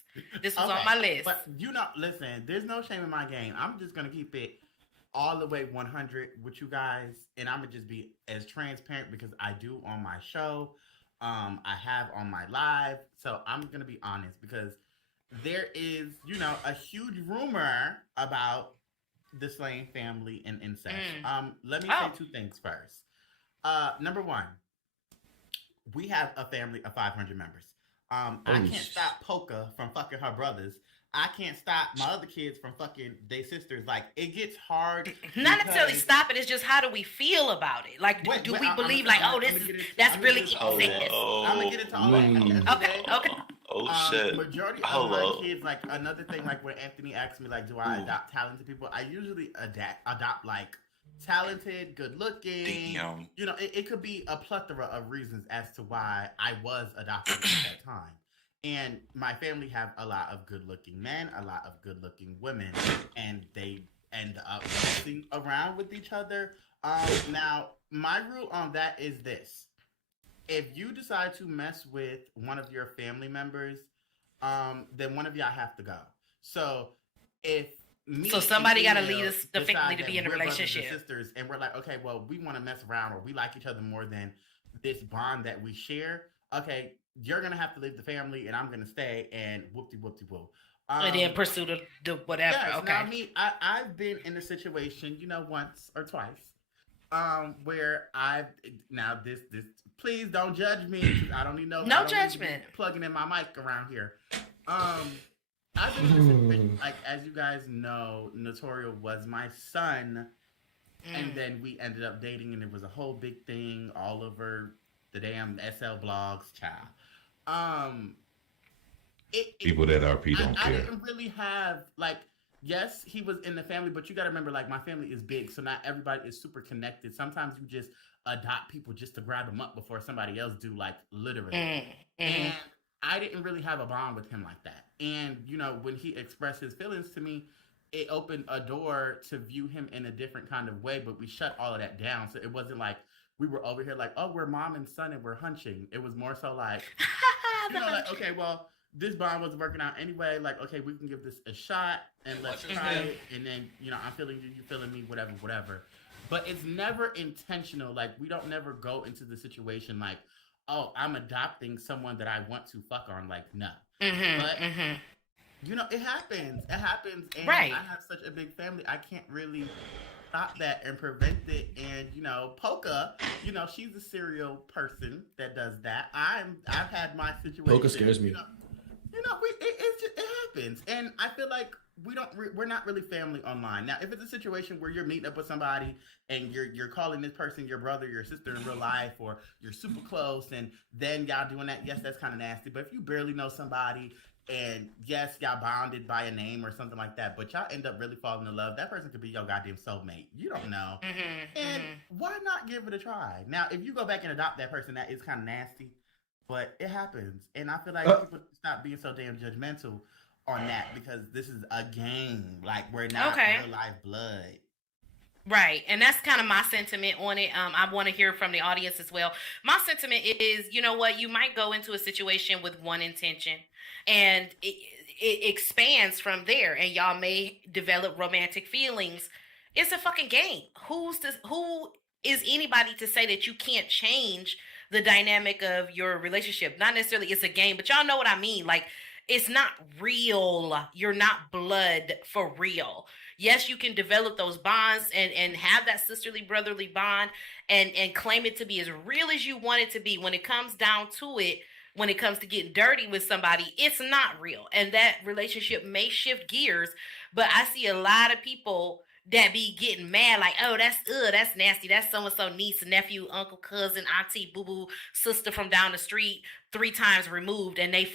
This was on my list. But listen, there's no shame in my game. I'm just gonna keep it all the way 100 with you guys, and I'm gonna just be as transparent because I do on my show, I have on my live, so I'm gonna be honest because there is, a huge rumor about the Slane family and incest. Let me say 2 things first. Number one, we have a family of 500 members. I can't stop Polka from fucking her brothers. I can't stop my other kids from fucking their sisters. Like, it gets hard. Not necessarily stop it. It's just how do we feel about it? Like, do we believe that's really incest? I'm gonna get into all that. Okay. Oh shit. Majority of my kids, like another thing, like when Anthony asked me, like, do I adopt talented people? I usually adopt like talented, good looking. It could be a plethora of reasons as to why I was adopted at that time. And my family have a lot of good-looking men, a lot of good-looking women, and they end up messing around with each other. Now, my rule on that is this. If you decide to mess with one of your family members, then one of y'all have to go. So, if somebody got to lead us, the family, to be in a relationship. And sisters, and we're like, okay, well, we want to mess around, or we like each other more than this bond that we share. Okay, you're gonna have to leave the family, and I'm gonna stay, and whoop-de-whoop-de-whoop. And then pursue the whatever. Yes, okay. Now, I've been in a situation, once or twice, where this. Please don't judge me. I don't need no judgment. Plugging in my mic around here. I've been in a situation, like, as you guys know, Notorio was my son, and then we ended up dating, and it was a whole big thing all over the damn SL blogs, child. People that RP don't care. I didn't really have, like, yes, he was in the family, but you got to remember, like, my family is big, so not everybody is super connected. Sometimes you just adopt people just to grab them up before somebody else do, like, literally. And I didn't really have a bond with him like that. And, when he expressed his feelings to me, it opened a door to view him in a different kind of way, but we shut all of that down. So it wasn't like we were over here like, oh, we're mom and son and we're hunching. It was more so like, like, okay, well, this bond wasn't working out anyway. Like, okay, we can give this a shot and let's try it. And then, I'm feeling you, you feeling me, whatever. But it's never intentional. Like, we don't never go into the situation like, oh, I'm adopting someone that I want to fuck on. Like, no. It happens. It happens. And right. I have such a big family. I can't really stop that and prevent it. And, Polka, she's a serial person that does that. I've had my situation. Polka scares me. You know, it happens, and I feel like we're not really family online. Now, if it's a situation where you're meeting up with somebody and you're calling this person your brother, your sister in real life, or you're super close, and then y'all doing that, yes, that's kind of nasty. But if you barely know somebody, and yes, y'all bonded by a name or something like that, but y'all end up really falling in love, that person could be your goddamn soulmate. You don't know, and why not give it a try? Now, if you go back and adopt that person, that is kind of nasty. But it happens. And I feel like people stop being so damn judgmental on that because this is a game. Like, we're not real life blood. Right. And that's kind of my sentiment on it. I want to hear from the audience as well. My sentiment is, you know what? You might go into a situation with one intention and it expands from there and y'all may develop romantic feelings. It's a fucking game. Who is anybody to say that you can't change the dynamic of your relationship? Not necessarily it's a game, but y'all know what I mean. Like, it's not real. You're not blood for real. Yes, you can develop those bonds and have that sisterly brotherly bond and claim it to be as real as you want it to be. When it comes down to it, when it comes to getting dirty with somebody, it's not real. And that relationship may shift gears, but I see a lot of people that be getting mad like, oh, that's nasty. That's so-and-so niece, nephew, uncle, cousin, auntie, boo-boo, sister from down the street 3 times removed, and they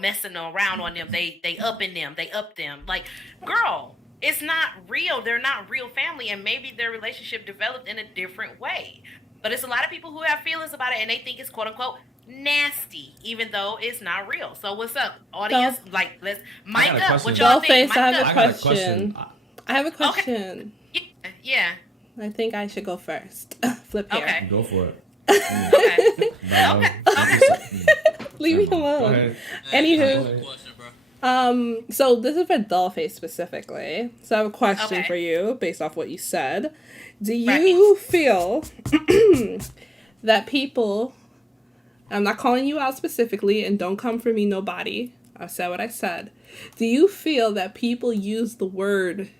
messing around on them. They upping them. They up them. Like, girl, it's not real. They're not real family, and maybe their relationship developed in a different way. But it's a lot of people who have feelings about it, and they think it's quote-unquote nasty, even though it's not real. So what's up, audience? Like, let's mic up. What y'all think? Dollface, I have a question. I have a question. Okay. Yeah. I think I should go first. Flip here. Okay. Go for it. Leave me alone. Anywho, so this is for Dollface specifically. So I have a question for you based off what you said. Do you feel that people, I'm not calling you out specifically, and don't come for me, nobody. I said what I said. Do you feel that people use the word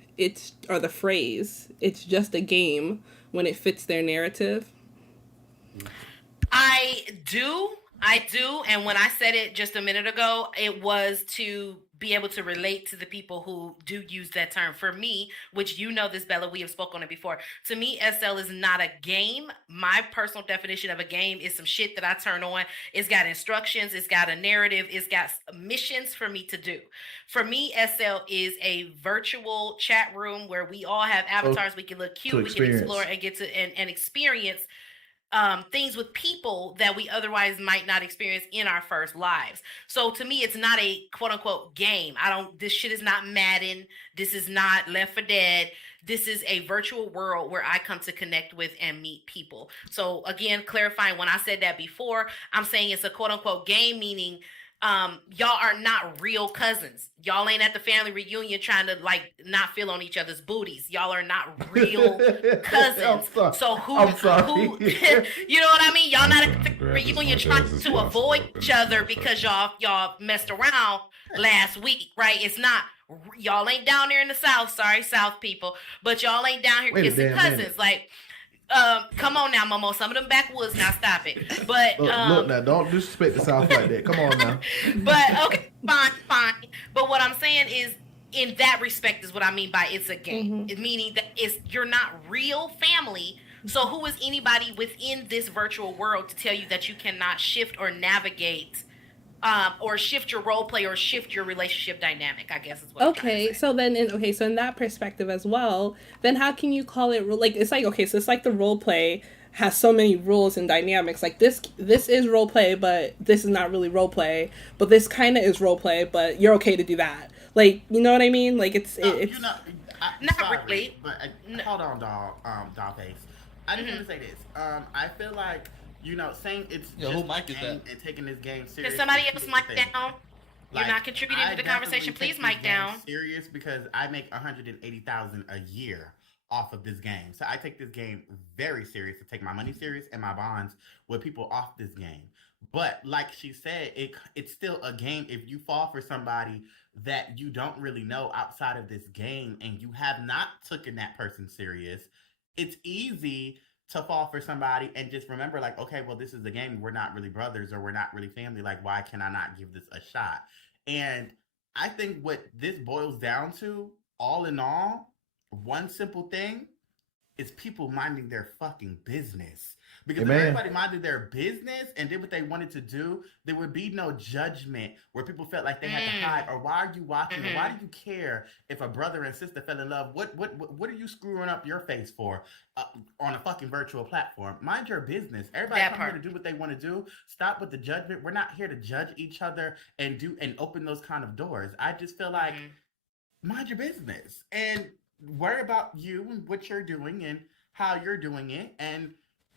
or the phrase, it's just a game, when it fits their narrative? I do. And when I said it just a minute ago, it was to be able to relate to the people who do use that term. For me, which you know this, Bella, we have spoken on it before. To me, SL is not a game. My personal definition of a game is some shit that I turn on. It's got instructions. It's got a narrative. It's got missions for me to do. For me, SL is a virtual chat room where we all have avatars. We can look cute. We can explore and get to and experience things with people that we otherwise might not experience in our first lives. So to me, it's not a quote unquote game. This shit is not Madden. This is not Left 4 Dead. This is a virtual world where I come to connect with and meet people. So again, clarifying, when I said that before, I'm saying it's a quote unquote game, meaning y'all are not real cousins. Y'all ain't at the family reunion trying to like not feel on each other's booties. Y'all are not real cousins. So who you know what I mean? Y'all not at the reunion trying to avoid each other because y'all messed around last week, right? It's not. Y'all ain't down there in the South. Sorry, South people, but y'all ain't down here kissing cousins. Like, come on now, Momo. Some of them backwoods. Now stop it. But look now, don't disrespect the South like that. Come on now. But okay, fine. But what I'm saying is, in that respect, is what I mean by it's a game. It meaning that you're not real family. So who is anybody within this virtual world to tell you that you cannot shift or navigate? Or shift your role play or shift your relationship dynamic, I guess is what I'm trying to say. So then in that perspective as well, then how can you call it like it's like so it's like the role play has so many rules and dynamics. Like this is role play, but this is not really role play. But this kind of is role play, but you're okay to do that. Like, you know what I mean? Like it's not really. But hold on, Dollface. I just want to say this. I feel like, saying it's just who mic is that? And taking this game serious. Can somebody else mic down? You're not contributing to the conversation. Please mic down. Serious because I make $180,000 a year off of this game. So I take this game very serious. I take my money serious and my bonds with people off this game. But like she said, it's still a game. If you fall for somebody that you don't really know outside of this game and you have not taken that person serious, it's easy to fall for somebody and just remember, like, okay, well, this is the game. We're not really brothers or we're not really family. Like, why can I not give this a shot? And I think what this boils down to, all in all, one simple thing is people minding their fucking business. Because if everybody minded their business and did what they wanted to do, there would be no judgment where people felt like they had to hide. Or why are you watching? Or why do you care if a brother and sister fell in love? What are you screwing up your face for on a fucking virtual platform? Mind your business. Everybody come here to do what they want to do. Stop with the judgment. We're not here to judge each other and open those kind of doors. I just feel like mind your business and worry about you and what you're doing and how you're doing it, and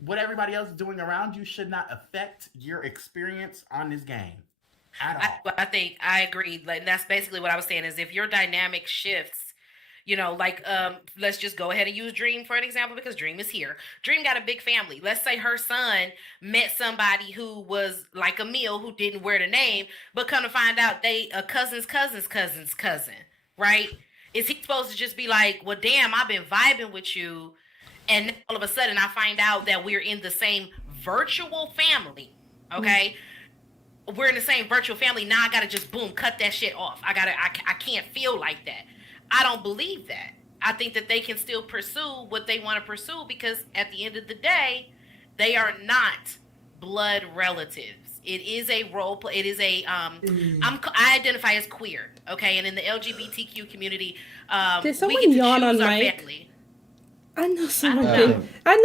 what everybody else is doing around you should not affect your experience on this game at all. I think I agree. Like, that's basically what I was saying, is if your dynamic shifts, you know, like, let's just go ahead and use Dream for an example, because Dream is here. Dream got a big family. Let's say her son met somebody who was like Emil, who didn't wear the name, but come to find out they a cousin's cousin, right? Is he supposed to just be like, well, damn, I've been vibing with you, and all of a sudden I find out that we're in the same virtual family, okay? We're in the same virtual family. Now I gotta just boom, cut that shit off. I can't feel like that. I don't believe that. I think that they can still pursue what they want to pursue, because at the end of the day, they are not blood relatives. It is a role play. It is a I identify as queer, okay? And in the LGBTQ community, did someone we get to yawn choose on our mic? family. I know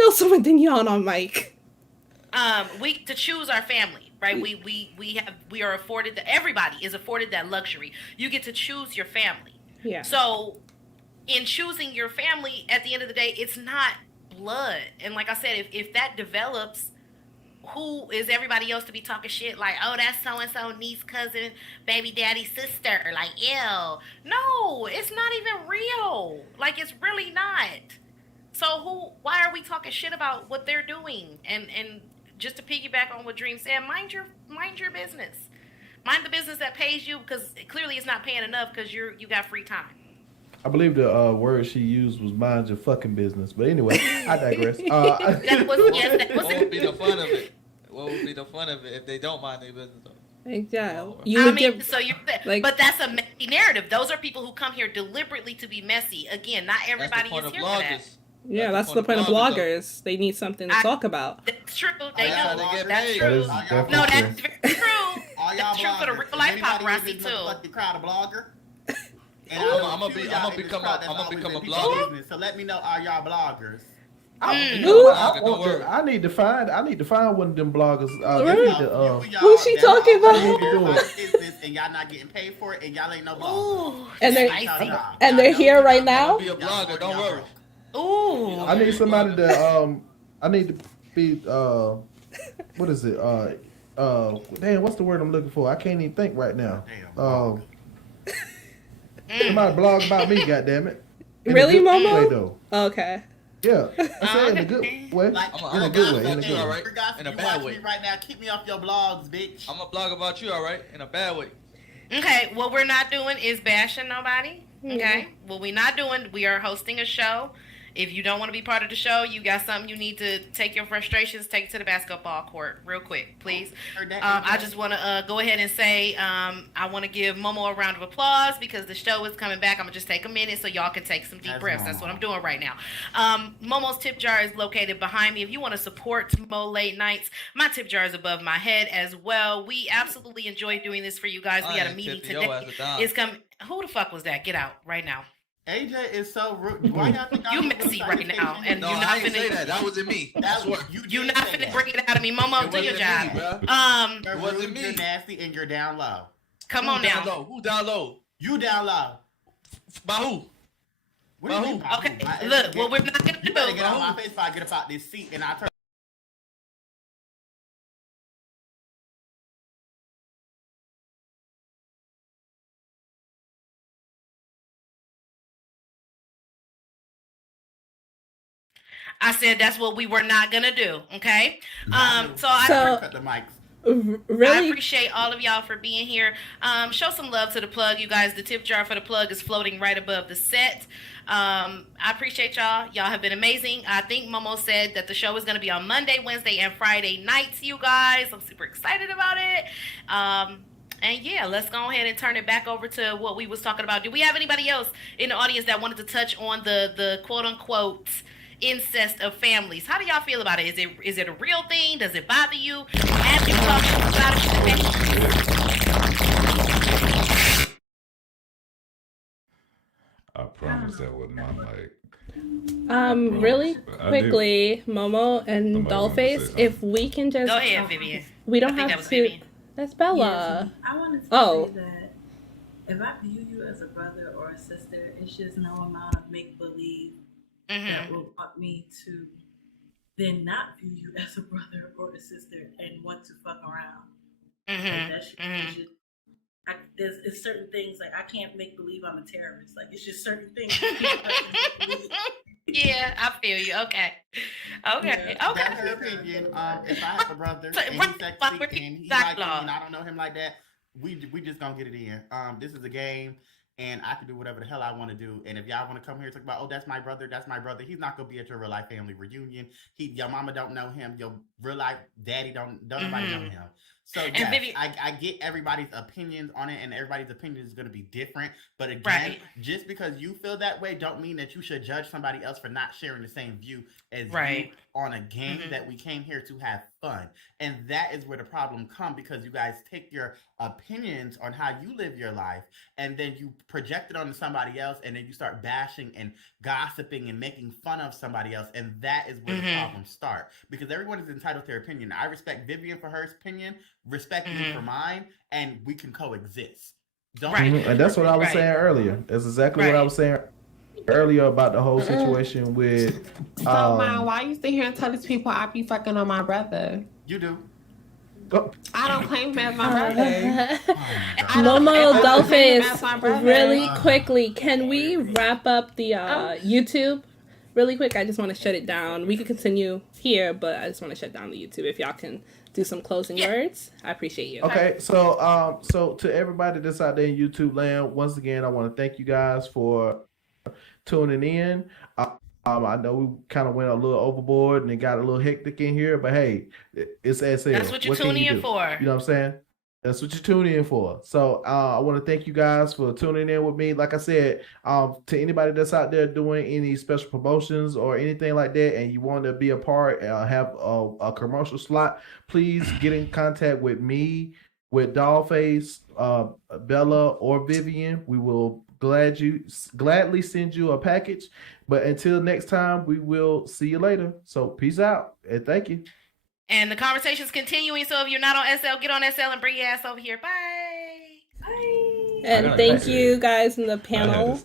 someone didn't yawn on mic. We to choose our family, right? We are afforded that, everybody is afforded that luxury. You get to choose your family. Yeah. So in choosing your family, at the end of the day, it's not blood. And like I said, if that develops, who is everybody else to be talking shit like, oh, that's so-and-so niece, cousin, baby daddy, sister, like, ew. No, it's not even real. Like, it's really not. So why are we talking shit about what they're doing? And just to piggyback on what Dream said, mind your business. Mind the business that pays you, because clearly it's not paying enough because you got free time. I believe the word she used was mind your fucking business. But anyway, I digress. What would be the fun of it? What would be the fun of it if they don't mind their business? Yeah. But that's a messy narrative. Those are people who come here deliberately to be messy. Again, not everybody is here for that. Yeah, that's the point of bloggers. They need something to talk about. That's true. They do. That's true. No, that's very true. That's true for the real life paparazzi too. The crowd a blogger. And I'm gonna become a blogger. So let me know, are y'all bloggers? I need to find one of them bloggers. Who's she talking about? And y'all not getting paid for it, and y'all ain't no bloggers. And they're here right now. Be a blogger, don't worry. Ooh. I need somebody to I need to be what is it? Damn, what's the word I'm looking for? I can't even think right now. Somebody blog about me, goddammit. Really, Momo? Way, though. Okay. Yeah, I said in a good way. In a good way. In a bad way. Right now, keep me off your blogs, bitch. I'm gonna blog about you, all right? In a bad way. Okay, what we're not doing is bashing nobody. Okay, what we're not doing, we are hosting a show. If you don't want to be part of the show, you got something you need to take your frustrations, take it to the basketball court real quick, please. I just want to go ahead and say I want to give Momo a round of applause because the show is coming back. I'm going to just take a minute so y'all can take some deep breaths. That's what I'm doing right now. Momo's tip jar is located behind me. If you want to support Mo Late Nights, my tip jar is above my head as well. We absolutely enjoy doing this for you guys. We got a meeting today. It's coming. Who the fuck was that? Get out right now. AJ is so rude. Why y'all think you messy right now, and no, you're not I didn't finna say that. That wasn't me. You're not finna bring it out of me, Momo. Do your job. It wasn't me. You're nasty and you're down low. Come on now. Who down low? You down low. By who? By who? Okay, look. What we're not gonna do. You better get on my face if I get up out this seat and I turn. I said that's what we were not gonna do. Okay. So cut the mics. I appreciate all of y'all for being here. Show some love to the plug, you guys. The tip jar for the plug is floating right above the set. I appreciate y'all. Y'all have been amazing. I think Momo said that the show is going to be on Monday, Wednesday, and Friday nights, you guys. I'm super excited about it. And yeah, let's go ahead and turn it back over to what we was talking about. Do we have anybody else in the audience that wanted to touch on the quote-unquote incest of families? How do y'all feel about it? Is it a real thing? Does it bother you? Have you talked about it? I promise that wasn't my mic. Really quickly, Momo and Dollface, if we can just go ahead, Vivian. We don't I think have that was to. Vivian. That's Bella. Yes, I wanted to say that if I view you as a brother or a sister, it's just no amount of make believe that will want me to then not view you as a brother or a sister and want to fuck around. Like that's just, there's certain things like I can't make believe I'm a terrorist. Like it's just certain things. Yeah, I feel you. Okay. That's her opinion. If I have a brother and he's sexy and he like me and I don't know him like that, we just gonna get it in. This is a game, and I can do whatever the hell I want to do. And if y'all want to come here and talk about, oh, that's my brother, he's not gonna be at your real life family reunion. Your mama don't know him. Your real life daddy don't nobody know him. So yes, I get everybody's opinions on it, and everybody's opinion is going to be different. But again, just because you feel that way, don't mean that you should judge somebody else for not sharing the same view as you on a game that we came here to have fun. And that is where the problem comes, because you guys take your opinions on how you live your life, and then you project it onto somebody else, and then you start bashing and gossiping and making fun of somebody else, and that is where the problems start. Because everyone is entitled to their opinion. I respect Vivian for her opinion, respect me for mine, and we can coexist. And that's what I was saying earlier. That's exactly what I was saying earlier about the whole situation with. So, Mom, why you sit here and tell these people I be fucking on my brother? You do. I don't claim him as my brother. Momo, Dollface, really quickly, can we wrap up the YouTube? Really quick, I just want to shut it down. We could continue here, but I just want to shut down the YouTube. If y'all can do some closing words, I appreciate you. Okay, so to everybody that's out there in YouTube land, once again, I want to thank you guys for tuning in. I know we kind of went a little overboard and it got a little hectic in here, but hey, it's SL. That's what you're tuning in for. You know what I'm saying? That's what you're tuning in for. So I want to thank you guys for tuning in with me. Like I said, to anybody that's out there doing any special promotions or anything like that, and you want to be a part, have a commercial slot, please get in contact with me, with Dollface, Bella, or Vivian. We will gladly send you a package. But until next time, we will see you later. So peace out and thank you. And the conversation's continuing. So if you're not on SL, get on SL and bring your ass over here. Bye. Bye. And thank you guys in the panel,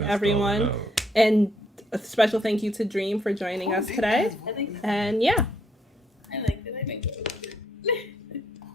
everyone. And a special thank you to Dream for joining us today. And yeah. I liked it. I think it was